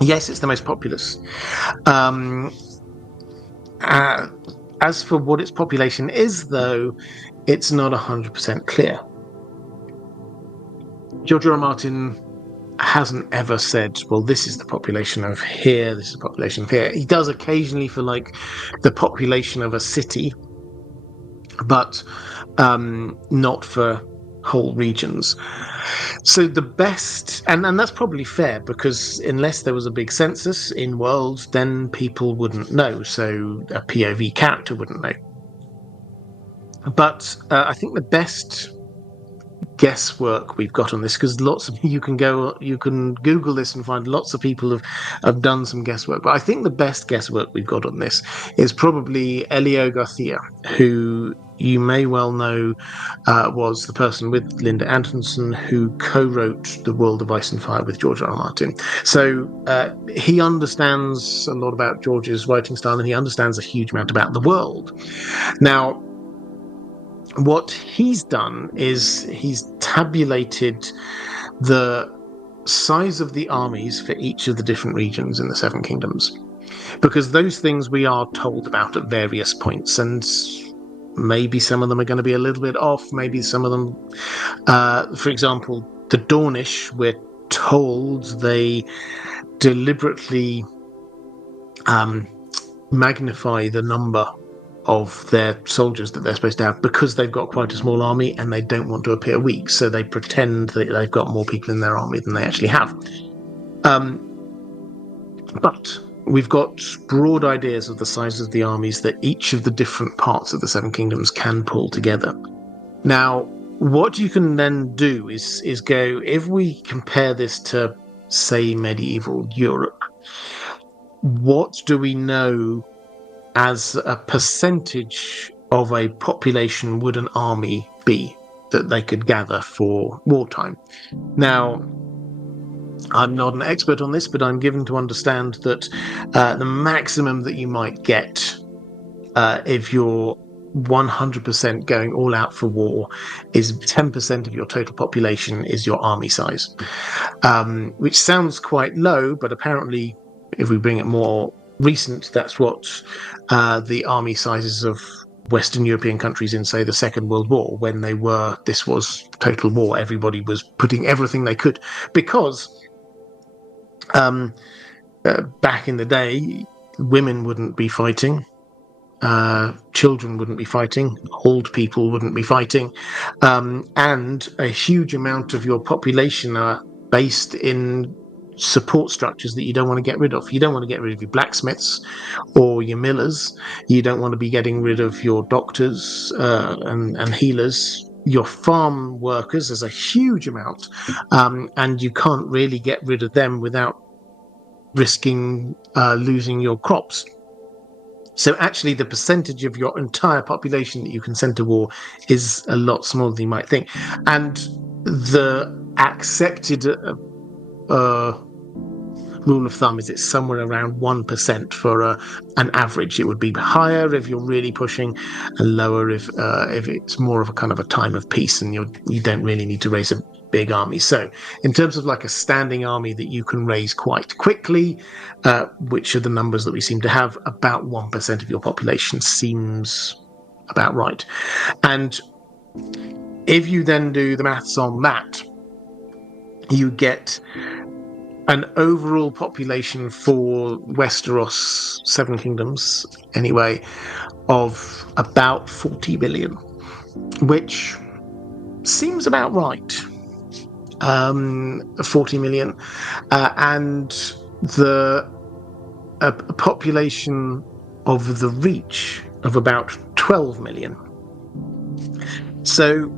yes, it's the most populous. As for what its population is, though, it's not 100% clear. George R. R. Martin hasn't ever said, well, this is the population of here, this is the population of here. He does occasionally for, like, the population of a city, but not for whole regions. So the best, and that's probably fair, because unless there was a big census in worlds, then people wouldn't know, so a POV character wouldn't know. But I think the best guesswork we've got on this, because lots of you can Google this and find lots of people have done some guesswork, but I think the best guesswork we've got on this is probably Elio Garcia, who you may well know was the person with Linda Antonsen who co-wrote The World of Ice and Fire with George R. R. Martin. So he understands a lot about George's writing style, and he understands a huge amount about the world. Now, what he's done is he's tabulated the size of the armies for each of the different regions in the Seven Kingdoms, because those things we are told about at various points, and maybe some of them are going to be a little bit off, maybe some of them, for example, the Dornish, we're told they deliberately magnify the number of their soldiers that they're supposed to have, because they've got quite a small army and they don't want to appear weak, so they pretend that they've got more people in their army than they actually have. But we've got broad ideas of the size of the armies that each of the different parts of the Seven Kingdoms can pull together. Now, what you can then do is go, if we compare this to, say, medieval Europe, what do we know as a percentage of a population would an army be that they could gather for wartime? Now, I'm not an expert on this, but I'm given to understand that the maximum that you might get if you're 100% going all out for war is 10% of your total population is your army size, which sounds quite low, but apparently if we bring it more recent, that's what the army sizes of Western European countries in, say, the Second World War, when this was total war, everybody was putting everything they could, because back in the day, women wouldn't be fighting, children wouldn't be fighting, old people wouldn't be fighting, and a huge amount of your population are based in support structures that you don't want to get rid of. You don't want to get rid of your blacksmiths or your millers. You don't want to be getting rid of your doctors and healers. Your farm workers, there's a huge amount, and you can't really get rid of them without risking losing your crops. So actually the percentage of your entire population that you can send to war is a lot smaller than you might think. And the accepted rule of thumb is it's somewhere around 1% for an average. It would be higher if you're really pushing, and lower if it's more of a kind of a time of peace and you don't really need to raise big army. So in terms of like a standing army that you can raise quite quickly, which are the numbers that we seem to have, about 1% of your population seems about right. And if you then do the maths on that, you get an overall population for Westeros, Seven Kingdoms anyway, of about 40 million, which seems about right. 40 million. And the population of the Reach of about 12 million. So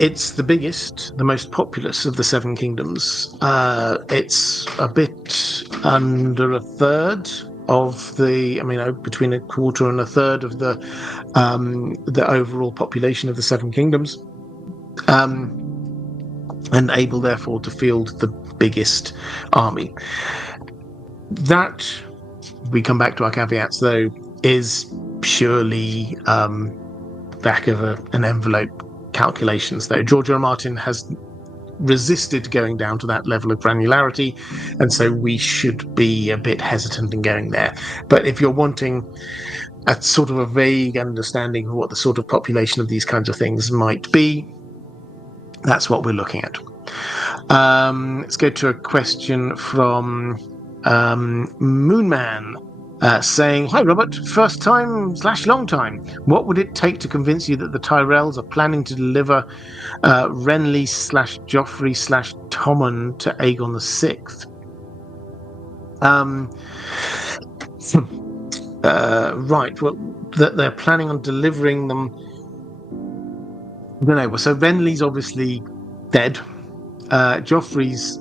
it's the biggest, the most populous of the Seven Kingdoms. It's a bit under a third of the, between a quarter and a third of the overall population of the Seven Kingdoms, and able therefore to field the biggest army. That, we come back to our caveats though, is purely back of an envelope calculations though. George R. R. Martin has resisted going down to that level of granularity, and so we should be a bit hesitant in going there. But if you're wanting a sort of a vague understanding of what the sort of population of these kinds of things might be, that's what we're looking at. Let's go to a question from Moonman, saying, "Hi Robert, first time / long time. What would it take to convince you that the Tyrells are planning to deliver Renly / Joffrey / Tommen to Aegon VI? Right, well, that they're planning on delivering them. I don't know. So Renly's obviously dead. Joffrey's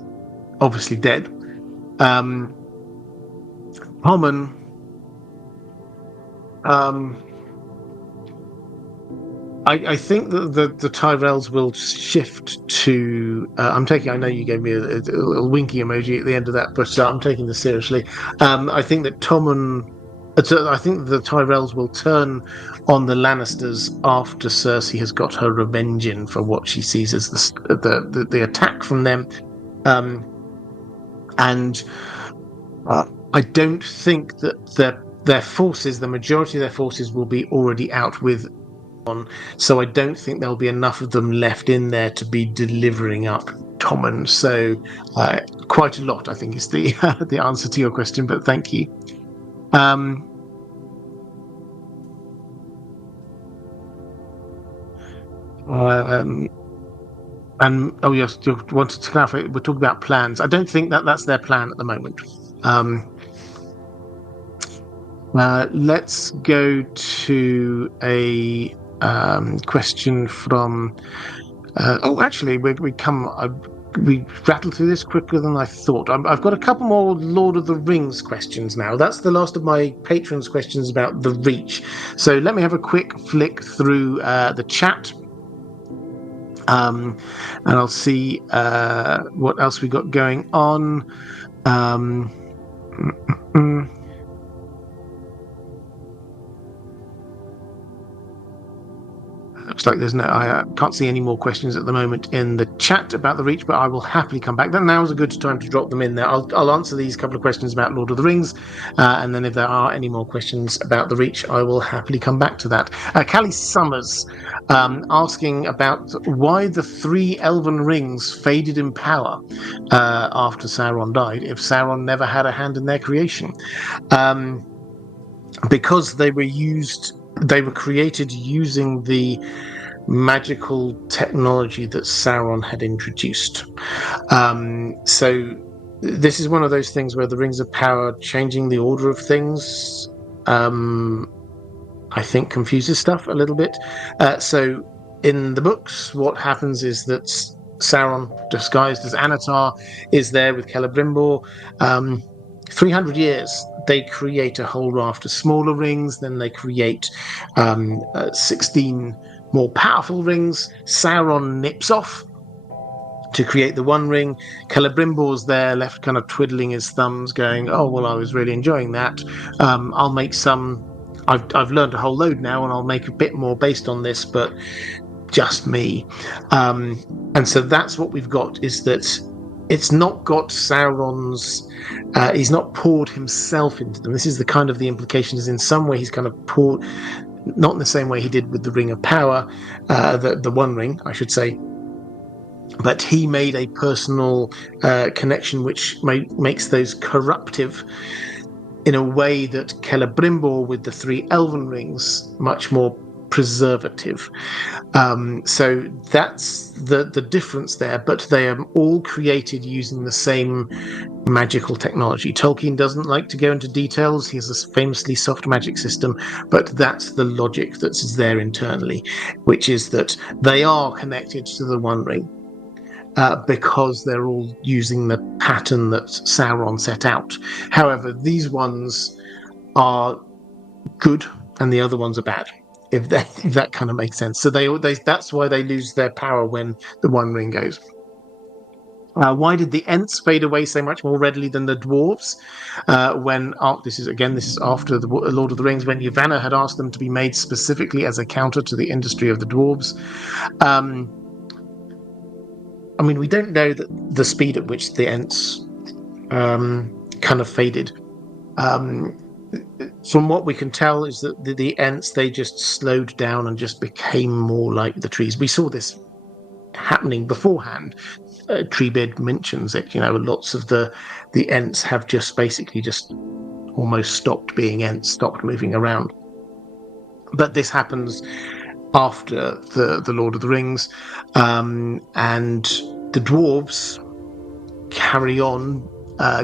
obviously dead. Tommen. I think that the Tyrells will shift to. I know you gave me a little winky emoji at the end of that, but I'm taking this seriously. I think that Tommen. I think the Tyrells will turn on the Lannisters after Cersei has got her revenge in for what she sees as the attack from them, and I don't think that their forces, the majority of their forces, will be already out with on. So I don't think there'll be enough of them left in there to be delivering up Tommen. So quite a lot, I think, is the the answer to your question. But thank you. And oh yes, you wanted to clarify. We're talking about plans. I don't think that's their plan at the moment. Let's go to a question from. Actually, we rattled through this quicker than I thought. I've got a couple more Lord of the Rings questions now. That's the last of my patrons' questions about the Reach. So let me have a quick flick through the chat. And I'll see what else we got going on. Looks like I can't see any more questions at the moment in the chat about the Reach, but I will happily come back. Then now is a good time to drop them in there. I'll answer these couple of questions about Lord of the Rings, and then if there are any more questions about the Reach, I will happily come back to that. Callie Summers asking about why the 3 elven rings faded in power after Sauron died, if Sauron never had a hand in their creation. Because they were created using the magical technology that Sauron had introduced. So this is one of those things where the Rings of Power changing the order of things, I think, confuses stuff a little bit. So in the books, what happens is that Sauron, disguised as Anatar, is there with Celebrimbor. 300 years, they create a whole raft of smaller rings, then they create 16 more powerful rings. Sauron nips off to create the one ring. Celebrimbor's there, left kind of twiddling his thumbs, going, "Oh, well, I was really enjoying that. I'll make some. I've learned a whole load now, and I'll make a bit more based on this, but just me. And so that's what we've got, is that it's not got Sauron's, he's not poured himself into them. This is the kind of the implication, is in some way he's kind of poured, not in the same way he did with the Ring of Power, the One Ring, I should say, but he made a personal connection which makes those corruptive in a way that Celebrimbor with the 3 elven rings much more preservative. So that's the difference there, but they are all created using the same magical technology. Tolkien doesn't like to go into details. He has a famously soft magic system, but that's the logic that's there internally, which is that they are connected to the One Ring. Because they're all using the pattern that Sauron set out. However, these ones are good and the other ones are bad, if that kind of makes sense. So that's why they lose their power when the One Ring goes. Why did the Ents fade away so much more readily than the dwarves? This is after the Lord of the Rings, when Yavanna had asked them to be made specifically as a counter to the industry of the dwarves. We don't know the speed at which the Ents kind of faded. From what we can tell is that the Ents, they just slowed down and just became more like the trees. We saw this happening beforehand. Treebeard mentions it. Lots of the Ents have just basically just almost stopped being Ents, stopped moving around. But this happens after the Lord of the Rings, and the dwarves carry on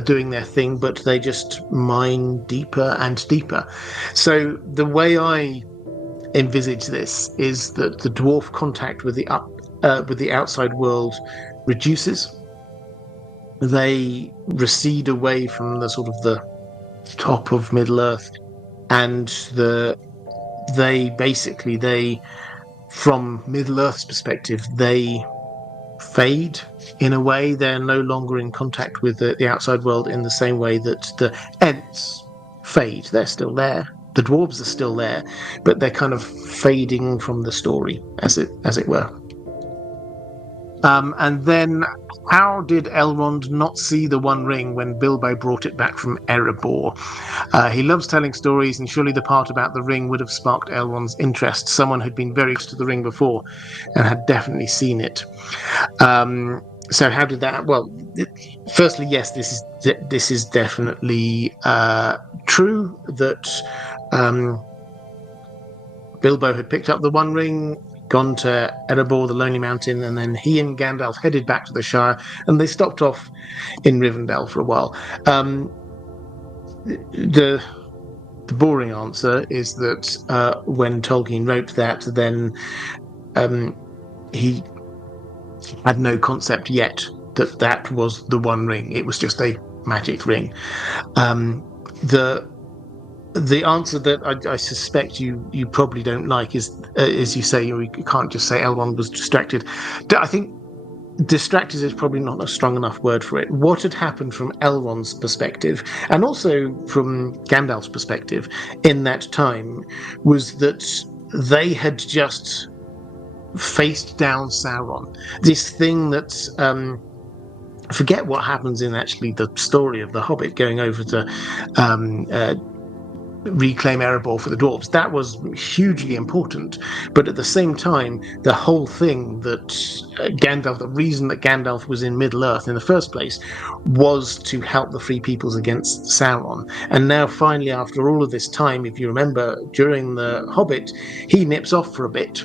doing their thing, but they just mine deeper and deeper. So the way I envisage this is that the dwarf contact with the outside world reduces. They recede away from the sort of the top of Middle Earth, and from Middle Earth's perspective, they fade in a way. They're no longer in contact with the outside world in the same way that the Ents fade. They're still there. The dwarves are still there, but they're kind of fading from the story, as it were. And then, how did Elrond not see the One Ring when Bilbo brought it back from Erebor? He loves telling stories, and surely the part about the ring would have sparked Elrond's interest. Someone who'd been very close to the ring before and had definitely seen it. So how did that? Well, firstly, yes, this is definitely true that Bilbo had picked up the One Ring, gone to Erebor, the Lonely Mountain, and then he and Gandalf headed back to the Shire, and they stopped off in Rivendell for a while. The boring answer is that when Tolkien wrote that, then he had no concept yet that was the One Ring. It was just a magic ring. The answer that I suspect you probably don't like is you say, you can't just say Elrond was distracted. I think distracted is probably not a strong enough word for it. What had happened from Elrond's perspective, and also from Gandalf's perspective in that time, was that they had just faced down Sauron. This thing that forget what happens in actually the story of the Hobbit going over to reclaim Erebor for the dwarves. That was hugely important, but at the same time, the whole thing that the reason that Gandalf was in Middle Earth in the first place was to help the Free Peoples against Sauron. And now finally, after all of this time, if you remember, during the Hobbit, he nips off for a bit.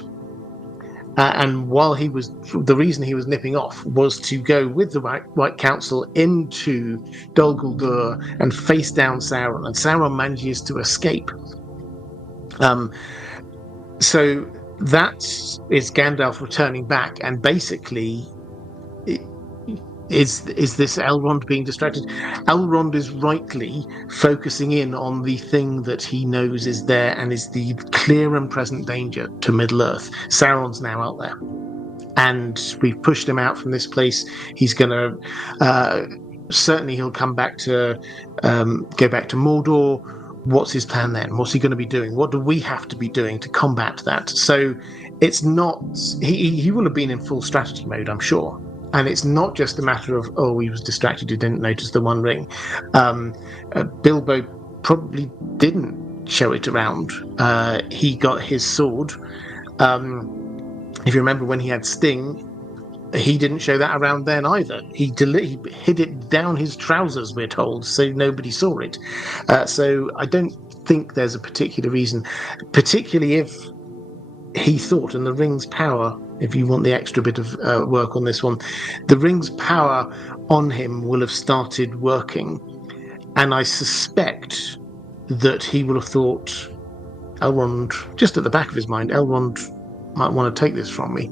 And the reason he was nipping off was to go with the White Council into Dol Guldur and face down Sauron, and Sauron manages to escape. So that is Gandalf returning back, and basically, is this Elrond being distracted? Elrond is rightly focusing in on the thing that he knows is there and is the clear and present danger to Middle-earth. Sauron's now out there, and we've pushed him out from this place. He's going to certainly he'll come back to go back to Mordor, what's his plan then? What's he going to be doing? What do we have to be doing to combat that? So it's not, he will have been in full strategy mode, I'm sure. And it's not just a matter of, oh, he was distracted, he didn't notice the One Ring. Bilbo probably didn't show it around. He got his sword. If you remember when he had Sting, he didn't show that around then either. He hid it down his trousers, we're told, so nobody saw it. So I don't think there's a particular reason, particularly if he thought, and the ring's power, if you want the extra bit of work on this one, the ring's power on him will have started working. And I suspect that he will have thought, Elrond, just at the back of his mind, Elrond might want to take this from me.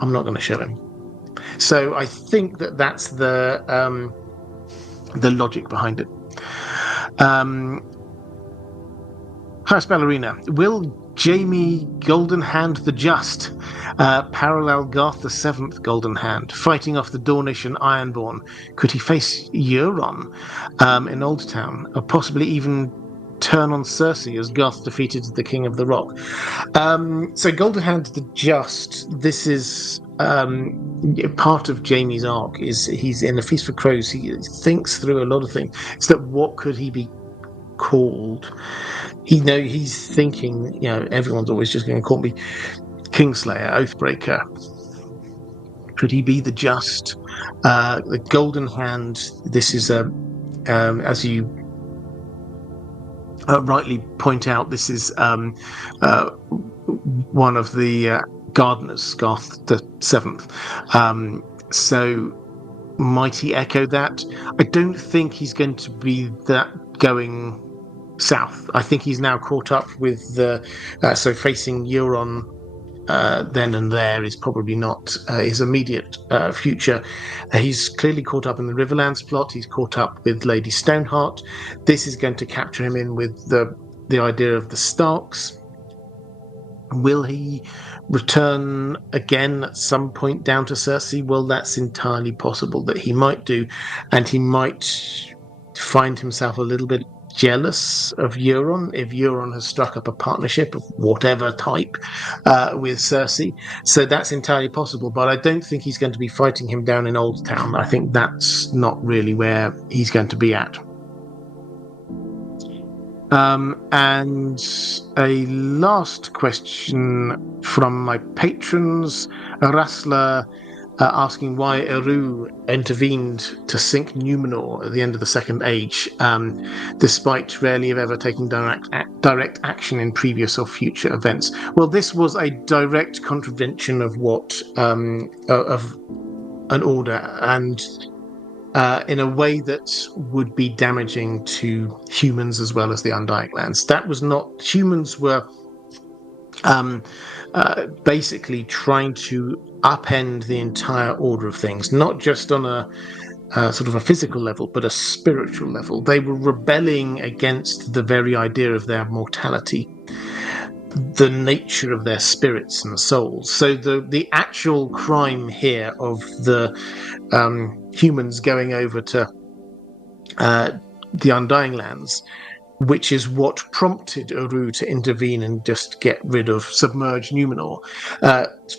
I'm not going to show him. So I think that that's the logic behind it. First ballerina. Will Jaime Goldenhand the Just parallel Garth the Seventh Golden Hand, fighting off the Dornish and Ironborn? Could he face Euron in Old Town, or possibly even turn on Cersei as Garth defeated the King of the Rock? So Goldenhand the Just, this is part of Jaime's arc. Is he's in A Feast for Crows, he thinks through a lot of things. It's that what could he be called? He's thinking, everyone's always just going to call me Kingslayer, Oathbreaker. Could he be the Just? The Golden Hand, this is as you rightly point out, this is one of the gardeners, Garth the Seventh. So might he echo that? I don't think he's going to be that going south. I think he's now caught up with so facing Euron then and there is probably not his immediate future. He's clearly caught up in the Riverlands plot. He's caught up with Lady Stoneheart. This is going to capture him in with the idea of the Starks. Will he return again at some point down to Cersei? Well, that's entirely possible that he might do, and he might find himself a little bit jealous of Euron if Euron has struck up a partnership of whatever type with Cersei. So that's entirely possible, but I don't think he's going to be fighting him down in Old Town. I think that's not really where he's going to be at. And a last question from my patrons, Rasla asking why Eru intervened to sink Numenor at the end of the Second Age, despite rarely ever taking direct action in previous or future events. Well, this was a direct contravention of what of an order, and in a way that would be damaging to humans as well as the Undying Lands. That was not... Humans were basically trying to upend the entire order of things, not just on a sort of a physical level, but a spiritual level. They were rebelling against the very idea of their mortality, the nature of their spirits and souls. So the actual crime here of the humans going over to the Undying Lands, which is what prompted Eru to intervene and just get rid of, submerge Numenor.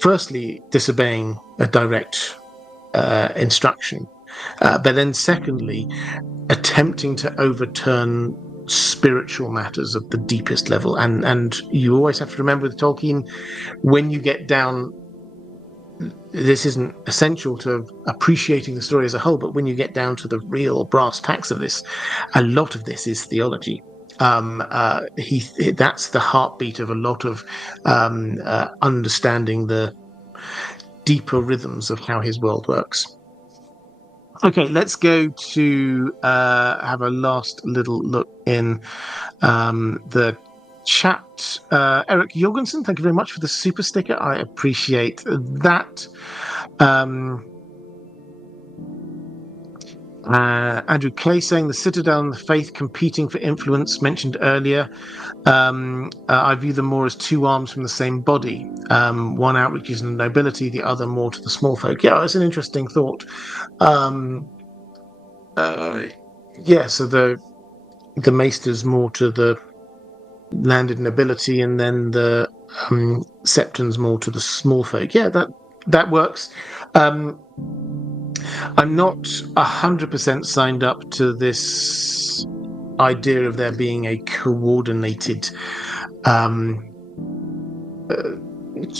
Firstly, disobeying a direct instruction, but then secondly, attempting to overturn spiritual matters of the deepest level. And you always have to remember with Tolkien, when you get down, this isn't essential to appreciating the story as a whole, but when you get down to the real brass tacks of this, a lot of this is theology. That's the heartbeat of a lot of understanding the deeper rhythms of how his world works. Okay, let's go to have a last little look in the chat. Eric Jorgensen, thank you very much for the super sticker. I appreciate that. Andrew Clay saying the Citadel and the Faith competing for influence mentioned earlier. I view them more as two arms from the same body. One outreaches to the nobility, the other more to the small folk. Yeah, that's an interesting thought. So maesters more to the landed nobility, and then the septons more to the small folk. Yeah, that works. I'm not 100% signed up to this idea of there being a coordinated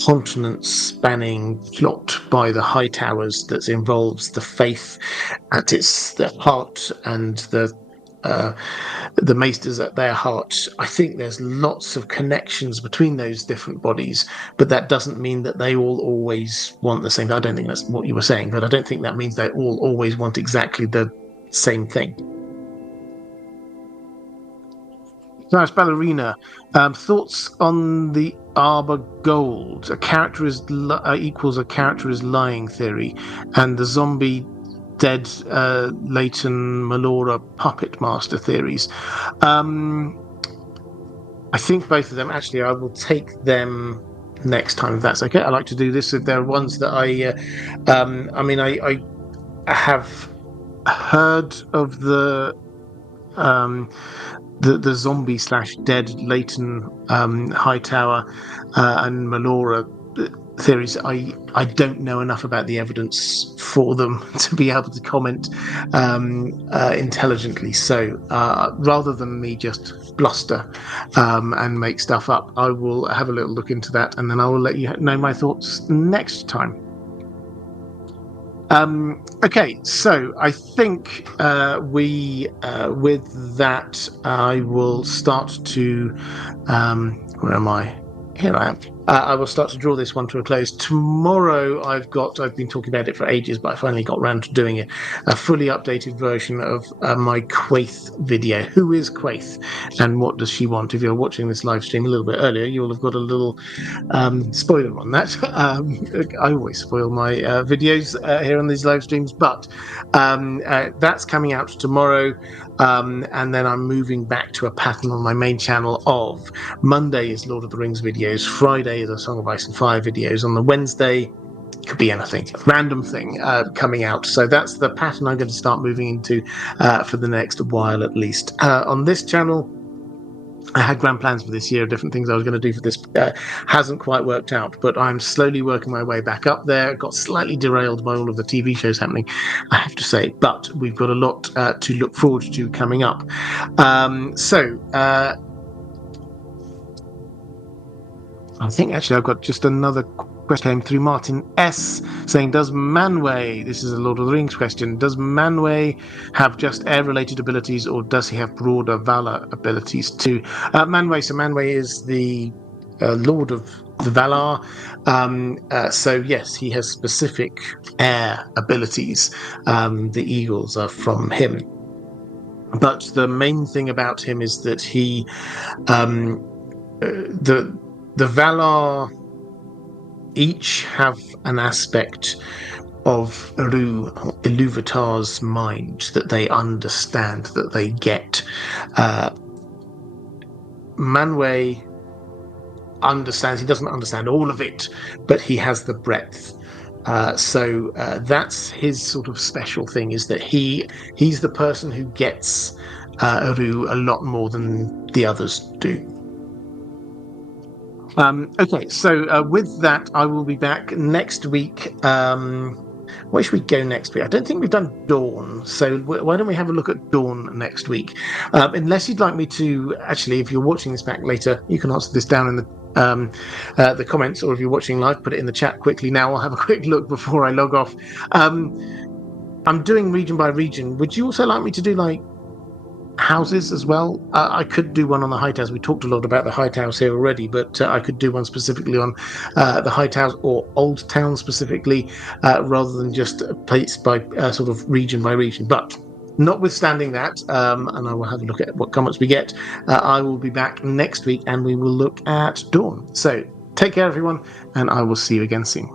continent-spanning plot by the High Towers that involves the faith at the heart and the maesters at their heart. I think there's lots of connections between those different bodies, but that doesn't mean that they all always want the same. I don't think that's what you were saying, but I don't think that means they all always want exactly the same thing. Nice ballerina. Thoughts on the Arbor Gold? A character is equals a character is lying theory, and the zombie dead Leighton Melora puppet master theories. I think both of them. Actually, I will take them next time if that's okay. I like to do this. If there are ones that I have heard of the zombie / dead Leighton Hightower and Melora theories. I don't know enough about the evidence for them to be able to comment intelligently. So rather than me just bluster and make stuff up, I will have a little look into that, and then I will let you know my thoughts next time. Okay, so I think with that, I will start to, where am I? Here I am. I will start to draw this one to a close. Tomorrow, I've been talking about it for ages, but I finally got around to doing it, a fully updated version of my Quaith video. Who is Quaith, and what does she want? If you're watching this live stream a little bit earlier, you'll have got a little spoiler on that. I always spoil my videos here on these live streams, but that's coming out tomorrow. And then I'm moving back to a pattern on my main channel of Monday is Lord of the Rings videos, Friday is a Song of Ice and Fire videos, on the Wednesday could be anything, random thing coming out. So that's the pattern I'm going to start moving into for the next while at least. On this channel, I had grand plans for this year of different things I was going to do for this. Hasn't quite worked out, but I'm slowly working my way back up there. Got slightly derailed by all of the TV shows happening, I have to say, but we've got a lot to look forward to coming up. I think actually I've got just another question came through Martin S saying, does Manwë, this is a Lord of the Rings question, does Manwë have just air-related abilities, or does he have broader Valar abilities too? Manwë is the Lord of the Valar, so yes, he has specific air abilities. The eagles are from him, but the main thing about him is that he the Valar each have an aspect of Iluvatar's mind that they understand, that they get. Manwë understands. He doesn't understand all of it, but he has the breadth. So that's his sort of special thing, is that he's the person who gets Eru a lot more than the others do. Okay, so with that, I will be back next week. Where should we go next week? I don't think we've done Dawn, so why don't we have a look at Dawn next week? Unless you'd like me to, actually, if you're watching this back later, you can answer this down in the comments, or if you're watching live, put it in the chat quickly now. I'll have a quick look before I log off. I'm doing region by region. Would you also like me to do like houses as well? I could do one on the High Towers. We talked a lot about the High Towers here already, but I could do one specifically on the High Towers or Old Town specifically, rather than just place by sort of region by region. But notwithstanding that, and I will have a look at what comments we get, I will be back next week and we will look at Dawn. So take care, everyone, and I will see you again soon.